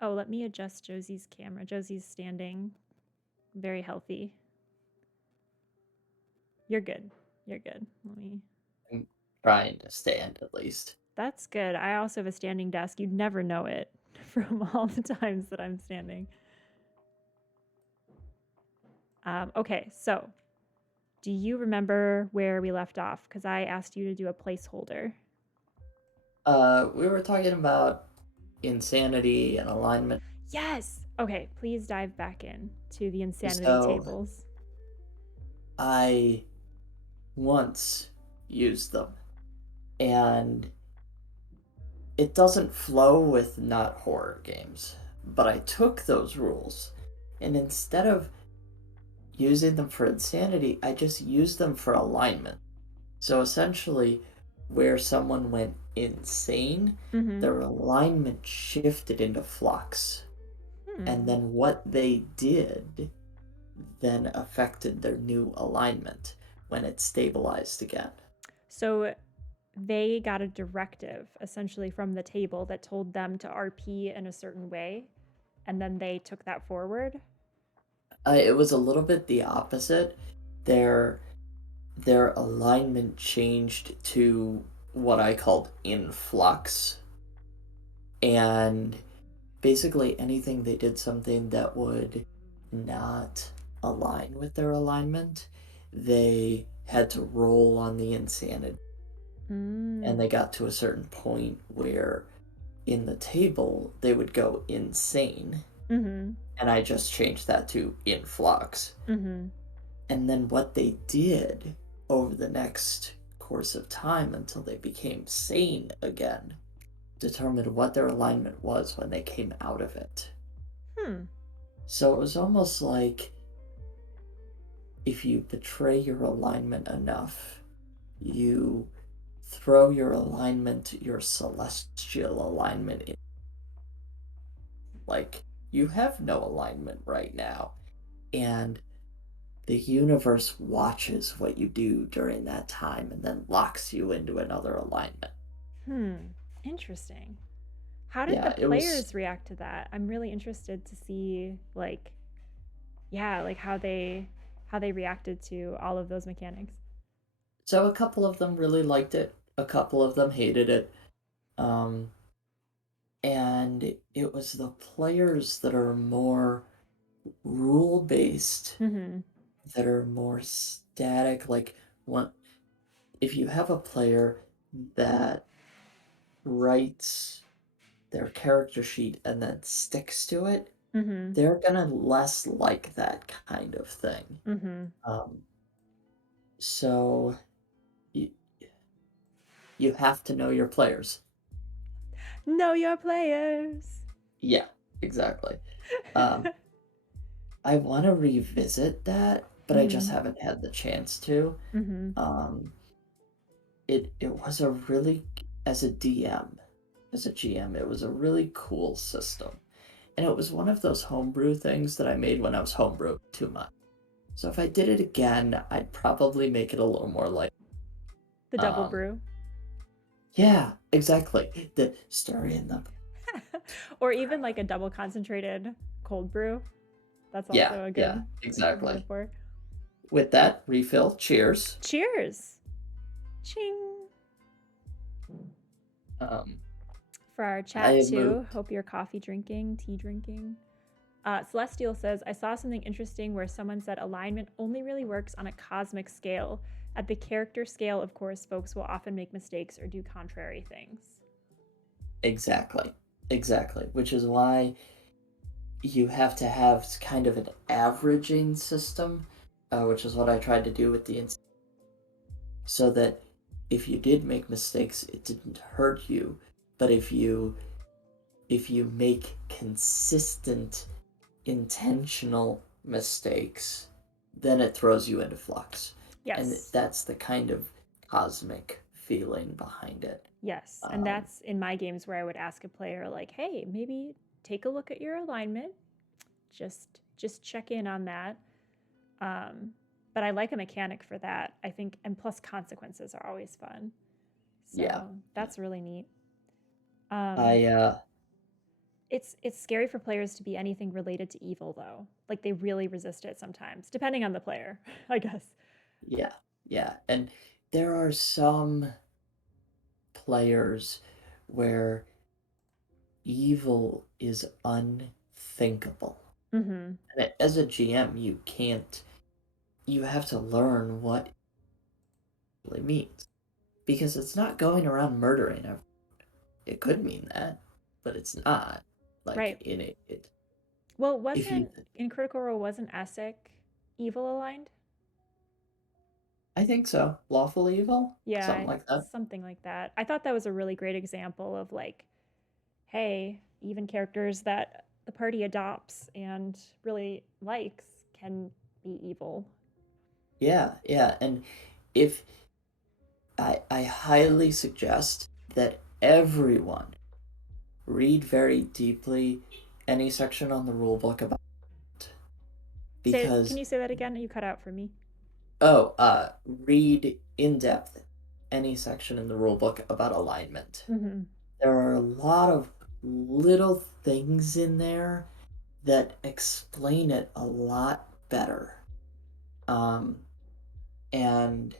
Oh, let me adjust Josie's camera. Josie's standing very healthy. You're good. You're good. Let me. I'm trying to stand at least. That's good. I also have a standing desk. You'd never know it from all the times that I'm standing. Okay, so do you remember where we left off? Because I asked you to do a placeholder. We were talking about insanity and alignment. Yes! Okay, please dive back in to the insanity So tables. I once used them, and it doesn't flow with not horror games. But I took those rules, and instead of using them for insanity, I just used them for alignment. So essentially, where someone went insane, Mm-hmm. their alignment shifted into flux. And Hmm. then what they did then affected their new alignment when it stabilized again. So they got a directive essentially from the table that told them to RP in a certain way, and then they took that forward. It was a little bit the opposite. Their their alignment changed to what I called influx, and basically anything they did something that would not align with their alignment, they had to roll on the insanity. And Mm. they got to a certain point where in the table they would go insane, Mm-hmm. and I just changed that to influx. Mm-hmm. And then what they did over the next course of time until they became sane again determined what their alignment was when they came out of it. Hmm. So it was almost like if you betray your alignment enough, you throw your alignment, your celestial alignment, in. Like, you have no alignment right now. And the universe watches what you do during that time and then locks you into another alignment. Hmm. Interesting. How did the Yeah, it was. players react to that? I'm really interested to see like yeah, like how they reacted to all of those mechanics. So a couple of them really liked it, a couple of them hated it. Um, and it was the players that are more rule based, Mm-hmm. that are more static. Like, what if you have a player that writes their character sheet and then sticks to it, Mm-hmm. they're gonna less like that kind of thing. Mm-hmm. Um, so you, you have to know your players. Know your players. Yeah, exactly. Um, I want to revisit that, but I just Mm-hmm. haven't had the chance to. Mm-hmm. Um, it was a really, as a DM, as a GM, it was a really cool system, and it was one of those homebrew things that I made when I was homebrew too much. So if I did it again, I'd probably make it a little more like, The double um, brew. yeah, exactly. The story in the. Or even like a double concentrated cold brew. That's Yeah, also yeah, a good exactly. metaphor. With that, refill. Cheers. Cheers. Ching. Um, For our I chat have too. moved. Hope you're coffee drinking, tea drinking. Celestial says, I saw something interesting where someone said alignment only really works on a cosmic scale. At the character scale, of course, folks will often make mistakes or do contrary things. Exactly, exactly. Which is why you have to have kind of an averaging system, which is what I tried to do with the so that if you did make mistakes, it didn't hurt you. But if you make consistent, intentional mistakes, then it throws you into flux, and Yes. that's the kind of cosmic feeling behind it. Yes. And Um, that's in my games where I would ask a player like, "Hey, maybe take a look at your alignment. Just check in on that." Um, but I like a mechanic for that. I think and plus consequences are always fun. yeah, So, yeah. that's really neat. Um, I it's scary for players to be anything related to evil though. Like they really resist it sometimes, depending on the player, I guess. yeah, yeah. And there are some players where evil is unthinkable. Mhm. And as a GM, you have to learn what it really means. Because it's not going around murdering everyone. It could mean that, but it's not. Like Right. in it Well, if you wasn't in Critical Role wasn't Essek evil aligned? I think so. Lawful evil? Something Yeah, like that. something like that. I thought that was a really great example of like, hey, even characters that the party adopts and really likes can be evil. Yeah, yeah. And if I highly suggest that everyone read very deeply any section on the rule book about it. Say, can Because you say that again? You cut out for me. read in depth any section in the rule book about alignment. Mm-hmm. There are a lot of little things in there that explain it a lot better. Um, and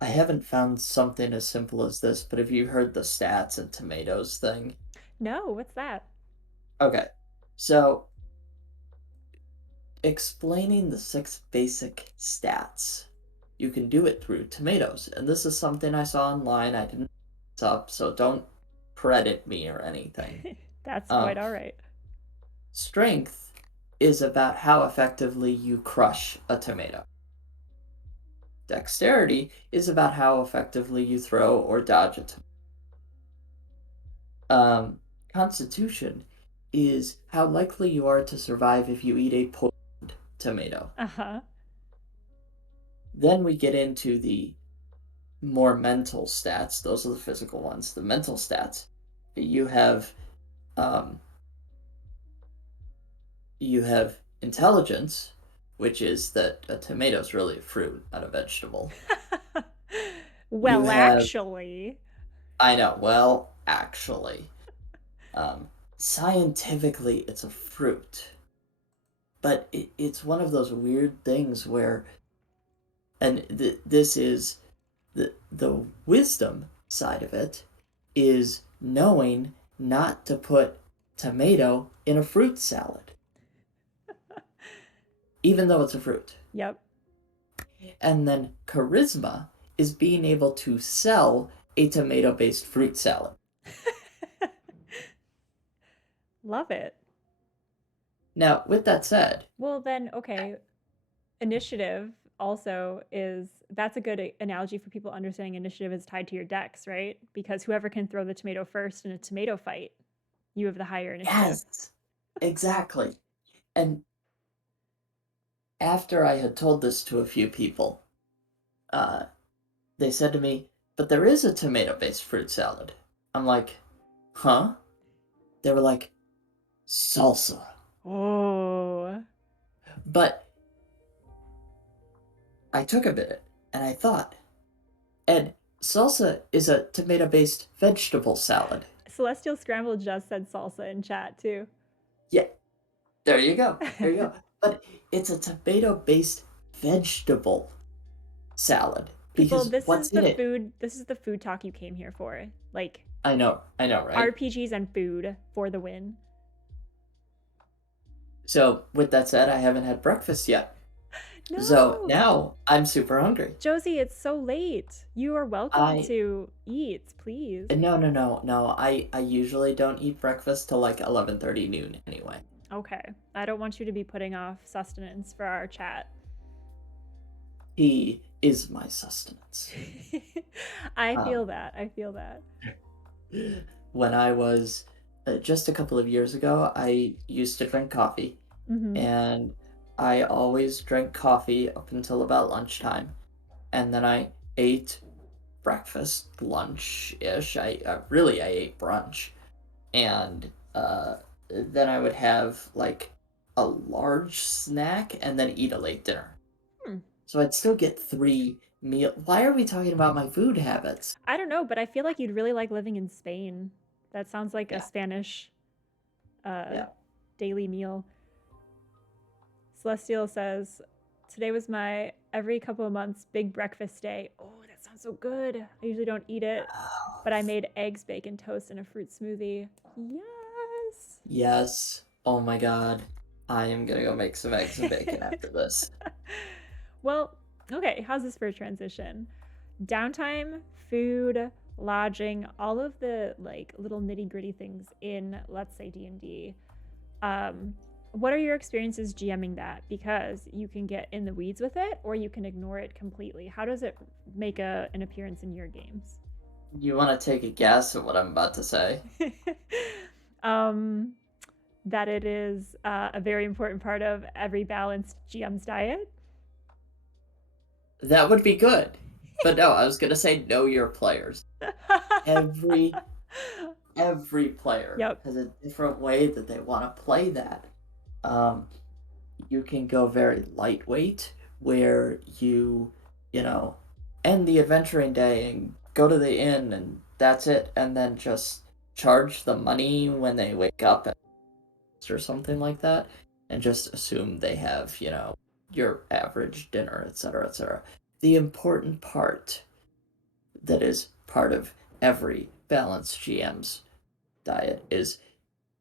I haven't found something as simple as this, but have you heard the stats and tomatoes thing? No, what's that? Okay, so explaining the six basic stats, you can do it through tomatoes. And this is something I saw online. I didn't look this up, so don't credit me or anything. That's quite Um, all right. Strength is about how effectively you crush a tomato. Dexterity is about how effectively you throw or dodge a tomato. Constitution is how likely you are to survive if you eat a poisoned tomato. Uh-huh. Then we get into the more mental stats. Those are the physical ones. The mental stats. You have um, you have intelligence, which is that a tomato is really a fruit, not a vegetable. You Well, have actually, I know. Well, actually, scientifically, it's a fruit, but it's one of those weird things where, and this is the wisdom side of it, is knowing not to put tomato in a fruit salad, even though it's a fruit. yep. And then charisma is being able to sell a tomato based fruit salad. Love it. Now, with that said, Well, then, okay, initiative also is that's a good analogy for people understanding initiative is tied to your dex, right? Because whoever can throw the tomato first in a tomato fight, you have the higher initiative. yes, exactly. And after I had told this to a few people, uh, they said to me, but there is a tomato based fruit salad. I'm like, huh? They were like, salsa. Oh, But I took a bit and I thought, and salsa is a tomato based vegetable salad. Celestial Scramble just said salsa in chat too. Yeah, there you go. There you go. But it's a tomato based vegetable salad People, because what's in it? this is the food talk you came here for. Like I know, right? RPGs and food for the win. So, with that said, I haven't had breakfast yet. So No, now I'm super hungry. Josie, it's so late. You are welcome I to eat, please. no. I usually don't eat breakfast till like 11:30 noon anyway. Okay. I don't want you to be putting off sustenance for our chat. He is my sustenance. I Um, feel that. I feel that. when I was just a couple of years ago, I used to drink coffee, Mm-hmm. and I always drank coffee up until about lunchtime, and then I ate breakfast, lunch ish. I ate brunch, and then I would have like a large snack and then eat a late dinner. Hmm. So I'd still get three meal. Why are we talking about my food habits? I don't know, but I feel like you'd really like living in Spain. That sounds like a Yeah, Spanish yeah. daily meal. Celestial says, today was my every couple of months big breakfast day. Oh, that sounds so good. I usually don't eat it, but I made eggs, bacon, toast, and a fruit smoothie. Yes. Yes. Oh my God. I am gonna go make some eggs and bacon after this. Well, okay, how's this for a transition? Downtime, food, lodging, all of the like little nitty-gritty things in, let's say, D&D. Um, what are your experiences GMing that? Because you can get in the weeds with it or you can ignore it completely. How does it make an appearance in your games? You want to take a guess at what I'm about to say? um, that it is a very important part of every balanced GM's diet. That would be good. But no, I was gonna say know your players. Every every player Yep. has a different way that they want to play that. Um, you can go very lightweight, where you know, end the adventuring day and go to the inn and that's it, and then just charge the money when they wake up or something like that, and just assume they have, your average dinner, etc., etc. The important part that is part of every balanced GM's diet is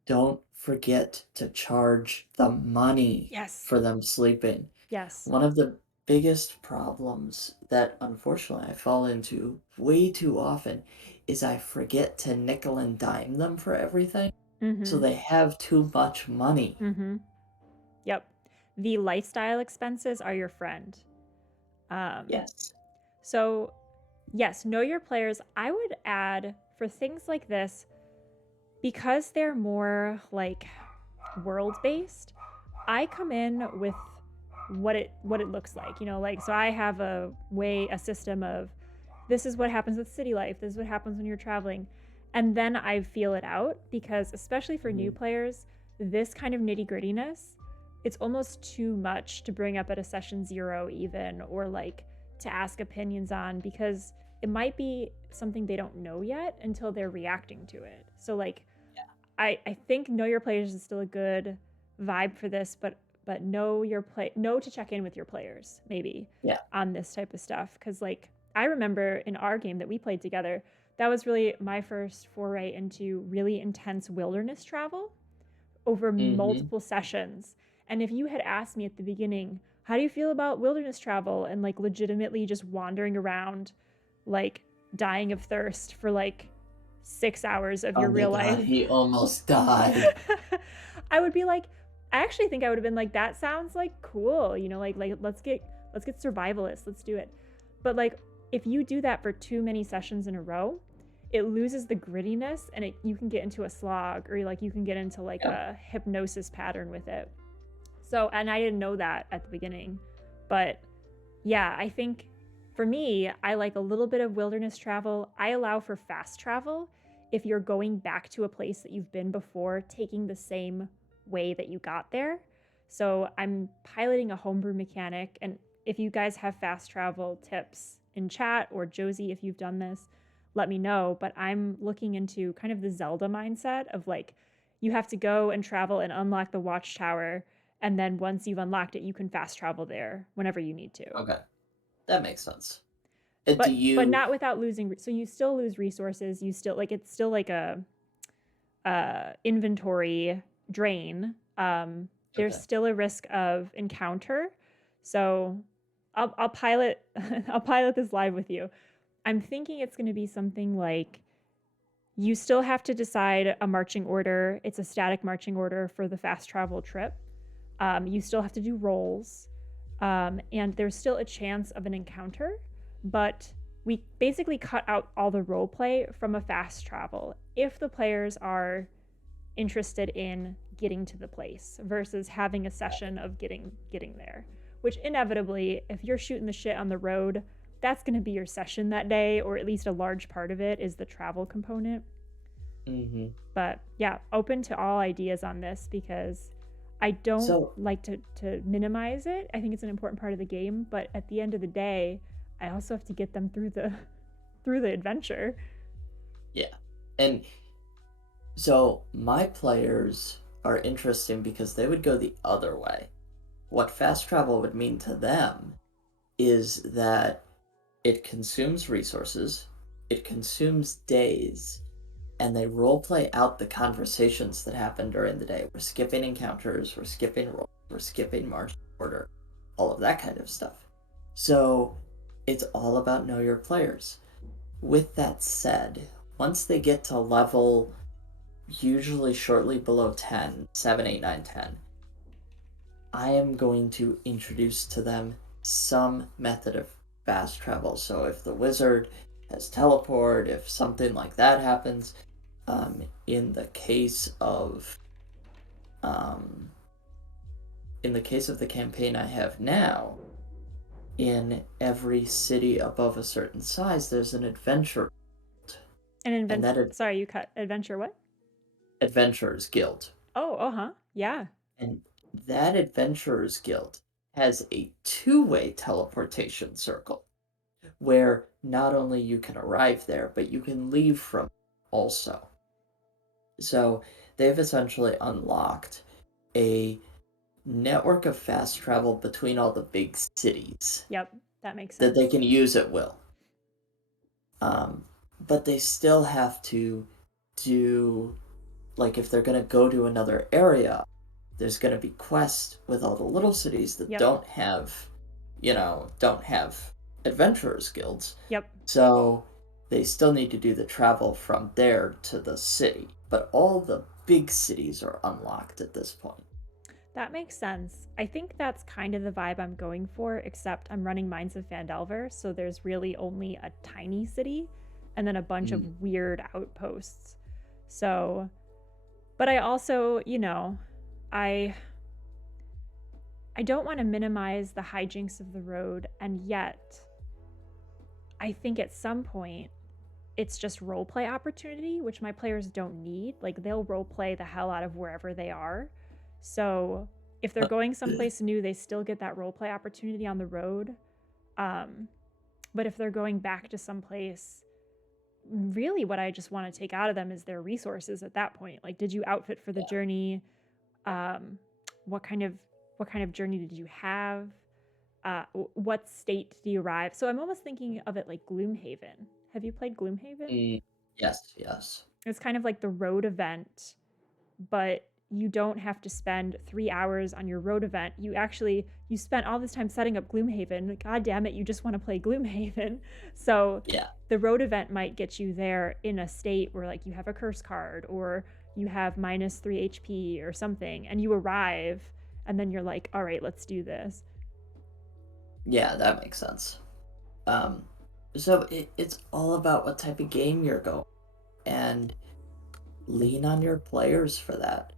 don't forget to charge the money Yes. for them sleeping. Yes. One of the biggest problems that unfortunately I fall into way too often is I forget to nickel and dime them for everything. So Mm-hmm. they have too much money. Mm-hmm. Yep. The lifestyle expenses are your friend. Um, Yes. so yes, know your players. I would add for things like this, because they're more like world based, I come in with what it looks like. Like, so I have a system of, this is what happens with city life, this is what happens when you're traveling, and then I feel it out, because especially for new Mhm. players, this kind of nitty-grittiness, it's almost too much to bring up at a session 0 even, or like to ask opinions on, because it might be something they don't know yet until they're reacting to it. So like, I think know your players is still a good vibe for this, but know to check in with your players maybe Yeah. on this type of stuff, because like I remember in our game that we played together, that was really my first foray into really intense wilderness travel over Mm-hmm. multiple sessions. And if you had asked me at the beginning, how do you feel about wilderness travel, and like legitimately just wandering around, like dying of thirst for like 6 hours of Oh your my real God, life, he almost died. I would be like, I actually think I would have been like, that sounds like cool, like let's get survivalist, let's do it. But like, if you do that for too many sessions in a row, it loses the grittiness, and you can get into a slog, or like you can get into like Yeah. a hypnosis pattern with it. So, and I didn't know that at the beginning, but yeah, I think for me, I like a little bit of wilderness travel. I allow for fast travel if you're going back to a place that you've been before, taking the same way that you got there. So I'm piloting a homebrew mechanic. And if you guys have fast travel tips in chat, or Josie, if you've done this, let me know. But I'm looking into kind of the Zelda mindset of like, you have to go and travel and unlock the watchtower. And then once you've unlocked it, you can fast travel there whenever you need to. Okay. That makes sense. Do But you? not without losing. So you still lose resources. You still like, it's still like a inventory drain. There's Okay. still a risk of encounter. So I'll pilot I'll pilot this live with you. I'm thinking it's going to be something like, you still have to decide a marching order. It's a static marching order for the fast travel trip. You still have to do rolls, and there's still a chance of an encounter, but we basically cut out all the role play from a fast travel if the players are interested in getting to the place versus having a session of getting there. Which inevitably, if you're shooting the shit on the road, that's going to be your session that day, or at least a large part of it is the travel component. Mm-hmm. But yeah, open to all ideas on this, because I don't So like to minimize it. I think it's an important part of the game, but at the end of the day, I also have to get them through the through the adventure. yeah, and So my players are interesting because they would go the other way. What fast travel would mean to them is that it consumes resources, it consumes days, and they role play out the conversations that happen during the day. We're skipping encounters, we're skipping rolls, we're skipping march order, all of that kind of stuff. So it's all about know your players. With that said, once they get to level usually shortly below 10, 7, 8, 9, 10, I am going to introduce to them some method of fast travel. So if the wizard has teleport, if something like that happens, in the case of um, in the case of the campaign I have now, in every city above a certain size, there's an adventure, An and sorry, you cut adventure what? adventurers guild, Oh, uh-huh. Yeah. and that adventurers guild has a two-way teleportation circle where not only you can arrive there, but you can leave from also. So they've essentially unlocked a network of fast travel between all the big cities Yep. That makes that sense. they can use at will. Um, but they still have to do, like, if they're going to go to another area, there's going to be quests with all the little cities that Yep. don't have adventurers guilds. Yep. So they still need to do the travel from there to the city. But all the big cities are unlocked at this point. That makes sense. I think that's kind of the vibe I'm going for, except I'm running Mines of Phandelver, so there's really only a tiny city and then a bunch Mm, of weird outposts. So, but I also, I I don't want to minimize the hijinks of the road, and yet I think at some point it's just roleplay opportunity, which my players don't need. Like they'll roleplay the hell out of wherever they are. So if they're going someplace new, they still get that roleplay opportunity on the road. Um, but if they're going back to someplace, really what I just want to take out of them is their resources at that point. Like, did you outfit for the yeah. journey? Um, what kind of journey did you have? What state do you arrive? So I'm almost thinking of it like Gloomhaven. Have you played Gloomhaven? Mm, yes, yes. It's kind of like the road event, but you don't have to spend 3 hours on your road event. You spent all this time setting up Gloomhaven. God damn it, you just want to play Gloomhaven. So Yeah. the road event might get you there in a state where like you have a curse card or you have -3 HP or something, and you arrive, and then you're like, all right, let's do this. Yeah, that makes sense. Um, so it's all about what type of game you're going and lean on your players for that.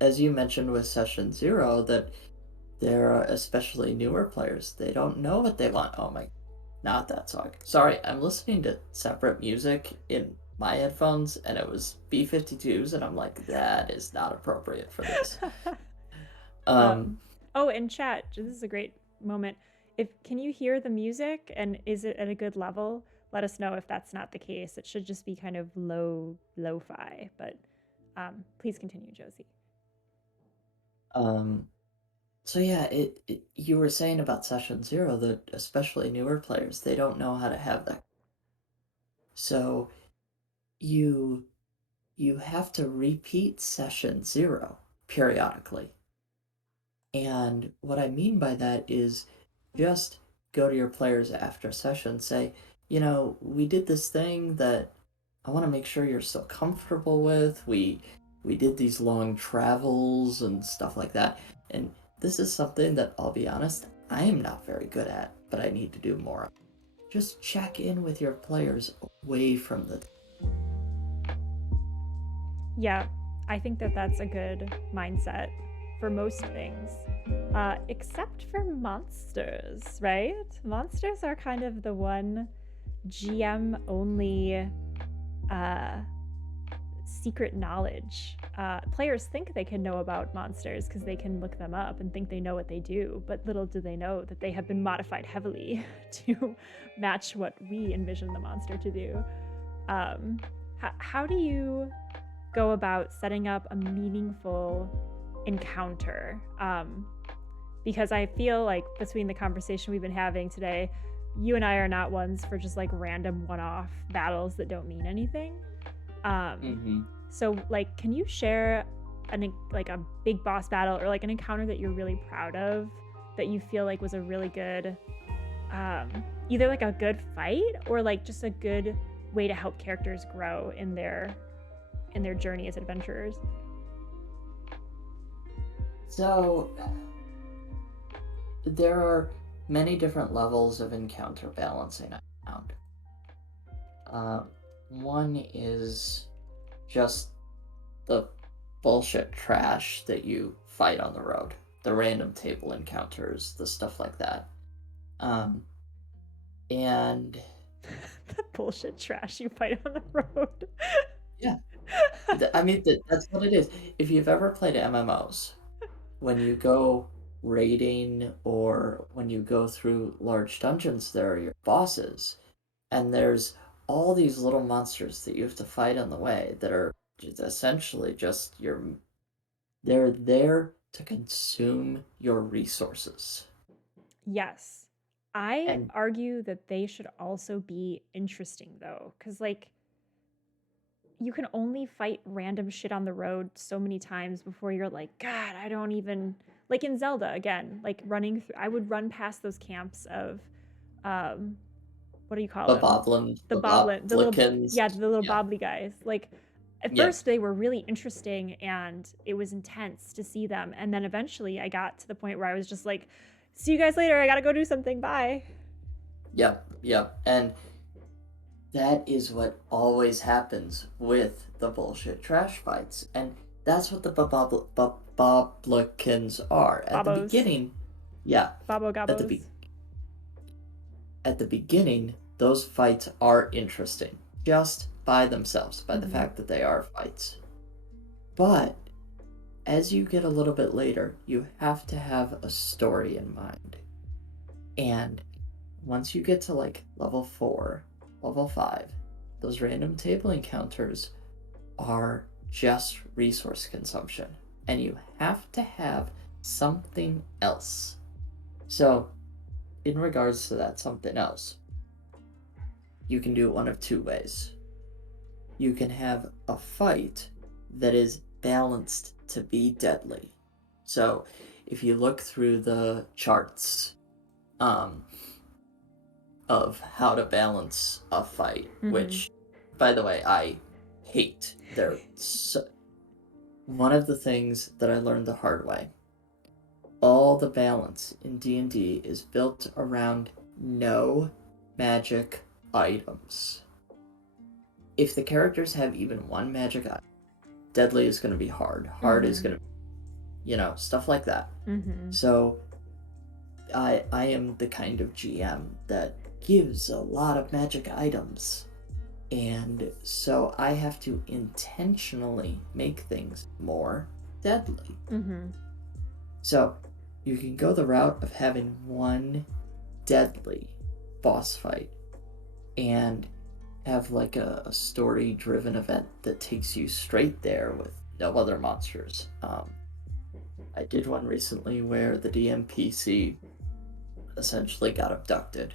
As you mentioned with Session Zero, that there are especially newer players. They don't know what they want. Oh my, not that song. Sorry, I'm listening to separate music in my headphones, and it was B-52s, and I'm like, that is not appropriate for this. Um, um, oh, and chat, this is a great moment. If can you hear the music and is it at a good level? Let us know if that's not the case. It should just be kind of lo-fi, but please continue, Josie. um, so yeah, you were saying about Session Zero that especially newer players, they don't know how to have that. So you you have to repeat Session Zero periodically. And what I mean by that is just go to your players after session, say, we did this thing that I want to make sure you're still comfortable with. We did these long travels and stuff like that. And this is something that I'll be honest, I am not very good at, but I need to do more of. Just check in with your players away from the. Yeah, I think that that's a good mindset for most things, except for monsters, right? Monsters are kind of the one GM only uh, secret knowledge. Players think they can know about monsters because they can look them up and think they know what they do, but little do they know that they have been modified heavily to match what we envision the monster to do. Um, how do you go about setting up a meaningful encounter? Because I feel like between the conversation we've been having today, you and I are not ones for just like random one-off battles that don't mean anything. Um, Mm-hmm. so like, can you share like a big boss battle or like an encounter that you're really proud of that you feel like was a really good, either like a good fight or like just a good way to help characters grow in their journey as adventurers? So there are many different levels of encounter balancing I found. Uh, One is just the bullshit trash that you fight on the road, the random table encounters, the stuff like that. Um, and The bullshit trash you fight on the road. yeah, I mean, that's what it is. If you've ever played MMOs, when you go raiding or when you go through large dungeons, there are your bosses, and there's all these little monsters that you have to fight on the way that are just essentially just your. They're there to consume your resources. Yes. I And argue that they should also be interesting though, because like you can only fight random shit on the road so many times before you're like, God, I don't even like in Zelda again, like running through I would run past those camps of um what do you call the them? boblins, The the boblin, the little boblikins, yeah, the little yeah, bobbly guys. Like at yeah, first they were really interesting and it was intense to see them. And then eventually I got to the point where I was just like, see you guys later. I gotta go do something. Bye. yep, yep. And that is what always happens with the bullshit trash fights. And that's what the boblikins are. At the Babos. beginning, yeah, Babo at the gabos. be- at the beginning, those fights are interesting just by themselves, by the Mm-hmm. fact that they are fights. But as you get a little bit later, you have to have a story in mind. And once you get to like level 4, level 5, those random table encounters are just resource consumption. And you have to have something else. So, in regards to that something else, you can do it one of two ways. You can have a fight that is balanced to be deadly. So, if you look through the charts um, of how to balance a fight, Mm-hmm. which, by the way, I hate. One of the things that I learned the hard way. All the balance in D&D is built around no magic items. If the characters have even one magic item, deadly is going to be hard. Hard is Mm-hmm. going to, stuff like that. Mm-hmm. So I am the kind of GM that gives a lot of magic items. And so I have to intentionally make things more deadly. Mm-hmm. So you can go the route of having one deadly boss fight and have like a story driven event that takes you straight there with no other monsters. I did one recently where the DMPC essentially got abducted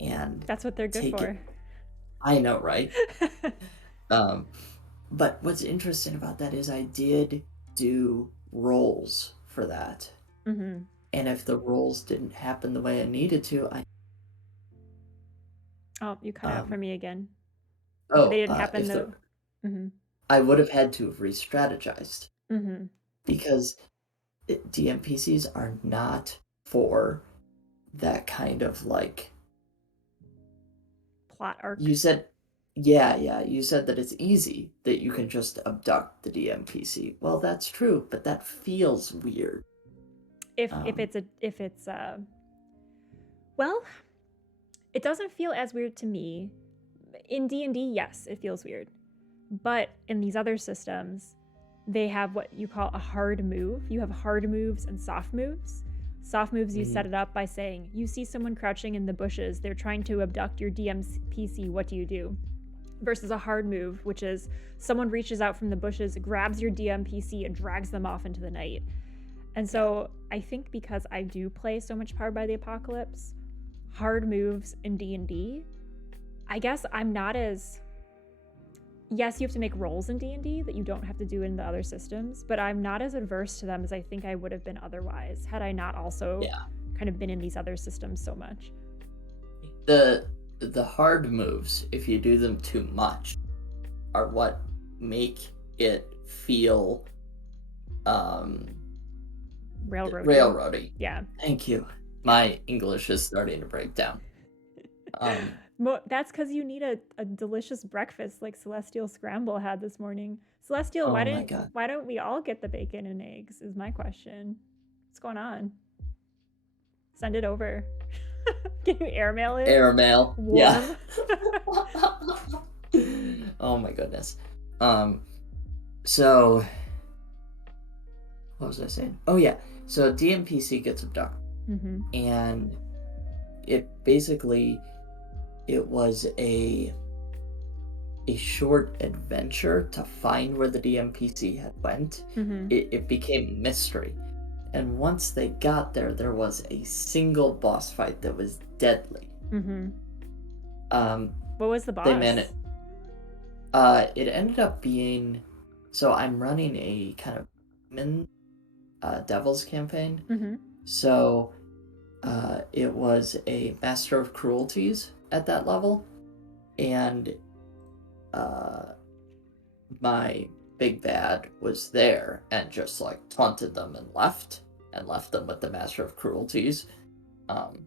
and That's what they're good taken. for. I know, right? Um, but what's interesting about that is I did do rolls for that. Mm-hmm. And if the rolls didn't happen the way I needed to, Oh, you cut out for um me again. If they oh, didn't happen if though. the Mm-hmm. I would have had to have re-strategized Mm-hmm. because DMPCs are not for that kind of like Plot arc. you said. Yeah, you said that it's easy that you can just abduct the DMPC. Well, that's true, but that feels weird. If Um, it's a if it's well, it doesn't feel as weird to me. In D&D, yes, it feels weird. But in these other systems, they have what you call a hard move. You have hard moves and soft moves. Soft moves, you set mhm. it up by saying, you see someone crouching in the bushes, they're trying to abduct your DM's PC, what do you do? versus a hard move, which is someone reaches out from the bushes, grabs your DMPC, and drags them off into the night. And so I think because I do play so much Powered by the Apocalypse, hard moves in D&D, I guess I'm not as... Yes, you have to make rolls in D&D that you don't have to do in the other systems, but I'm not as adverse to them as I think I would have been otherwise, had I not also kind of been in these other systems so much. The hard moves, if you do them too much, are what make it feel railroady. Yeah. Thank you. My English is starting to break down. That's because you need a delicious breakfast like Celestial Scramble had this morning. Celestial, why don't we all get the bacon and eggs is my question. What's going on? Send it over. Can you airmail it? Airmail. Warm. Yeah. Oh my goodness. So what was I saying? Oh yeah. So DMPC gets abducted. Mm-hmm. And it was a short adventure to find where the DMPC had went. Mm-hmm. It became mystery. And once they got there, there was a single boss fight that was deadly. Mm-hmm. What was the boss? It ended up being... So I'm running a kind of Devil's campaign. Mm-hmm. So it was a Master of Cruelties at that level. And my big bad was there and just like taunted them and left them with the Master of Cruelties. And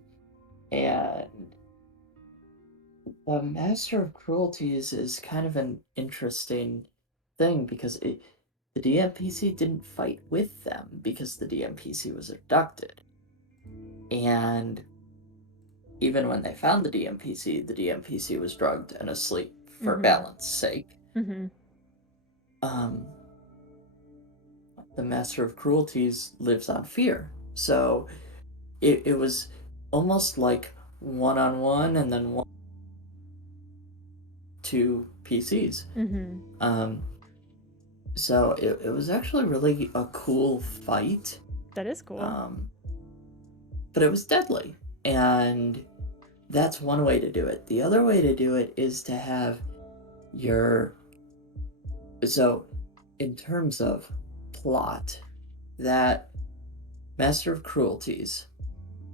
the Master of Cruelties is kind of an interesting thing because the DMPC didn't fight with them because the DMPC was abducted. And even when they found the DMPC was drugged and asleep for balance sake. Mm-hmm. The Master of Cruelties lives on fear. So it was almost like one-on-one and then two PCs. Mm-hmm. So it was actually really a cool fight. That is cool. But it was deadly. And that's one way to do it. The other way to do it is to have your... So, in terms of plot, that Master of Cruelties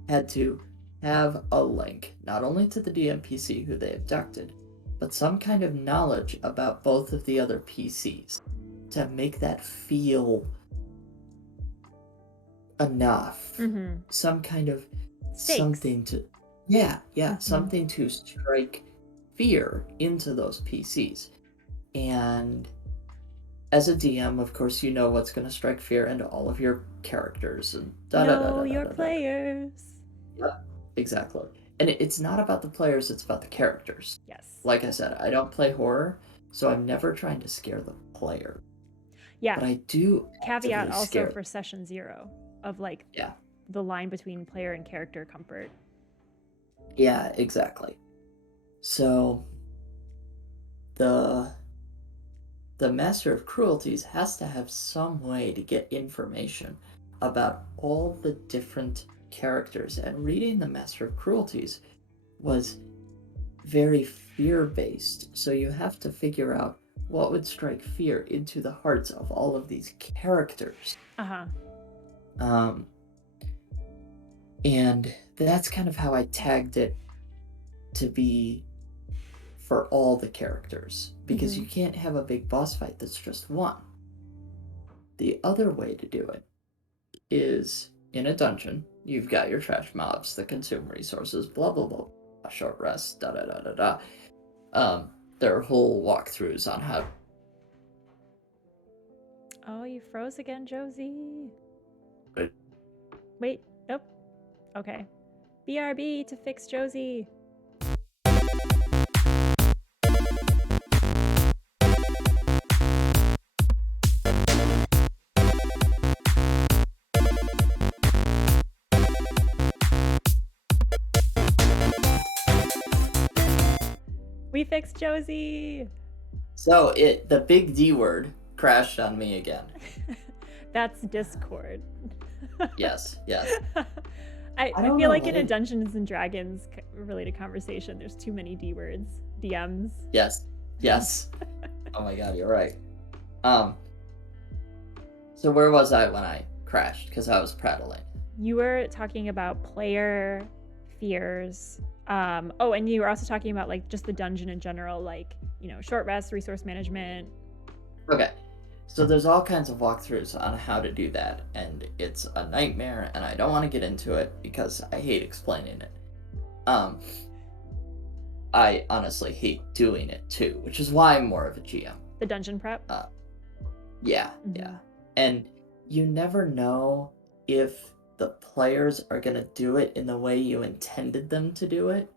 had to have a link, not only to the DMPC who they abducted, but some kind of knowledge about both of the other PCs to make that feel enough. Mm-hmm. Some kind of stakes. Something to... Yeah, something to strike fear into those PCs. And as a DM, of course, you know what's going to strike fear into all of your characters. And your players. Yep, exactly. And it's not about the players, it's about the characters. Yes. Like I said, I don't play horror, so I'm never trying to scare the player. Yeah. But I do... Caveat also for session 0 of like the line between player and character comfort. Yeah, exactly. So the Master of Cruelties has to have some way to get information about all the different characters, and reading the Master of Cruelties was very fear-based, so you have to figure out what would strike fear into the hearts of all of these characters. And that's kind of how I tagged it to be for all the characters, because you can't have a big boss fight that's just one. The other way to do it is in a dungeon. You've got your trash mobs that consume resources, blah blah blah, a short rest, da da da da da. There are whole walkthroughs on how... Oh, you froze again, Josie. Right. Wait, nope. Okay. BRB to fix Josie. We fixed Josie. So the big D word crashed on me again. That's Discord. Yes, yes. I I don't feel know like what in a it. Dungeons and Dragons related conversation, there's too many D words. DMs. Yes, yes. Oh my god, you're right. Um. So where was I when I crashed? Because I was prattling. You were talking about player fears. Oh, and you were also talking about like just the dungeon in general, like, short rest, resource management. Okay. So there's all kinds of walkthroughs on how to do that, and it's a nightmare, and I don't want to get into it because I hate explaining it. Um, I honestly hate doing it too, which is why I'm more of a GM. The dungeon prep. Uh, yeah, Mm-hmm. yeah. And you never know if the players are going to do it in the way you intended them to do it.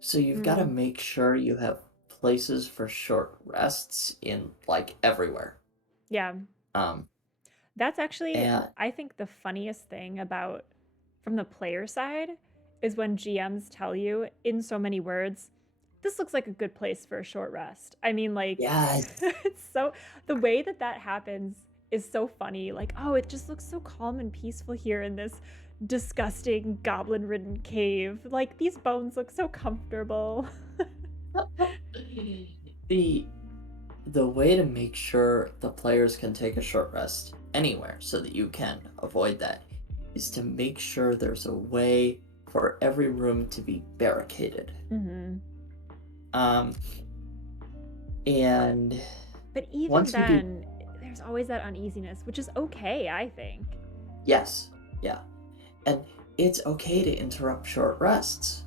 So you've got to Mm. make sure you have places for short rests in like everywhere. Yeah. Um, That's actually, and I think, the funniest thing about from the player side is when GMs tell you in so many words, this looks like a good place for a short rest. I mean, like, yeah, it's so, the way that that happens is so funny. Like, oh, it just looks so calm and peaceful here in this disgusting goblin ridden cave. Like, these bones look so comfortable. the the way to make sure the players can take a short rest anywhere so that you can avoid that is to make sure there's a way for every room to be barricaded. Mm-hmm. Um, and But even once you do, then, there's always that uneasiness, which is okay, I think. yes, yeah, and it's okay to interrupt short rests.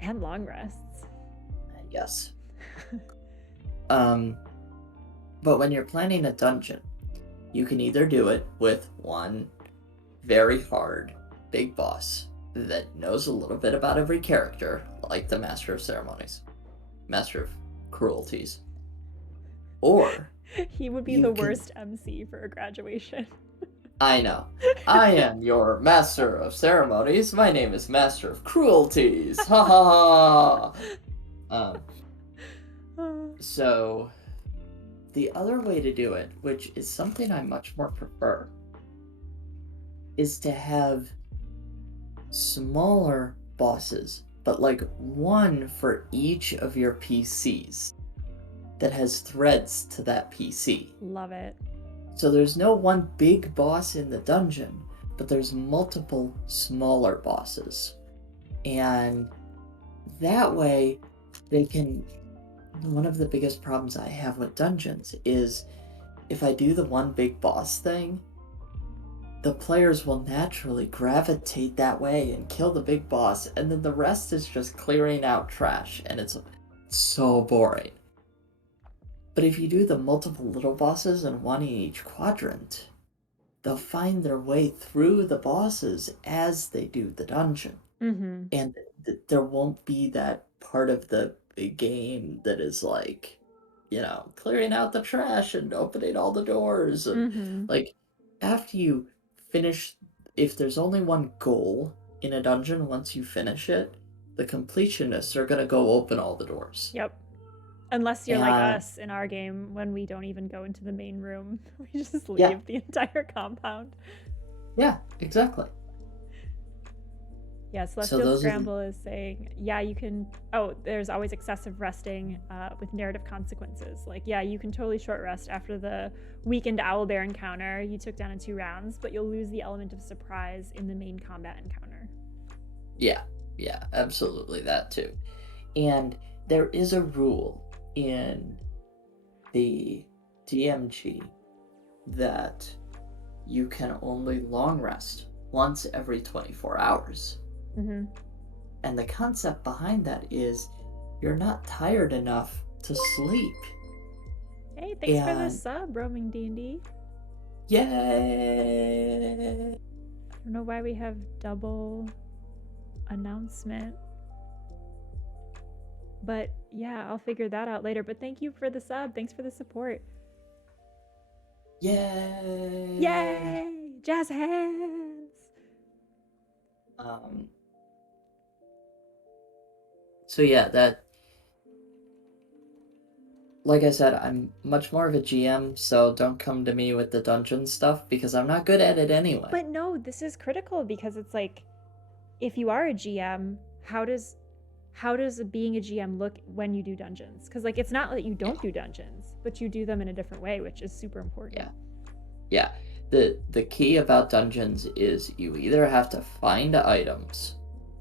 And long rests. Yes. Um, but when you're planning a dungeon, you can either do it with one very hard big boss that knows a little bit about every character, like the Master of Ceremonies, Master of Cruelties, or He would be you the can. worst MC for a graduation. I know. I am your Master of Ceremonies. My name is Master of Cruelties. Ha ha ha. So the other way to do it, which is something I much more prefer, is to have smaller bosses, but like one for each of your PCs that has threads to that PC. Love it. So there's no one big boss in the dungeon, but there's multiple smaller bosses. And that way, they can. One of the biggest problems I have with dungeons is if I do the one big boss thing, the players will naturally gravitate that way and kill the big boss, and then the rest is just clearing out trash, and it's so boring. But if you do the multiple little bosses and one in each quadrant, they'll find their way through the bosses as they do the dungeon. Mm-hmm. And there won't be that part of the game that is like, clearing out the trash and opening all the doors. And Mm-hmm. like, after you finish, if there's only one goal in a dungeon, once you finish it, the completionists are going to go open all the doors. Yep. Unless you're like And us in our game when we don't even go into the main room. We just yeah, leave the entire compound. yeah, exactly. Yeah, So Celestial those are the. Scramble is saying, yeah, you can. Oh, there's always excessive resting with narrative consequences. Like, yeah, you can totally short rest after the weakened owlbear encounter you took down in 2 rounds, but you'll lose the element of surprise in the main combat encounter. Yeah, yeah, absolutely, that too. And there is a rule in the DMG that you can only long rest once every 24 hours. Mm-hmm. And the concept behind that is you're not tired enough to sleep. Hey, thanks for the And sub, Roaming D&D. yay! I don't know why we have double announcement. But yeah, I'll figure that out later. But thank you for the sub. Thanks for the support. Yay! Yay! Jazz hands! So yeah, like I said, I'm much more of a GM, so don't come to me with the dungeon stuff because I'm not good at it anyway. But no, this is critical because it's like if you are a GM, how does being a GM look when you do dungeons? Because like it's not that you don't Yeah, do dungeons, but you do them in a different way, which is super yeah, important. yeah. The key about dungeons is you either have to find items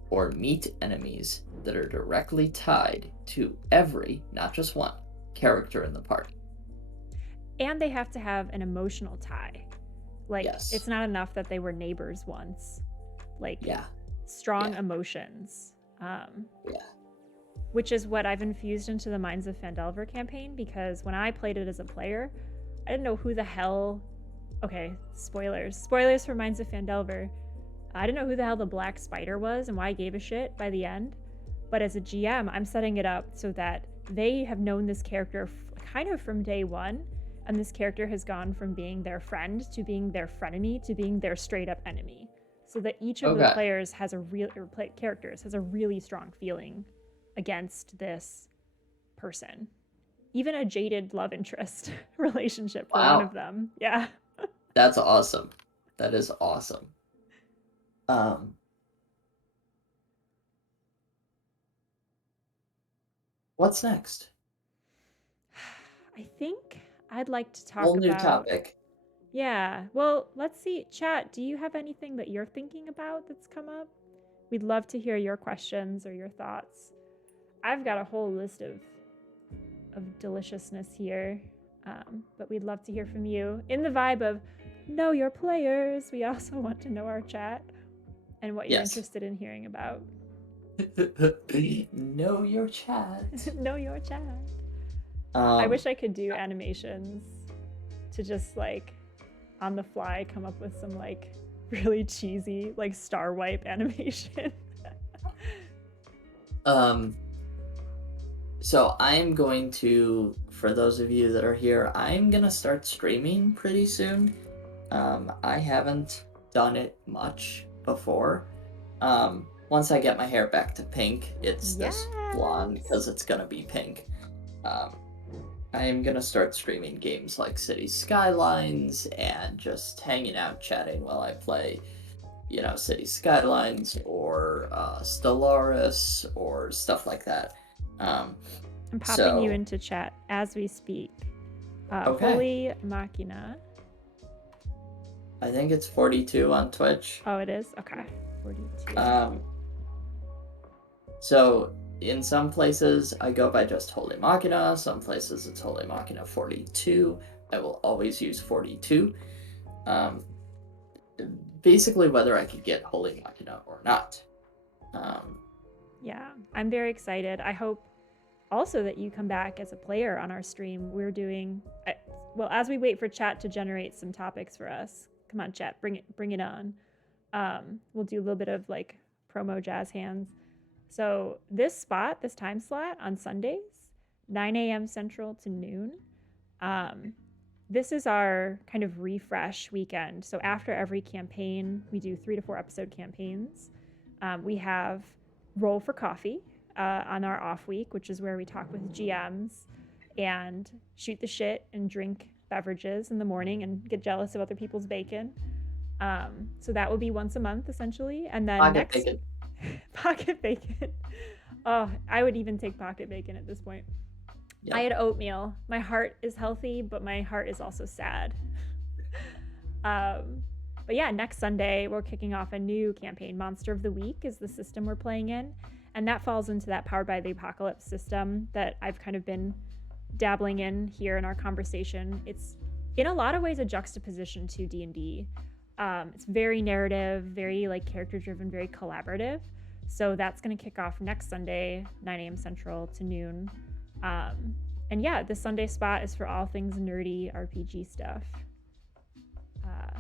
or meet enemies that are directly tied to every, not just one, character in the party. And they have to have an emotional tie. Like it's Yes. not enough that they were neighbors once. Like Yeah. strong Yeah. emotions. Yeah. Which is what I've infused into the Minds of Phandelver campaign because when I played it as a player, I didn't know who the hell. Okay, spoilers. Spoilers for Minds of Phandelver. I didn't know who the hell the Black Spider was and why I gave a shit by the end. But as a GM, I'm setting it up so that they have known this character kind of from day one, and this character has gone from being their friend to being their frenemy to being their straight up enemy. So that each of the Okay. players has a real or characters has a really strong feeling against this person. Even a jaded love interest relationship for one of Wow. them. Yeah. That's awesome. That is awesome. Um, what's next? I think I'd like to talk Whole new about. topic. Yeah. Well, let's see. Chat, do you have anything that you're thinking about that's come up? We'd love to hear your questions or your thoughts. I've got a whole list of deliciousness here, but we'd love to hear from you. In the vibe of know your players, we also want to know our chat and what you're Yes. interested in hearing about. Know your chat. Know your chat. I Um, wish I could do animations to just like on the fly come up with some like really cheesy like star wipe animation. um, so I'm going to, for those of you that are here, I'm gonna start streaming pretty soon. I haven't done it much before. Once I get my hair back to pink, it's this blonde Yes. because it's gonna be pink. Um, I am gonna start streaming games like City Skylines and just hanging out chatting while I play, City Skylines or Stellaris or stuff like that. Um, I'm popping you so, into chat as we speak. okay. Holy Machina. I think it's 42 on Twitch. Oh, it is? Okay. 42. Um, so in some places I go by just Holy Machina, some places it's Holy Machina 42. I will always use 42. Um, Basically whether I could get Holy Machina or not. Um, Yeah, I'm very excited. I hope also that you come back as a player on our stream. We're doing well as we wait for chat to generate some topics for us. Come on, chat, bring it on. We'll do a little bit of like promo jazz hands. So this time slot on Sundays, 9 a.m. Central to noon. Um, this is our kind of refresh weekend. So after every campaign, we do 3 to 4 episode campaigns. We have Roll for Coffee on our off week, which is where we talk with GMs and shoot the shit and drink beverages in the morning and get jealous of other people's bacon. So that will be once a month essentially. And then Pocket next, Bacon. pocket bacon. Oh, I would even take pocket bacon at this point. I Yep. had oatmeal. My heart is healthy, but my heart is also sad. um, but yeah, next Sunday we're kicking off a new campaign. Monster of the Week is the system we're playing in, and that falls into that Powered by the Apocalypse system that I've kind of been dabbling in here in our conversation. It's in a lot of ways a juxtaposition to D&D. It's very narrative, very like character driven, very collaborative. So that's going to kick off next Sunday, 9 a.m. Central to noon. And yeah, the Sunday spot is for all things nerdy RPG stuff. Uh,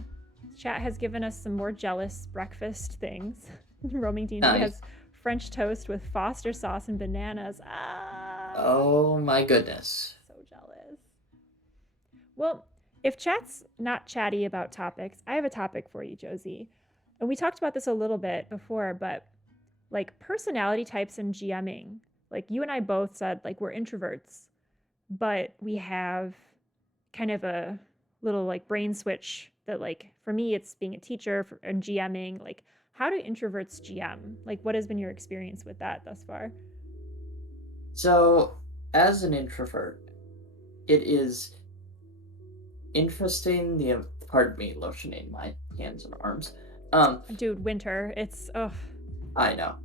Chat has given us some more jealous breakfast things. Roaming D&D Nice. has French toast with Foster sauce and bananas. Ah, Oh my goodness. so jealous. Well, if chat's not chatty about topics, I have a topic for you, Josie. And we talked about this a little bit before, but like personality types and GMing, like you and I both said, like we're introverts. but we have kind of a little like brain switch that, like, for me it's being a teacher and GMing. Like, how do introverts GM? Like, what has been your experience with that thus far? So, as an introvert, it is interesting. Pardon me, lotioning my hands and arms. Dude, winter, it's ugh. I know.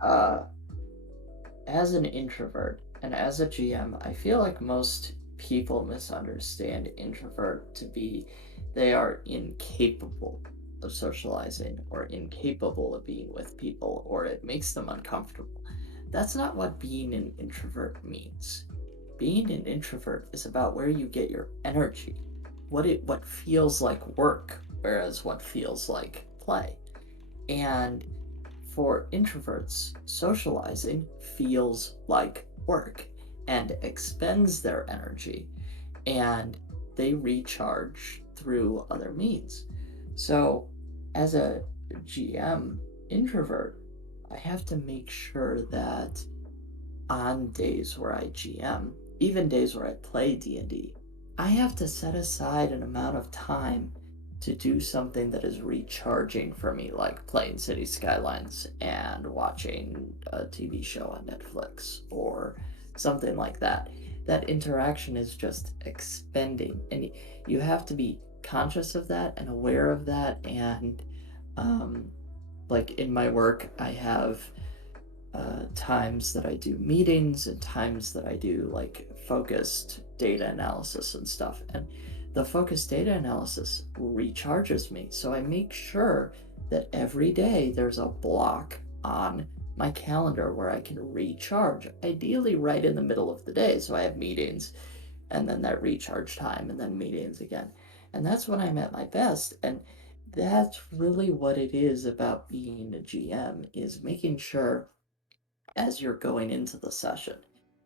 Uh, as an introvert and as a GM, I feel like most people misunderstand introvert to be they are incapable of socializing or incapable of being with people or it makes them uncomfortable. That's not what being an introvert means. Being an introvert is about where you get your energy, what feels like work, whereas what feels like play. And for introverts, socializing feels like work and expends their energy, and they recharge through other means. So, as a GM introvert, I have to make sure that on days where I GM, even days where I play D&D, I have to set aside an amount of time to do something that is recharging for me, like playing City Skylines and watching a TV show on Netflix or something like that. That interaction is just expending, and you have to be conscious of that and aware of that. And um, like in my work, I have times that I do meetings and times that I do like focused data analysis and stuff. And the focused data analysis recharges me. So I make sure that every day there's a block on my calendar where I can recharge, ideally right in the middle of the day. So I have meetings and then that recharge time and then meetings again. And that's when I'm at my best. And that's really what it is about being a GM is making sure as you're going into the session.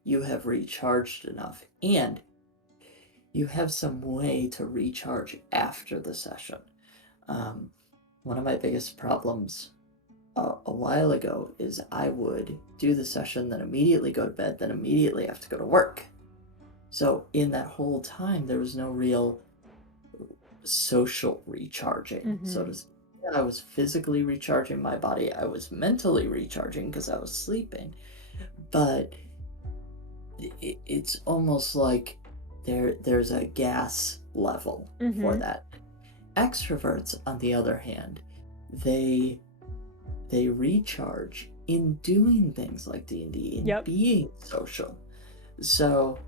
You have recharged enough, and you have some way to recharge after the session. Um, One of my biggest problems a while ago is I would do the session, then immediately go to bed, then immediately have to go to work. So, in that whole time, there was no real social recharging, so Mm-hmm. to speak. Yeah, I was physically recharging my body, I was mentally recharging because I was sleeping, but it's almost like there's a gas level for Mm-hmm. that. Extroverts, on the other hand, they they recharge in doing things like D&D, in Yep. being social. So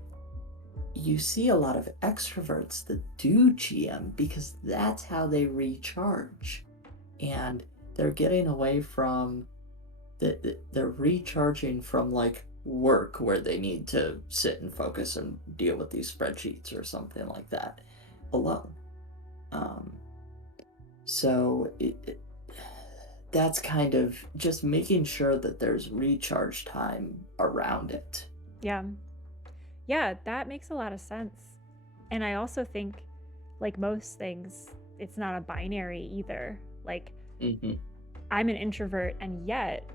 you see a lot of extroverts that do GM because that's how they recharge. And they're getting away from they're recharging from like work where they need to sit and focus and deal with these spreadsheets or something like that alone. Um, so that's kind of just making sure that there's recharge time around it. Yeah. Yeah, that makes a lot of sense. And I also think, like most things, it's not a binary either. Like, Hmm. I'm an introvert, and yet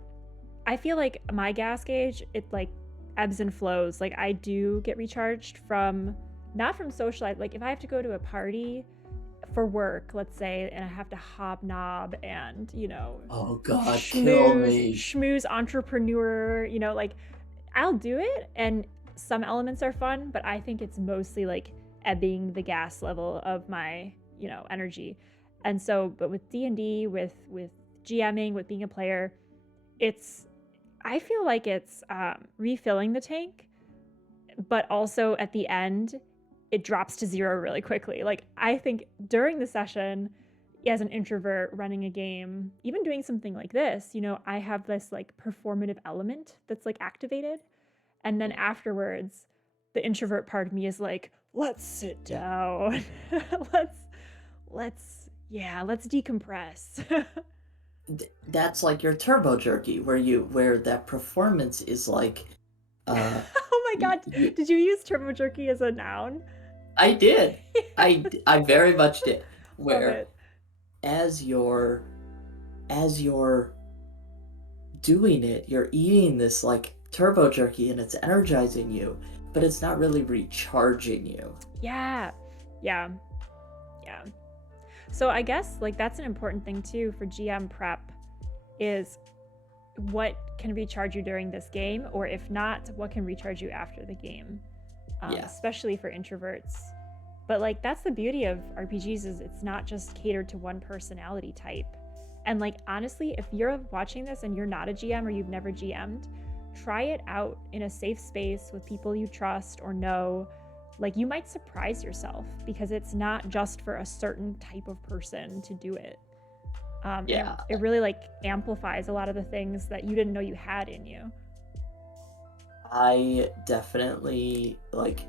I feel like my gas gauge, it like ebbs and flows. Like, I do get recharged from, not from socialize. Like, if I have to go to a party for work, let's say, and I have to hobnob and, Oh God, kill schmooze, me. schmooze entrepreneur, like, I'll do it, and some elements are fun, but I think it's mostly like ebbing the gas level of my, energy. And so, but with D&D, with GMing, with being a player, it's I feel like it's refilling the tank, but also at the end, it drops to zero really quickly. Like, I think during the session, as an introvert running a game, even doing something like this, I have this like performative element that's like activated. And then afterwards, the introvert part of me is like, let's sit Yeah. down. let's let's decompress. That's like your turbo jerky where that performance is like uh Oh my god, you did you use turbo jerky as a noun? I did. I very much did. Love Where it. as you're as you're doing it, you're eating this like turbo jerky and it's energizing you. but it's not really recharging you. Yeah. Yeah. Yeah. So I guess like that's an important thing too for GM prep is what can recharge you during this game, or if not, what can recharge you after the game, Yeah. especially for introverts. But like that's the beauty of RPGs is it's not just catered to one personality type. And like honestly, if you're watching this and you're not a GM or you've never GM'd, try it out in a safe space with people you trust or know. Like you might surprise yourself because it's not just for a certain type of person to do it. And Yeah. it really like amplifies a lot of the things that you didn't know you had in you. I definitely like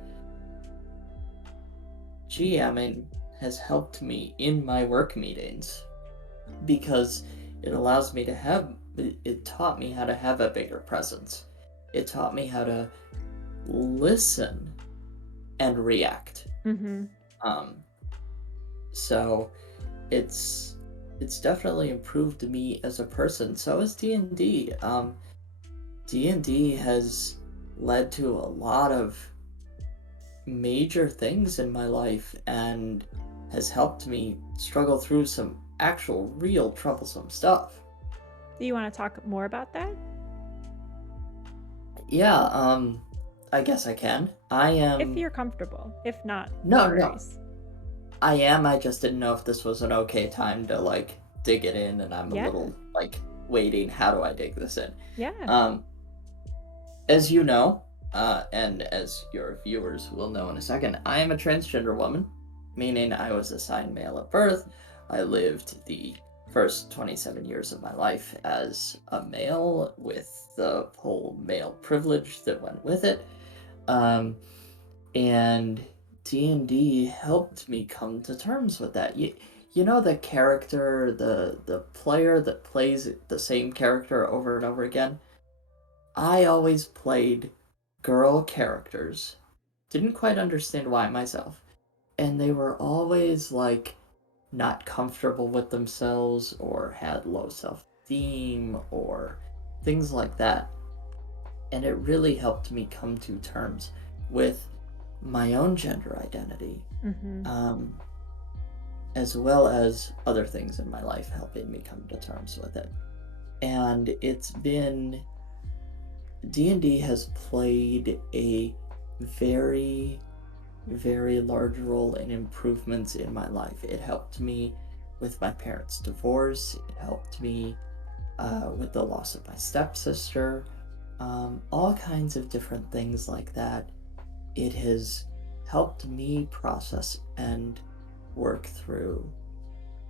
GMing has helped me in my work meetings because it allows me to have it taught me how to have a bigger presence. It taught me how to listen and react. Mm-hmm. Um, so it's definitely improved me as a person. So is D&D. D&D has led to a lot of major things in my life and has helped me struggle through some actual real troublesome stuff. Do you want to talk more about that? Yeah, I guess I can. I If am you're comfortable. If not, no no. worries. I am. I just didn't know if this was an okay time to like dig it in, and I'm a Yeah. little like waiting. How do I dig this in? Yeah. Um, as you know, and as your viewers will know in a second, I am a transgender woman, meaning I was assigned male at birth. I lived the first 27 years of my life as a male with the whole male privilege that went with it. Um, and D&D helped me come to terms with that. You know the character, the player that plays the same character over and over again? I always played girl characters. Didn't quite understand why myself. And they were always like not comfortable with themselves or had low self-esteem or things like that. And it really helped me come to terms with my own gender identity, Mm-hmm. um, as well as other things in my life helping me come to terms with it. And it's been D&D has played a very, very large role in improvements in my life. It helped me with my parents' divorce. It helped me with the loss of my stepsister. All kinds of different things like that. It has helped me process and work through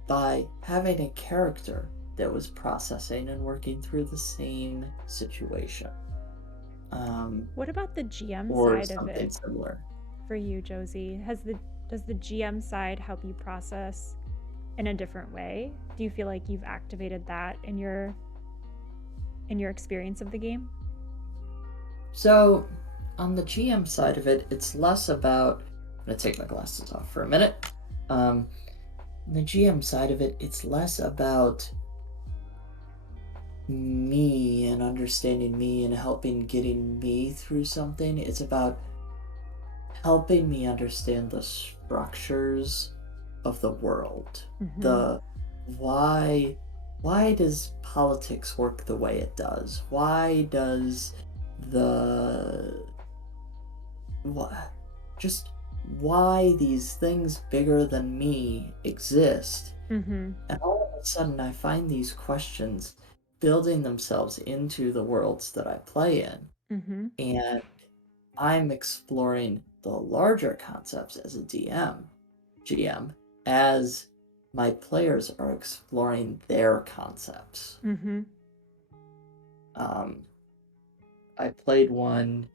by having a character that was processing and working through the same situation, um, What about the GM or side of something it similar. for you, Josie? Does the GM side help you process in a different way? Do you feel like you've activated that in your experience of the game? So, on the GM side of it, it's less about. I'm gonna take my glasses off for a minute. On the GM side of it, it's less about me and understanding me and helping getting me through something. It's about helping me understand the structures of the world. Mm-hmm. The why why does politics work the way it does? Why does the what just why these things bigger than me exist? Mm-hmm. And all of a sudden I find these questions building themselves into the worlds that I play in. Mm-hmm. And I'm exploring the larger concepts as a GM, as my players are exploring their concepts. Mm-hmm. Um, I played one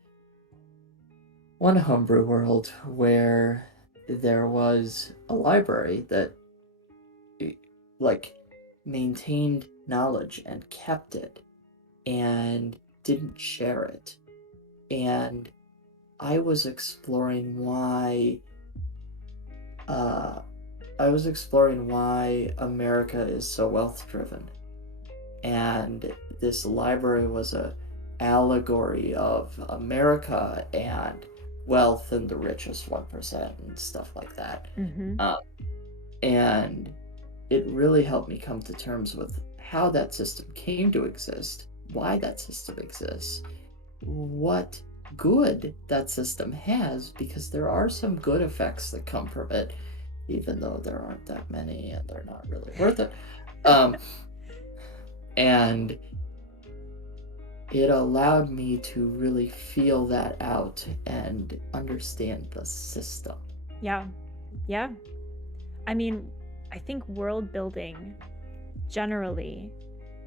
homebrew world where there was a library that like maintained knowledge and kept it and didn't share it. And I was exploring why uh, America is so wealth driven, and this library was a allegory of America and wealth and the richest 1% and stuff like that. Mm-hmm. Um, and it really helped me come to terms with how that system came to exist, why that system exists, what good that system has, because there are some good effects that come from it, even though there aren't that many and they're not really worth it. Um, and it allowed me to really feel that out and understand the system. Yeah. Yeah. I mean, I think world building generally,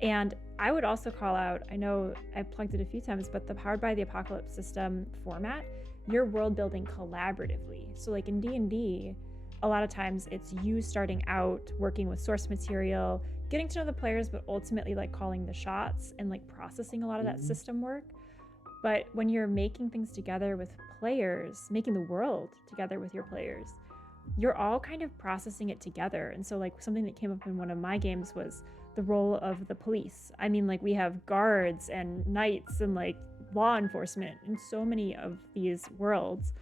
and I would also call out, I know I've plugged it a few times, but the Powered by the Apocalypse system format, you're world building collaboratively. So like in D&D, a lot of times it's you starting out working with source material, getting to know the players, but ultimately like calling the shots and like processing a lot of that Mhm. system work. But when you're making things together with players, making the world together with your players, you're all kind of processing it together. And so, like, something that came up in one of my games was the role of the police. I mean, like, we have guards and knights and like law enforcement in so many of these worlds.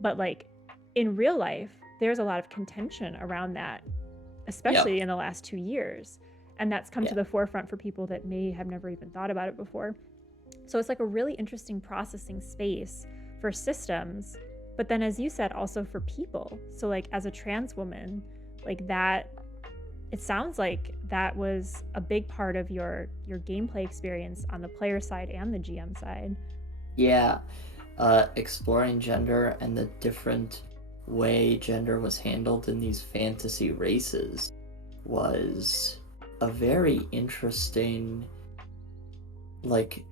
But, like, in real life, there's a lot of contention around that, Yep. especially in the last 2 years. And that's come to Yeah. the forefront for people that may have never even thought about it before. So it's like a really interesting processing space for systems, but then as you said, also for people. So like as a trans woman, like that, it sounds like that was a big part of your gameplay experience on the player side and the GM side. Yeah. Exploring gender and the different way gender was handled in these fantasy races was a very interesting, like,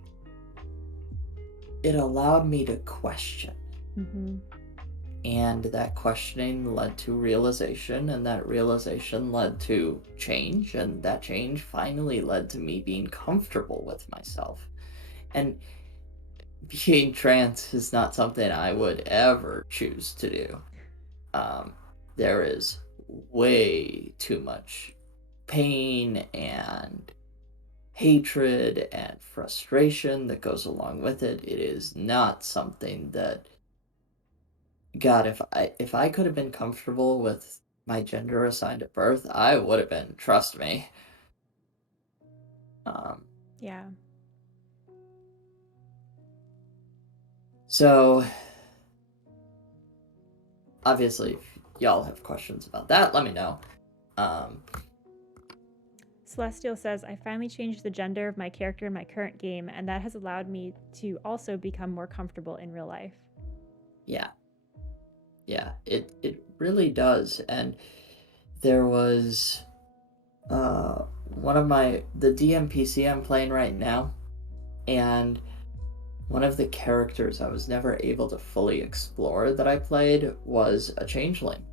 it allowed me to question. Mm-hmm. And that questioning led to realization, and that realization led to change, and that change finally led to me being comfortable with myself. And being trans is not something I would ever choose to do. Um, there is way too much pain and hatred and frustration that goes along with it. It is not something that, God, if I could have been comfortable with my gender assigned at birth, I would have been. Trust me. Um, Yeah. so obviously, if y'all have questions about that, let me know. Um, Celestial says, I finally changed the gender of my character in my current game, and that has allowed me to also become more comfortable in real life. yeah, yeah, it really does. And there was one of the DMPC I'm playing right now, and one of the characters I was never able to fully explore that I played was a changeling.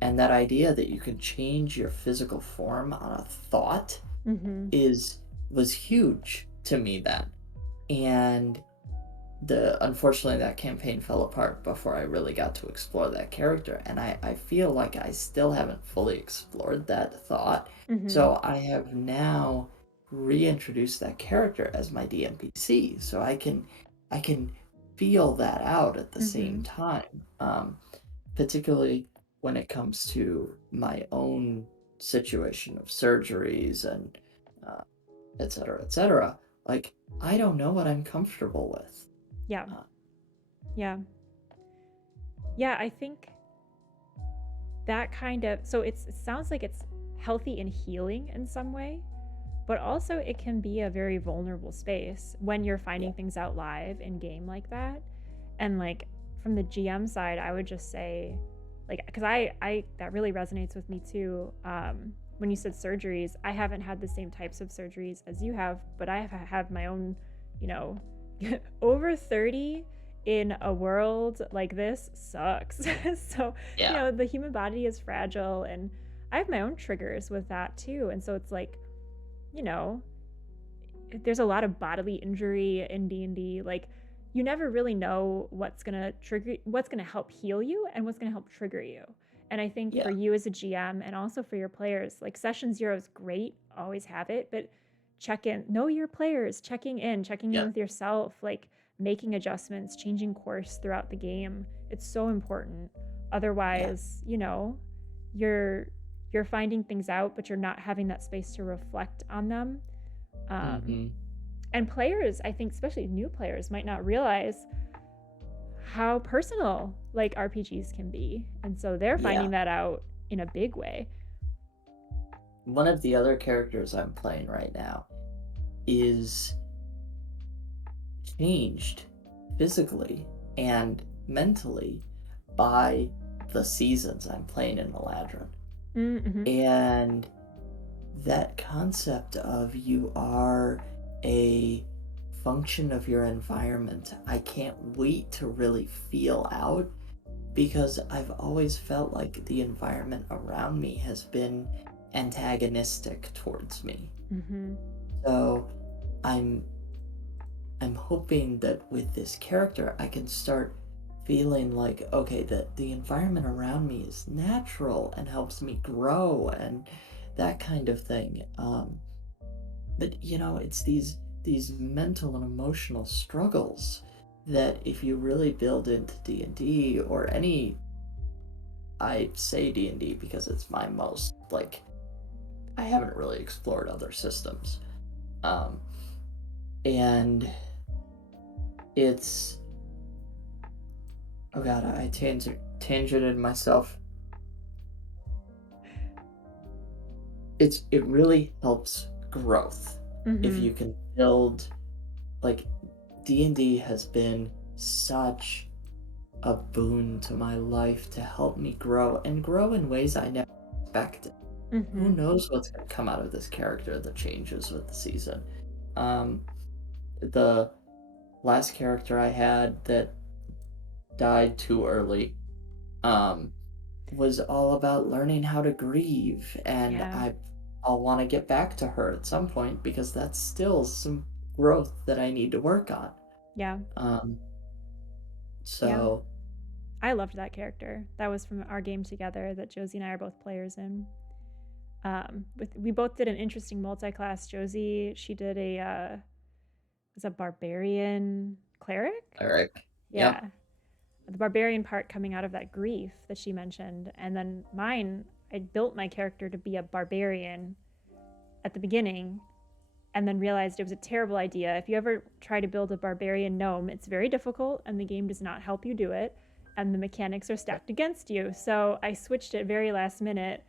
And that idea that you can change your physical form on a thought Mm-hmm. is was huge to me then. And the unfortunately that campaign fell apart before I really got to explore that character, and I feel like I still haven't fully explored that thought. Mm-hmm. So I have now reintroduced that character as my DMPC, so I can feel that out at the Mm-hmm. same time. Particularly when it comes to my own situation of surgeries and uh, et cetera, et cetera. Like, I don't know what I'm comfortable with. Yeah. Uh, Yeah. Yeah, I think that kind of, so it sounds like it's healthy and healing in some way, but also it can be a very vulnerable space when you're yeah, finding things out live in game like that. And like from the GM side, I would just say, like, because I that really resonates with me too. When you said surgeries, I haven't had the same types of surgeries as you have, but I have had my own, you know, over 30 in a world like this sucks. So, yeah, the human body is fragile, and I have my own triggers with that too. And so it's like, you know, there's a lot of bodily injury in D&D. Like, you never really know what's going to help heal you and what's going to help trigger you. And I think yeah, for you as a GM and also for your players, like session 0 is great, always have it, but check in, know your players, checking in yeah, with yourself, like making adjustments, changing course throughout the game. It's so important. Yeah. Otherwise, you're finding things out, but you're not having that space to reflect on them. Um, Mm-hmm. and players, I think, especially new players, might not realize how personal like RPGs can be. And so they're Yeah. finding that out in a big way. One of the other characters I'm playing right now is changed physically and mentally by the seasons I'm playing in Eladrin. Mm-hmm. And that concept of you are a function of your environment, I can't wait to really feel out, because I've always felt like the environment around me has been antagonistic towards me. Mm-hmm. So I'm I'm hoping that with this character I can start feeling like, okay, that the environment around me is natural and helps me grow and that kind of thing. But it's these mental and emotional struggles that if you really build into D&D or any, I say D&D because it's my most, like, I haven't really explored other systems. Um, and it's, oh god, I tangented myself. It really helps growth if Mm-hmm. you can build, like, D&D has been such a boon to my life to help me grow and grow in ways I never expected. Who Mm-hmm. knows what's going to come out of this character that changes with the season. Um, the last character I had that died too early um, was all about learning how to grieve, and Yeah. I'll want to get back to her at some point because that's still some growth that I need to work on. Yeah. Um, Yeah. so I loved that character. That was from our game together that Josie and I are both players in. We both did an interesting multi-class. Josie, she did was a barbarian cleric. Eric, Yeah, yep, the barbarian part coming out of that grief that she mentioned, and then mine, I built my character to be a barbarian at the beginning, and then realized it was a terrible idea. If you ever try to build a barbarian gnome, it's very difficult, and the game does not help you do it, and the mechanics are stacked against you. So I switched it very last minute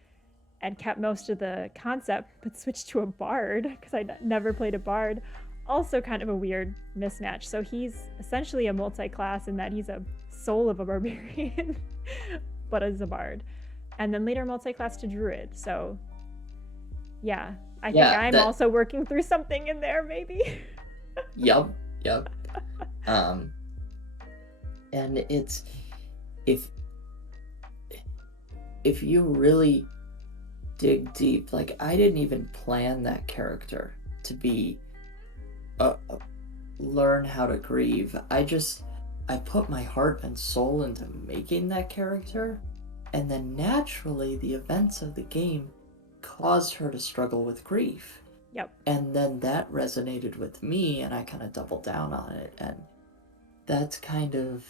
and kept most of the concept, but switched to a bard because I'd never played a bard. Also, kind of a weird mismatch. So he's essentially a multi-class in that he's a soul of a barbarian, but as a bard. And then later multi-class to druid. So yeah, I think yeah, I'm that, also working through something in there, maybe. yep, yep. Um, and it's if if you really dig deep, like I didn't even plan that character to be learn how to grieve. I put my heart and soul into making that character, and then naturally the events of the game caused her to struggle with grief. Yep. And then that resonated with me and I kind of doubled down on it, and that's kind of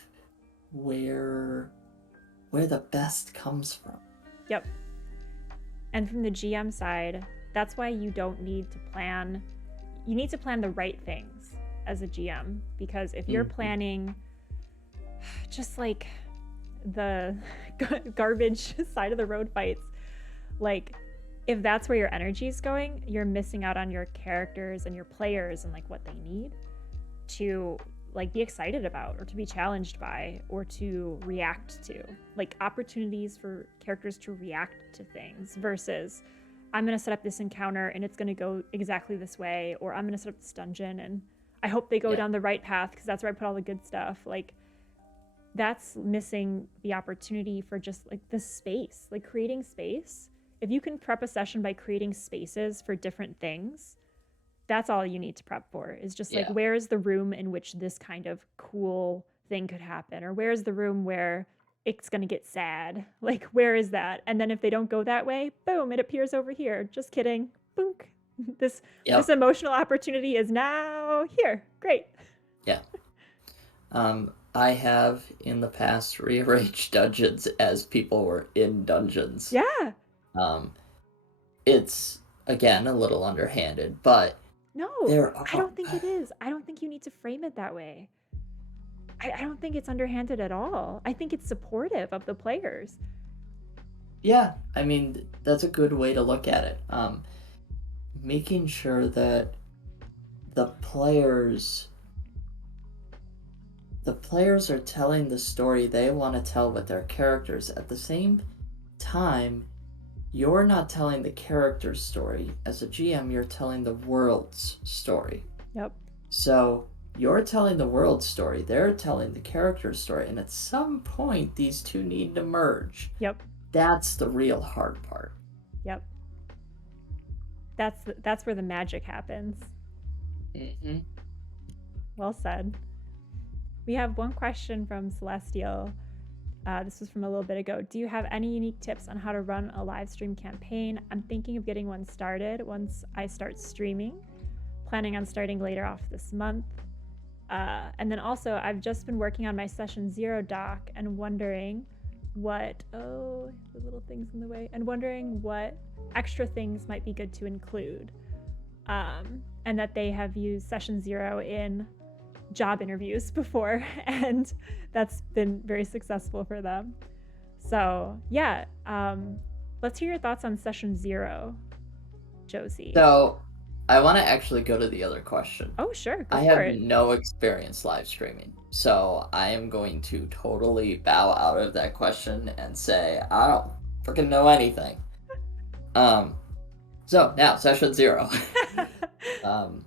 where the best comes from. Yep. And from the GM side, that's why you don't need to plan. You need to plan the right things as a GM, because if you're Mm-hmm. planning just like the garbage side of the road fights, like if that's where your energy is going, you're missing out on your characters and your players and like what they need to like be excited about or to be challenged by or to react to, like opportunities for characters to react to things versus I'm going to set up this encounter and it's going to go exactly this way, or I'm going to set up this dungeon and I hope they go Yeah. down the right path because that's where I put all the good stuff. Like that's missing the opportunity for just like the space, like creating space. If you can prep a session by creating spaces for different things, that's all you need to prep for, is just like Yeah. where's the room in which this kind of cool thing could happen, or where's the room where it's going to get sad, like where is that, and then if they don't go that way, boom, it appears over here. Just kidding. Boonk. this Yep. emotional opportunity is now here. Great. Yeah. I have in the past rearranged dungeons as people were in dungeons. Yeah. Um, it's again a little underhanded, but No, there I are don't think it is. I don't think you need to frame it that way. I don't think it's underhanded at all. I think it's supportive of the players. yeah, I mean that's a good way to look at it. Making sure that the players the players are telling the story they want to tell with their characters. At the same time, you're not telling the character's story. As a GM, you're telling the world's story. Yep. So you're telling the world's story, they're telling the character's story, and at some point, these two need to merge. Yep. That's the real hard part. Yep. That's where the magic happens. Mm-hmm. Well said. We have one question from Celestial. This was from a little bit ago. Do you have any unique tips on how to run a live stream campaign? I'm thinking of getting one started once I start streaming. Planning on starting later off this month. And then also, I've just been working on my session 0 doc and wondering what, oh, the little things in the way, and wondering what extra things might be good to include. And that they have used session 0 in job interviews before, and that's been very successful for them. So yeah, let's hear your thoughts on session 0, Josie. So I want to actually go to the other question. Oh sure, go I for have it. no experience live streaming, so I am going to totally bow out of that question and say I don't freaking know anything. Um, so now session 0. um,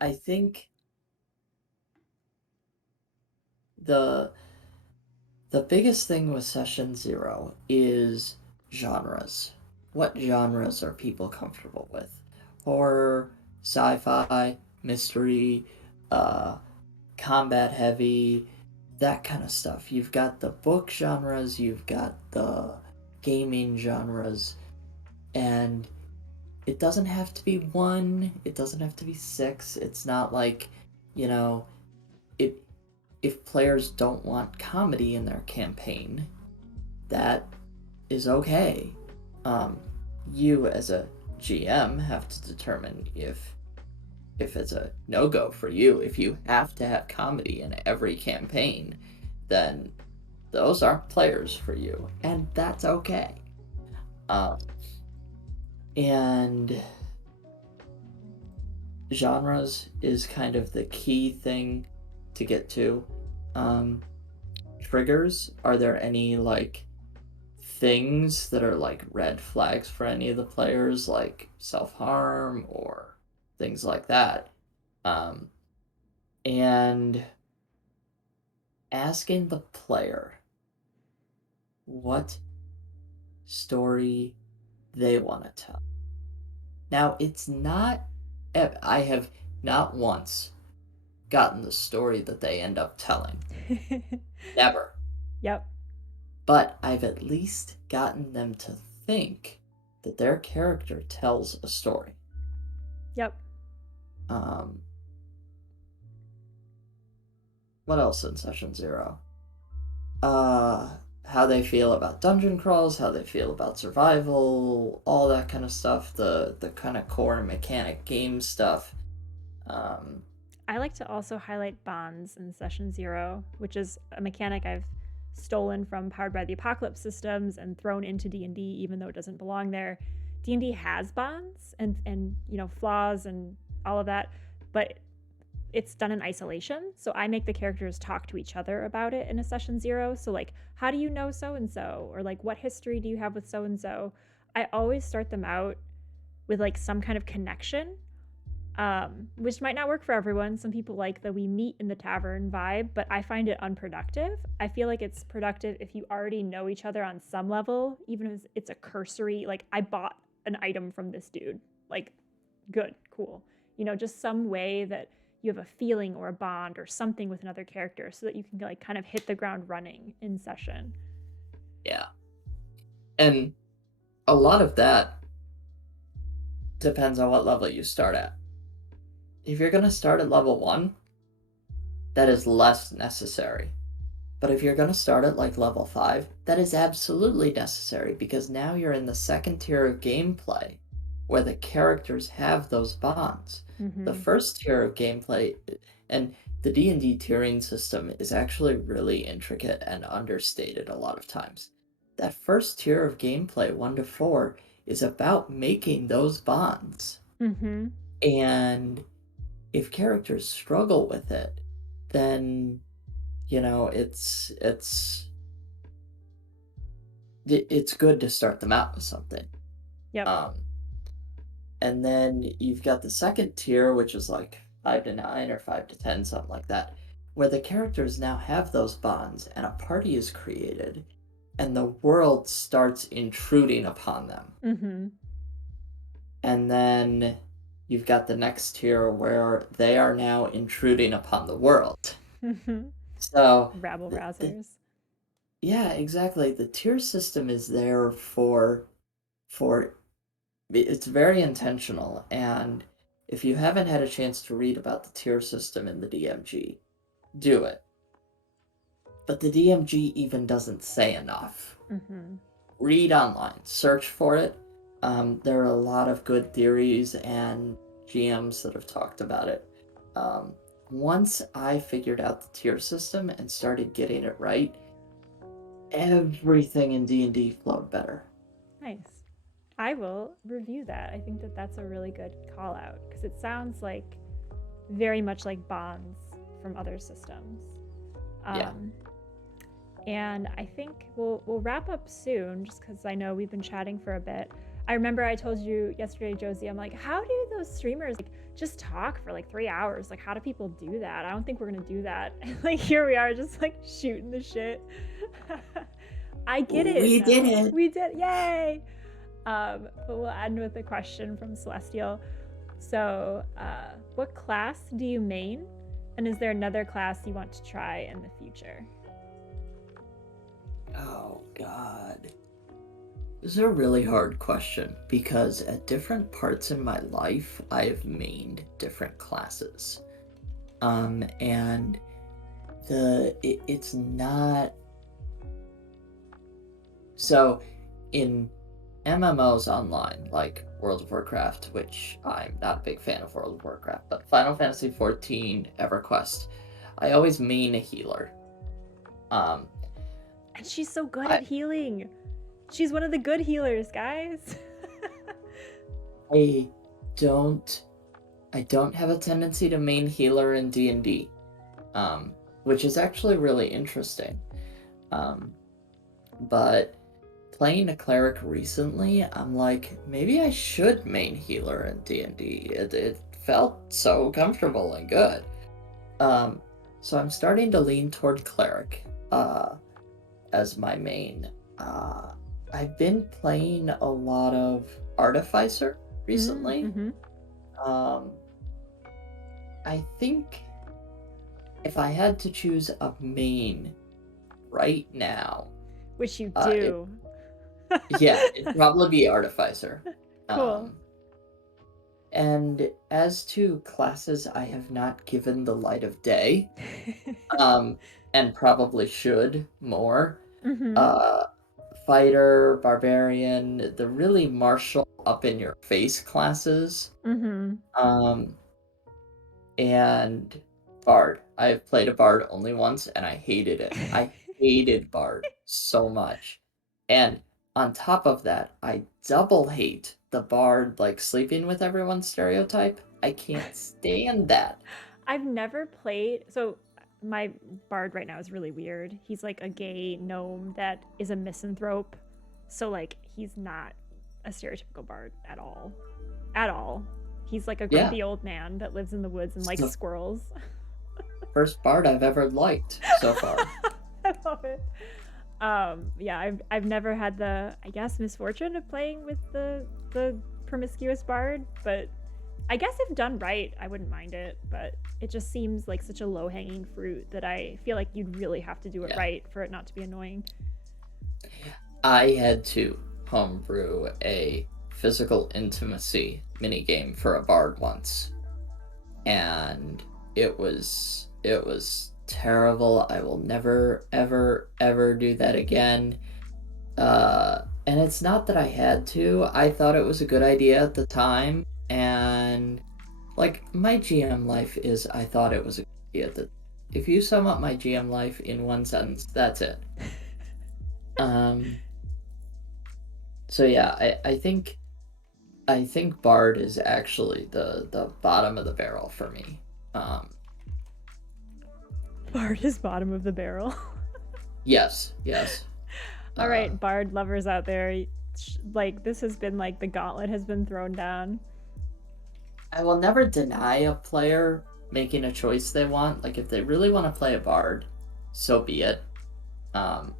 I think the the biggest thing with session 0 is genres. What genres are people comfortable with? Horror, sci-fi, mystery, uh, combat heavy, that kind of stuff. You've got the book genres, you've got the gaming genres, and it doesn't have to be one, it doesn't have to be six. It's not like, you know, it if players don't want comedy in their campaign, that is okay. Um, you as a GM have to determine if it's a no-go for you. If you have to have comedy in every campaign, then those aren't players for you, and that's okay. Um, and genres is kind of the key thing to get to. Um, Triggers, are there any like things that are like red flags for any of the players, like self-harm or things like that? Um, and asking the player what story they want to tell. Now, it's not, I have not once gotten the story that they end up telling. Never. Yep. But I've at least gotten them to think that their character tells a story. Yep. Um, what else in session 0? How they feel about dungeon crawls, how they feel about survival, all that kind of stuff, the kind of core mechanic game stuff. I like to also highlight bonds in session 0, which is a mechanic I've stolen from Powered by the Apocalypse systems and thrown into D&D even though it doesn't belong there. D&D has bonds and you know flaws and all of that, but it's done in isolation. So I make the characters talk to each other about it in a session 0. So like, how do you know so and so, or like what history do you have with so and so? I always start them out with like some kind of connection, which might not work for everyone. Some people like the we meet in the tavern vibe, but I find it unproductive. I feel like it's productive if you already know each other on some level, even if it's a cursory, like I bought an item from this dude. Like, good, cool. You know, just some way that you have a feeling or a bond or something with another character so that you can like kind of hit the ground running in session. Yeah. And a lot of that depends on what level you start at. If you're going to start at level 1, that is less necessary. But if you're going to start at like level 5, that is absolutely necessary because now you're in the second tier of gameplay where the characters have those bonds. The Mm-hmm. first tier of gameplay and the D&D tiering system is actually really intricate and understated a lot of times. That first tier of gameplay, 1 to 4, is about making those bonds. Mm-hmm. And if characters struggle with it, then it's good to start them out with something. Yep. Um, and then you've got the second tier, which is like 5 to 9 or 5 to 10, something like that, where the characters now have those bonds and a party is created, and the world starts intruding upon them. Mm-hmm. And then you've got the next tier where they are now intruding upon the world. Mm-hmm. So, Rabble the rousers. yeah, exactly. The tier system is there for it's very intentional, and if you haven't had a chance to read about the tier system in the DMG, do it. But the DMG even doesn't say enough. Mm-hmm. Read online, search for it. There are a lot of good theories and GMs that have talked about it. Um, Once I figured out the tier system and started getting it right, everything in D&D flowed better. Nice. I will review that. I think that that's a really good call out because it sounds like very much like bonds from other systems. Yeah. Um, and I think we'll wrap up soon, just because I know we've been chatting for a bit. I remember I told you yesterday, Josie. I'm like, how do those streamers like just talk for like 3 hours? Like, how do people do that? I don't think we're gonna do that. And like here we are, just like shooting the shit. I get it We did now. it! We did, yay! But we'll end with a question from Celestial. So, what class do you main? And is there another class you want to try in the future? Oh, God. This is a really hard question because at different parts in my life, I have mained different classes. And it's not so in MMOs online, like World of Warcraft, which I'm not a big fan of World of Warcraft, but Final Fantasy XIV, EverQuest, I always main a healer. Um, And she's so good I at healing. She's one of the good healers, guys. I don't I don't have a tendency to main healer in D&D, which is actually really interesting. Um, but playing a cleric recently, I'm like, maybe I should main healer in D&D. It felt so comfortable and good. Um, so I'm starting to lean toward cleric as my main. Uh, I've been playing a lot of artificer recently. Mm-hmm. Um, I think if I had to choose a main right now, Which you it do. yeah, it'd probably be artificer. Cool. Um, and as to classes I have not given the light of day, um, and probably should more, Mm-hmm. uh, fighter, barbarian, the really martial up in your face classes, Mm-hmm. um, and bard. I have played a bard only once and I hated it. I hated bard so much. And on top of that, I double hate the bard like sleeping with everyone stereotype. I can't stand that. I've never played. So my bard right now is really weird. He's like a gay gnome that is a misanthrope. So like he's not a stereotypical bard at all. At all. He's like a Yeah, grumpy old man that lives in the woods and it's likes the squirrels. first bard I've ever liked so far. I love it. Yeah, I've never had the, I guess, misfortune of playing with the promiscuous bard, but I guess if done right, I wouldn't mind it. But it just seems like such a low hanging fruit that I feel like you'd really have to do it Yeah. right for it not to be annoying. I had to homebrew a physical intimacy minigame for a bard once, and it was It was terrible. I will never, ever, ever do that again. And it's not that I had to. I thought it was a good idea at the time, and like my GM life is, I thought it was a good idea. That if you sum up my GM life in one sentence, that's it. Um, so yeah, I think Bard is actually the bottom of the barrel for me. Um, Bard is bottom of the barrel. yes, yes. All Uh, right, Bard lovers out there, like this has been like the gauntlet has been thrown down. I will never deny a player making a choice they want. Like if they really want to play a Bard, so be it. Um,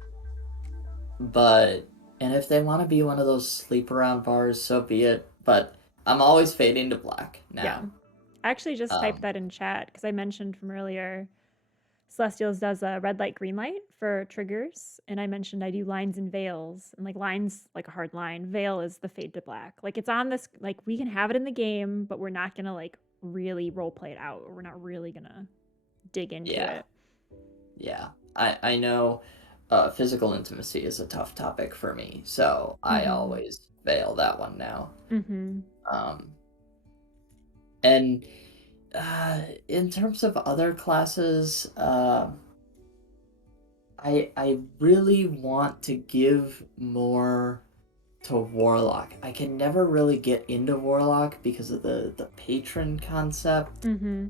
but and if they want to be one of those sleep around bars, so be it. But I'm always fading to black Yeah. now. I actually just typed Um, that in chat because I mentioned from earlier Celestials does a red light, green light for triggers. And I mentioned I do lines and veils. And like lines, like a hard line. Veil is the fade to black. Like it's on this, like we can have it in the game, but we're not going to like really role play it out. Or we're not really going to dig into yeah, it. yeah. I know physical intimacy is a tough topic for me, so I Mm-hmm. always veil that one now. Mm-hmm. Um, and in terms of other classes, I really want to give more to Warlock. I can never really get into Warlock because of the patron concept. Mm-hmm.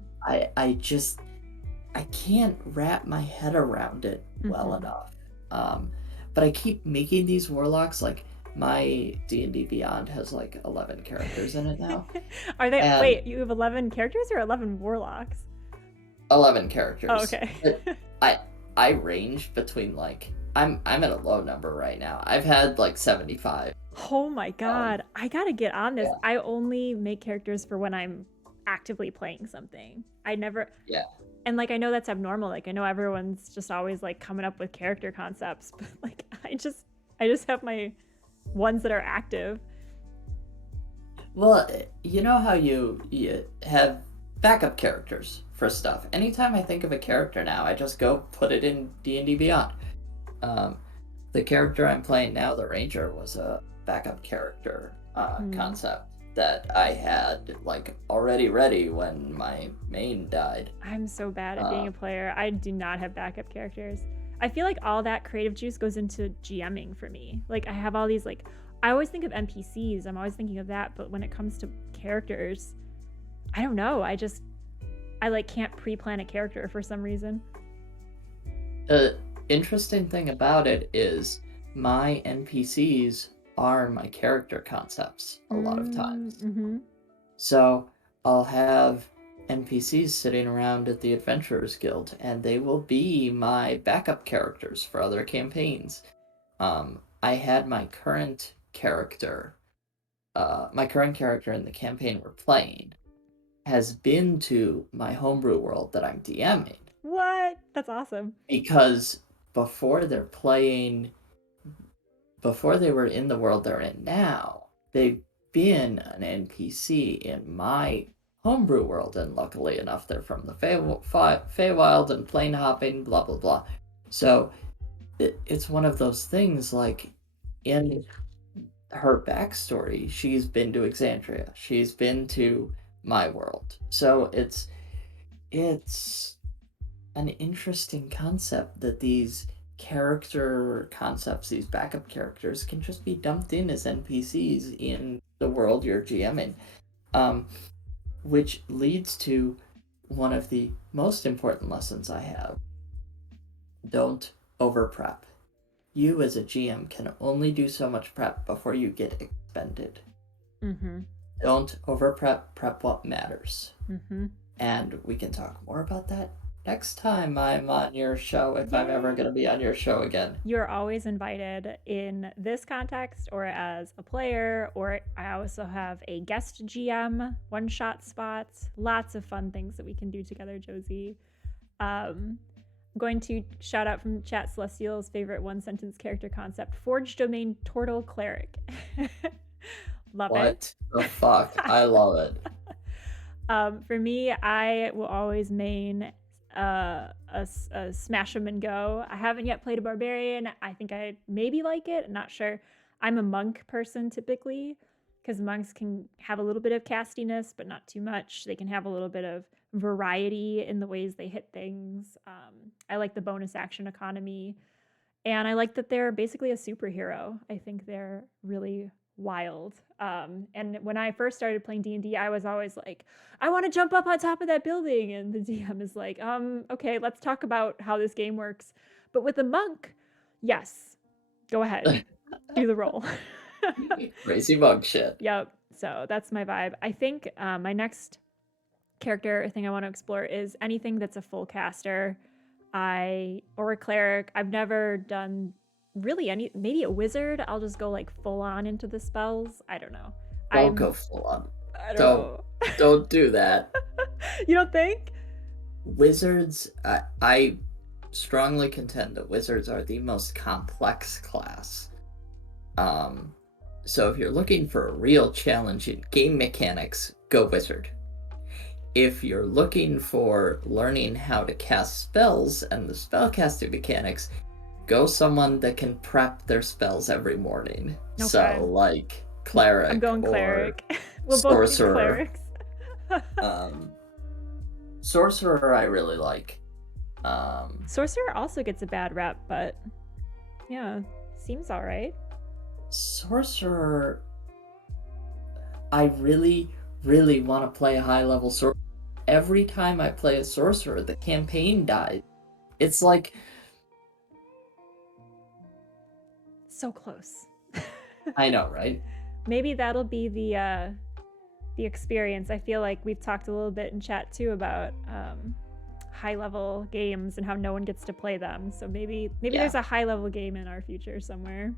I can't wrap my head around it well Mm-hmm. enough. Um, but I keep making these Warlocks like my D&D Beyond has like 11 characters in it now. Are they, And wait, you have 11 characters or 11 warlocks? 11 Oh, characters. okay. But I I range between like I'm at a low number right now. I've had like 75. Oh my Um god, I gotta get on this. yeah, I only make characters for when I'm actively playing something. I never, yeah. and like I know that's abnormal. Like I know everyone's just always like coming up with character concepts, but like I just have my ones that are active. Well, you know how you have backup characters for stuff. Anytime I think of a character now, I just go put it in D&D Beyond. Um, the character I'm playing now, the Ranger, was a backup character Hmm. concept that I had like already ready when my main died. I'm so bad at being Uh, a player. I do not have backup characters. I feel like all that creative juice goes into GMing for me. Like I have all these like I always think of NPCs. I'm always thinking of that, but when it comes to characters, I don't know. I like can't pre-plan a character for some reason. the interesting thing about it is my NPCs are my character concepts a lot of times. Mm-hmm. So I'll have NPCs sitting around at the Adventurers Guild, and they will be my backup characters for other campaigns. I had my current character in the campaign we're playing has been to my homebrew world that I'm DMing What? That's awesome. because before they're playing before they were in the world they're in now, they've been an NPC in my homebrew world, and luckily enough, they're from the Feywild and plane hopping, blah blah blah. So it's one of those things like in her backstory, she's been to Exandria, she's been to my world. So it's an interesting concept that these character concepts, these backup characters, can just be dumped in as NPCs in the world you're GMing. Um, which leads to one of the most important lessons I have. Don't over prep. You as a GM can only do so much prep before you get expended. Mm-hmm. Don't over prep what matters. Mm-hmm. And we can talk more about that next time I'm on your show, if I'm ever going to Yay! be on your show again. You're always invited in this context or as a player, or I also have a guest GM, one shot spots, lots of fun things that we can do together, Josie. I'm going to shout out from chat Celestial's favorite one sentence character concept Forge Domain Turtle Cleric. Love it. What the fuck? I love it. For me, I will always main a smash 'em and go. I haven't yet played a barbarian. I think I maybe like it. I'm not sure. I'm a monk person typically because monks can have a little bit of castiness, but not too much. They can have a little bit of variety in the ways they hit things. I like the bonus action economy, and I like that they're basically a superhero. I think they're really wild. And when I first started playing D&D, I was always like, I want to jump up on top of that building. And the DM is like, okay, let's talk about how this game works. But with the monk, yes, go ahead, do the roll. Crazy bug shit. Yep. So that's my vibe. I think my next character thing I want to explore is anything that's a full caster. Or a cleric. I've never done really any, maybe a wizard. I'll just go like full on into the spells. I don't know. Don't go full on. I don't Don't know. don't do that. You don't think? Wizards, I strongly contend that wizards are the most complex class. So if you're looking for a real challenge in game mechanics, go wizard. If you're looking for learning how to cast spells and the spellcasting mechanics, go someone that can prep their spells every morning. Okay. So like cleric. I'm going cleric. We'll sorcerer. both be clerics. Sorcerer I really like. Sorcerer also gets a bad rep, but yeah, seems all right. Sorcerer, I really, really want to play a high-level sorcerer. Every time I play a sorcerer, the campaign dies. It's like... So close. I know, right? Maybe that'll be the experience. I feel like we've talked a little bit in chat too about high-level games and how no one gets to play them. So maybe there's a high-level game in our future somewhere.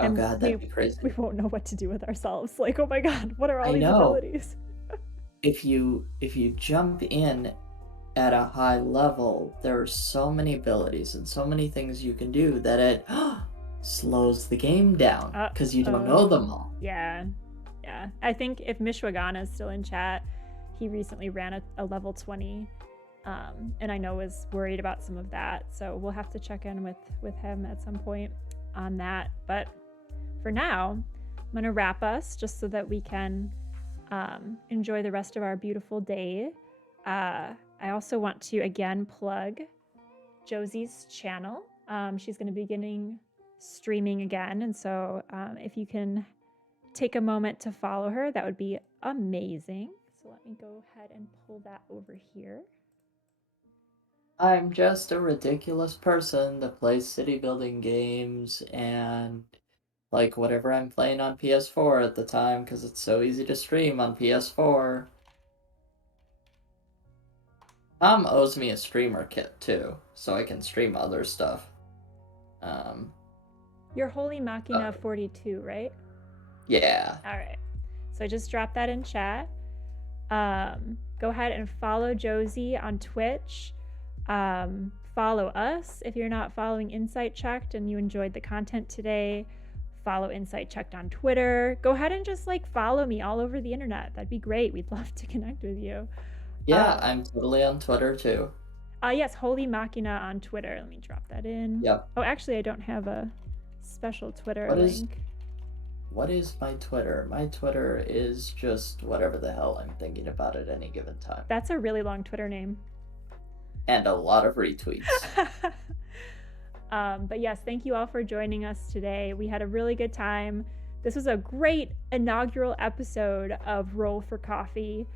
Oh and god, that'd be crazy. We won't know what to do with ourselves. Like, oh my god, what are all these abilities? If you jump in at a high level, there are so many abilities and so many things you can do that it slows the game down because you don't know them all. Yeah. I think if Mishwagana is still in chat, he recently ran a level 20, and I know was worried about some of that. So we'll have to check in with him at some point on that. But for now, I'm gonna wrap us just so that we can enjoy the rest of our beautiful day. I also want to again plug Josie's channel. She's going to be beginning streaming again, and so if you can take a moment to follow her, that would be amazing. So let me go ahead and pull that over here. I'm just a ridiculous person that plays city building games and like whatever I'm playing on PS4 at the time because it's so easy to stream on PS4. Tom owes me a streamer kit too, so I can stream other stuff. You're Holy Machina 42, right? Yeah. All right. So I just dropped that in chat. Go ahead and follow Josie on Twitch. Follow us if you're not following Insight Checked and you enjoyed the content today. Follow Insight Checked on Twitter. Go ahead and just like follow me all over the internet. That'd be great. We'd love to connect with you. Yeah, I'm totally on Twitter too. Yes, Holy Machina on Twitter. Let me drop that in. Yep. Oh, actually, I don't have a special Twitter link. What is my Twitter? My Twitter is just whatever the hell I'm thinking about at any given time. That's a really long Twitter name. And a lot of retweets. But yes, thank you all for joining us today. We had a really good time. This was a great inaugural episode of Roll for Coffee.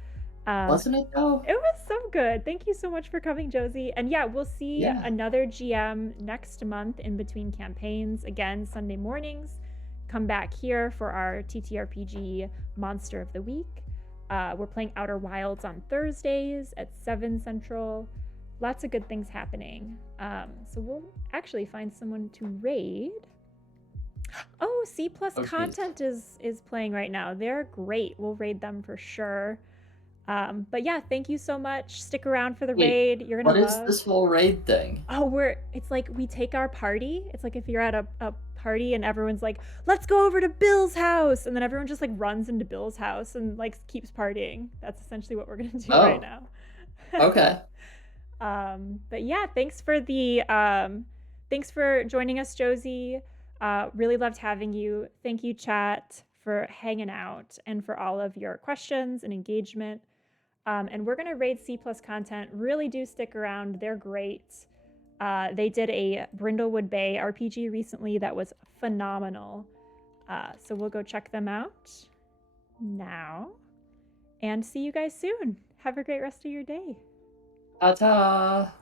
Wasn't it though? It was so good. Thank you so much for coming, Josie. And yeah, we'll see another GM next month in between campaigns. Again, Sunday mornings. Come back here for our TTRPG Monster of the Week. We're playing Outer Wilds on Thursdays at 7 Central. Lots of good things happening. So we'll actually find someone to raid. Oh, C+ Content is playing right now. They're great. We'll raid them for sure. But yeah, thank you so much. Stick around for the raid. You're gonna love. What is this whole raid thing? Oh, it's like we take our party. It's like if you're at a party and everyone's like, let's go over to Bill's house, and then everyone just like runs into Bill's house and like keeps partying. That's essentially what we're gonna do right now. Okay. But yeah, thanks for joining us, Josie. Really loved having you. Thank you, chat, for hanging out and for all of your questions and engagement. And we're gonna raid C plus content. Really do stick around. They're great. They did a Brindlewood Bay RPG recently that was phenomenal. So we'll go check them out now and see you guys soon. Have a great rest of your day. Ta ta!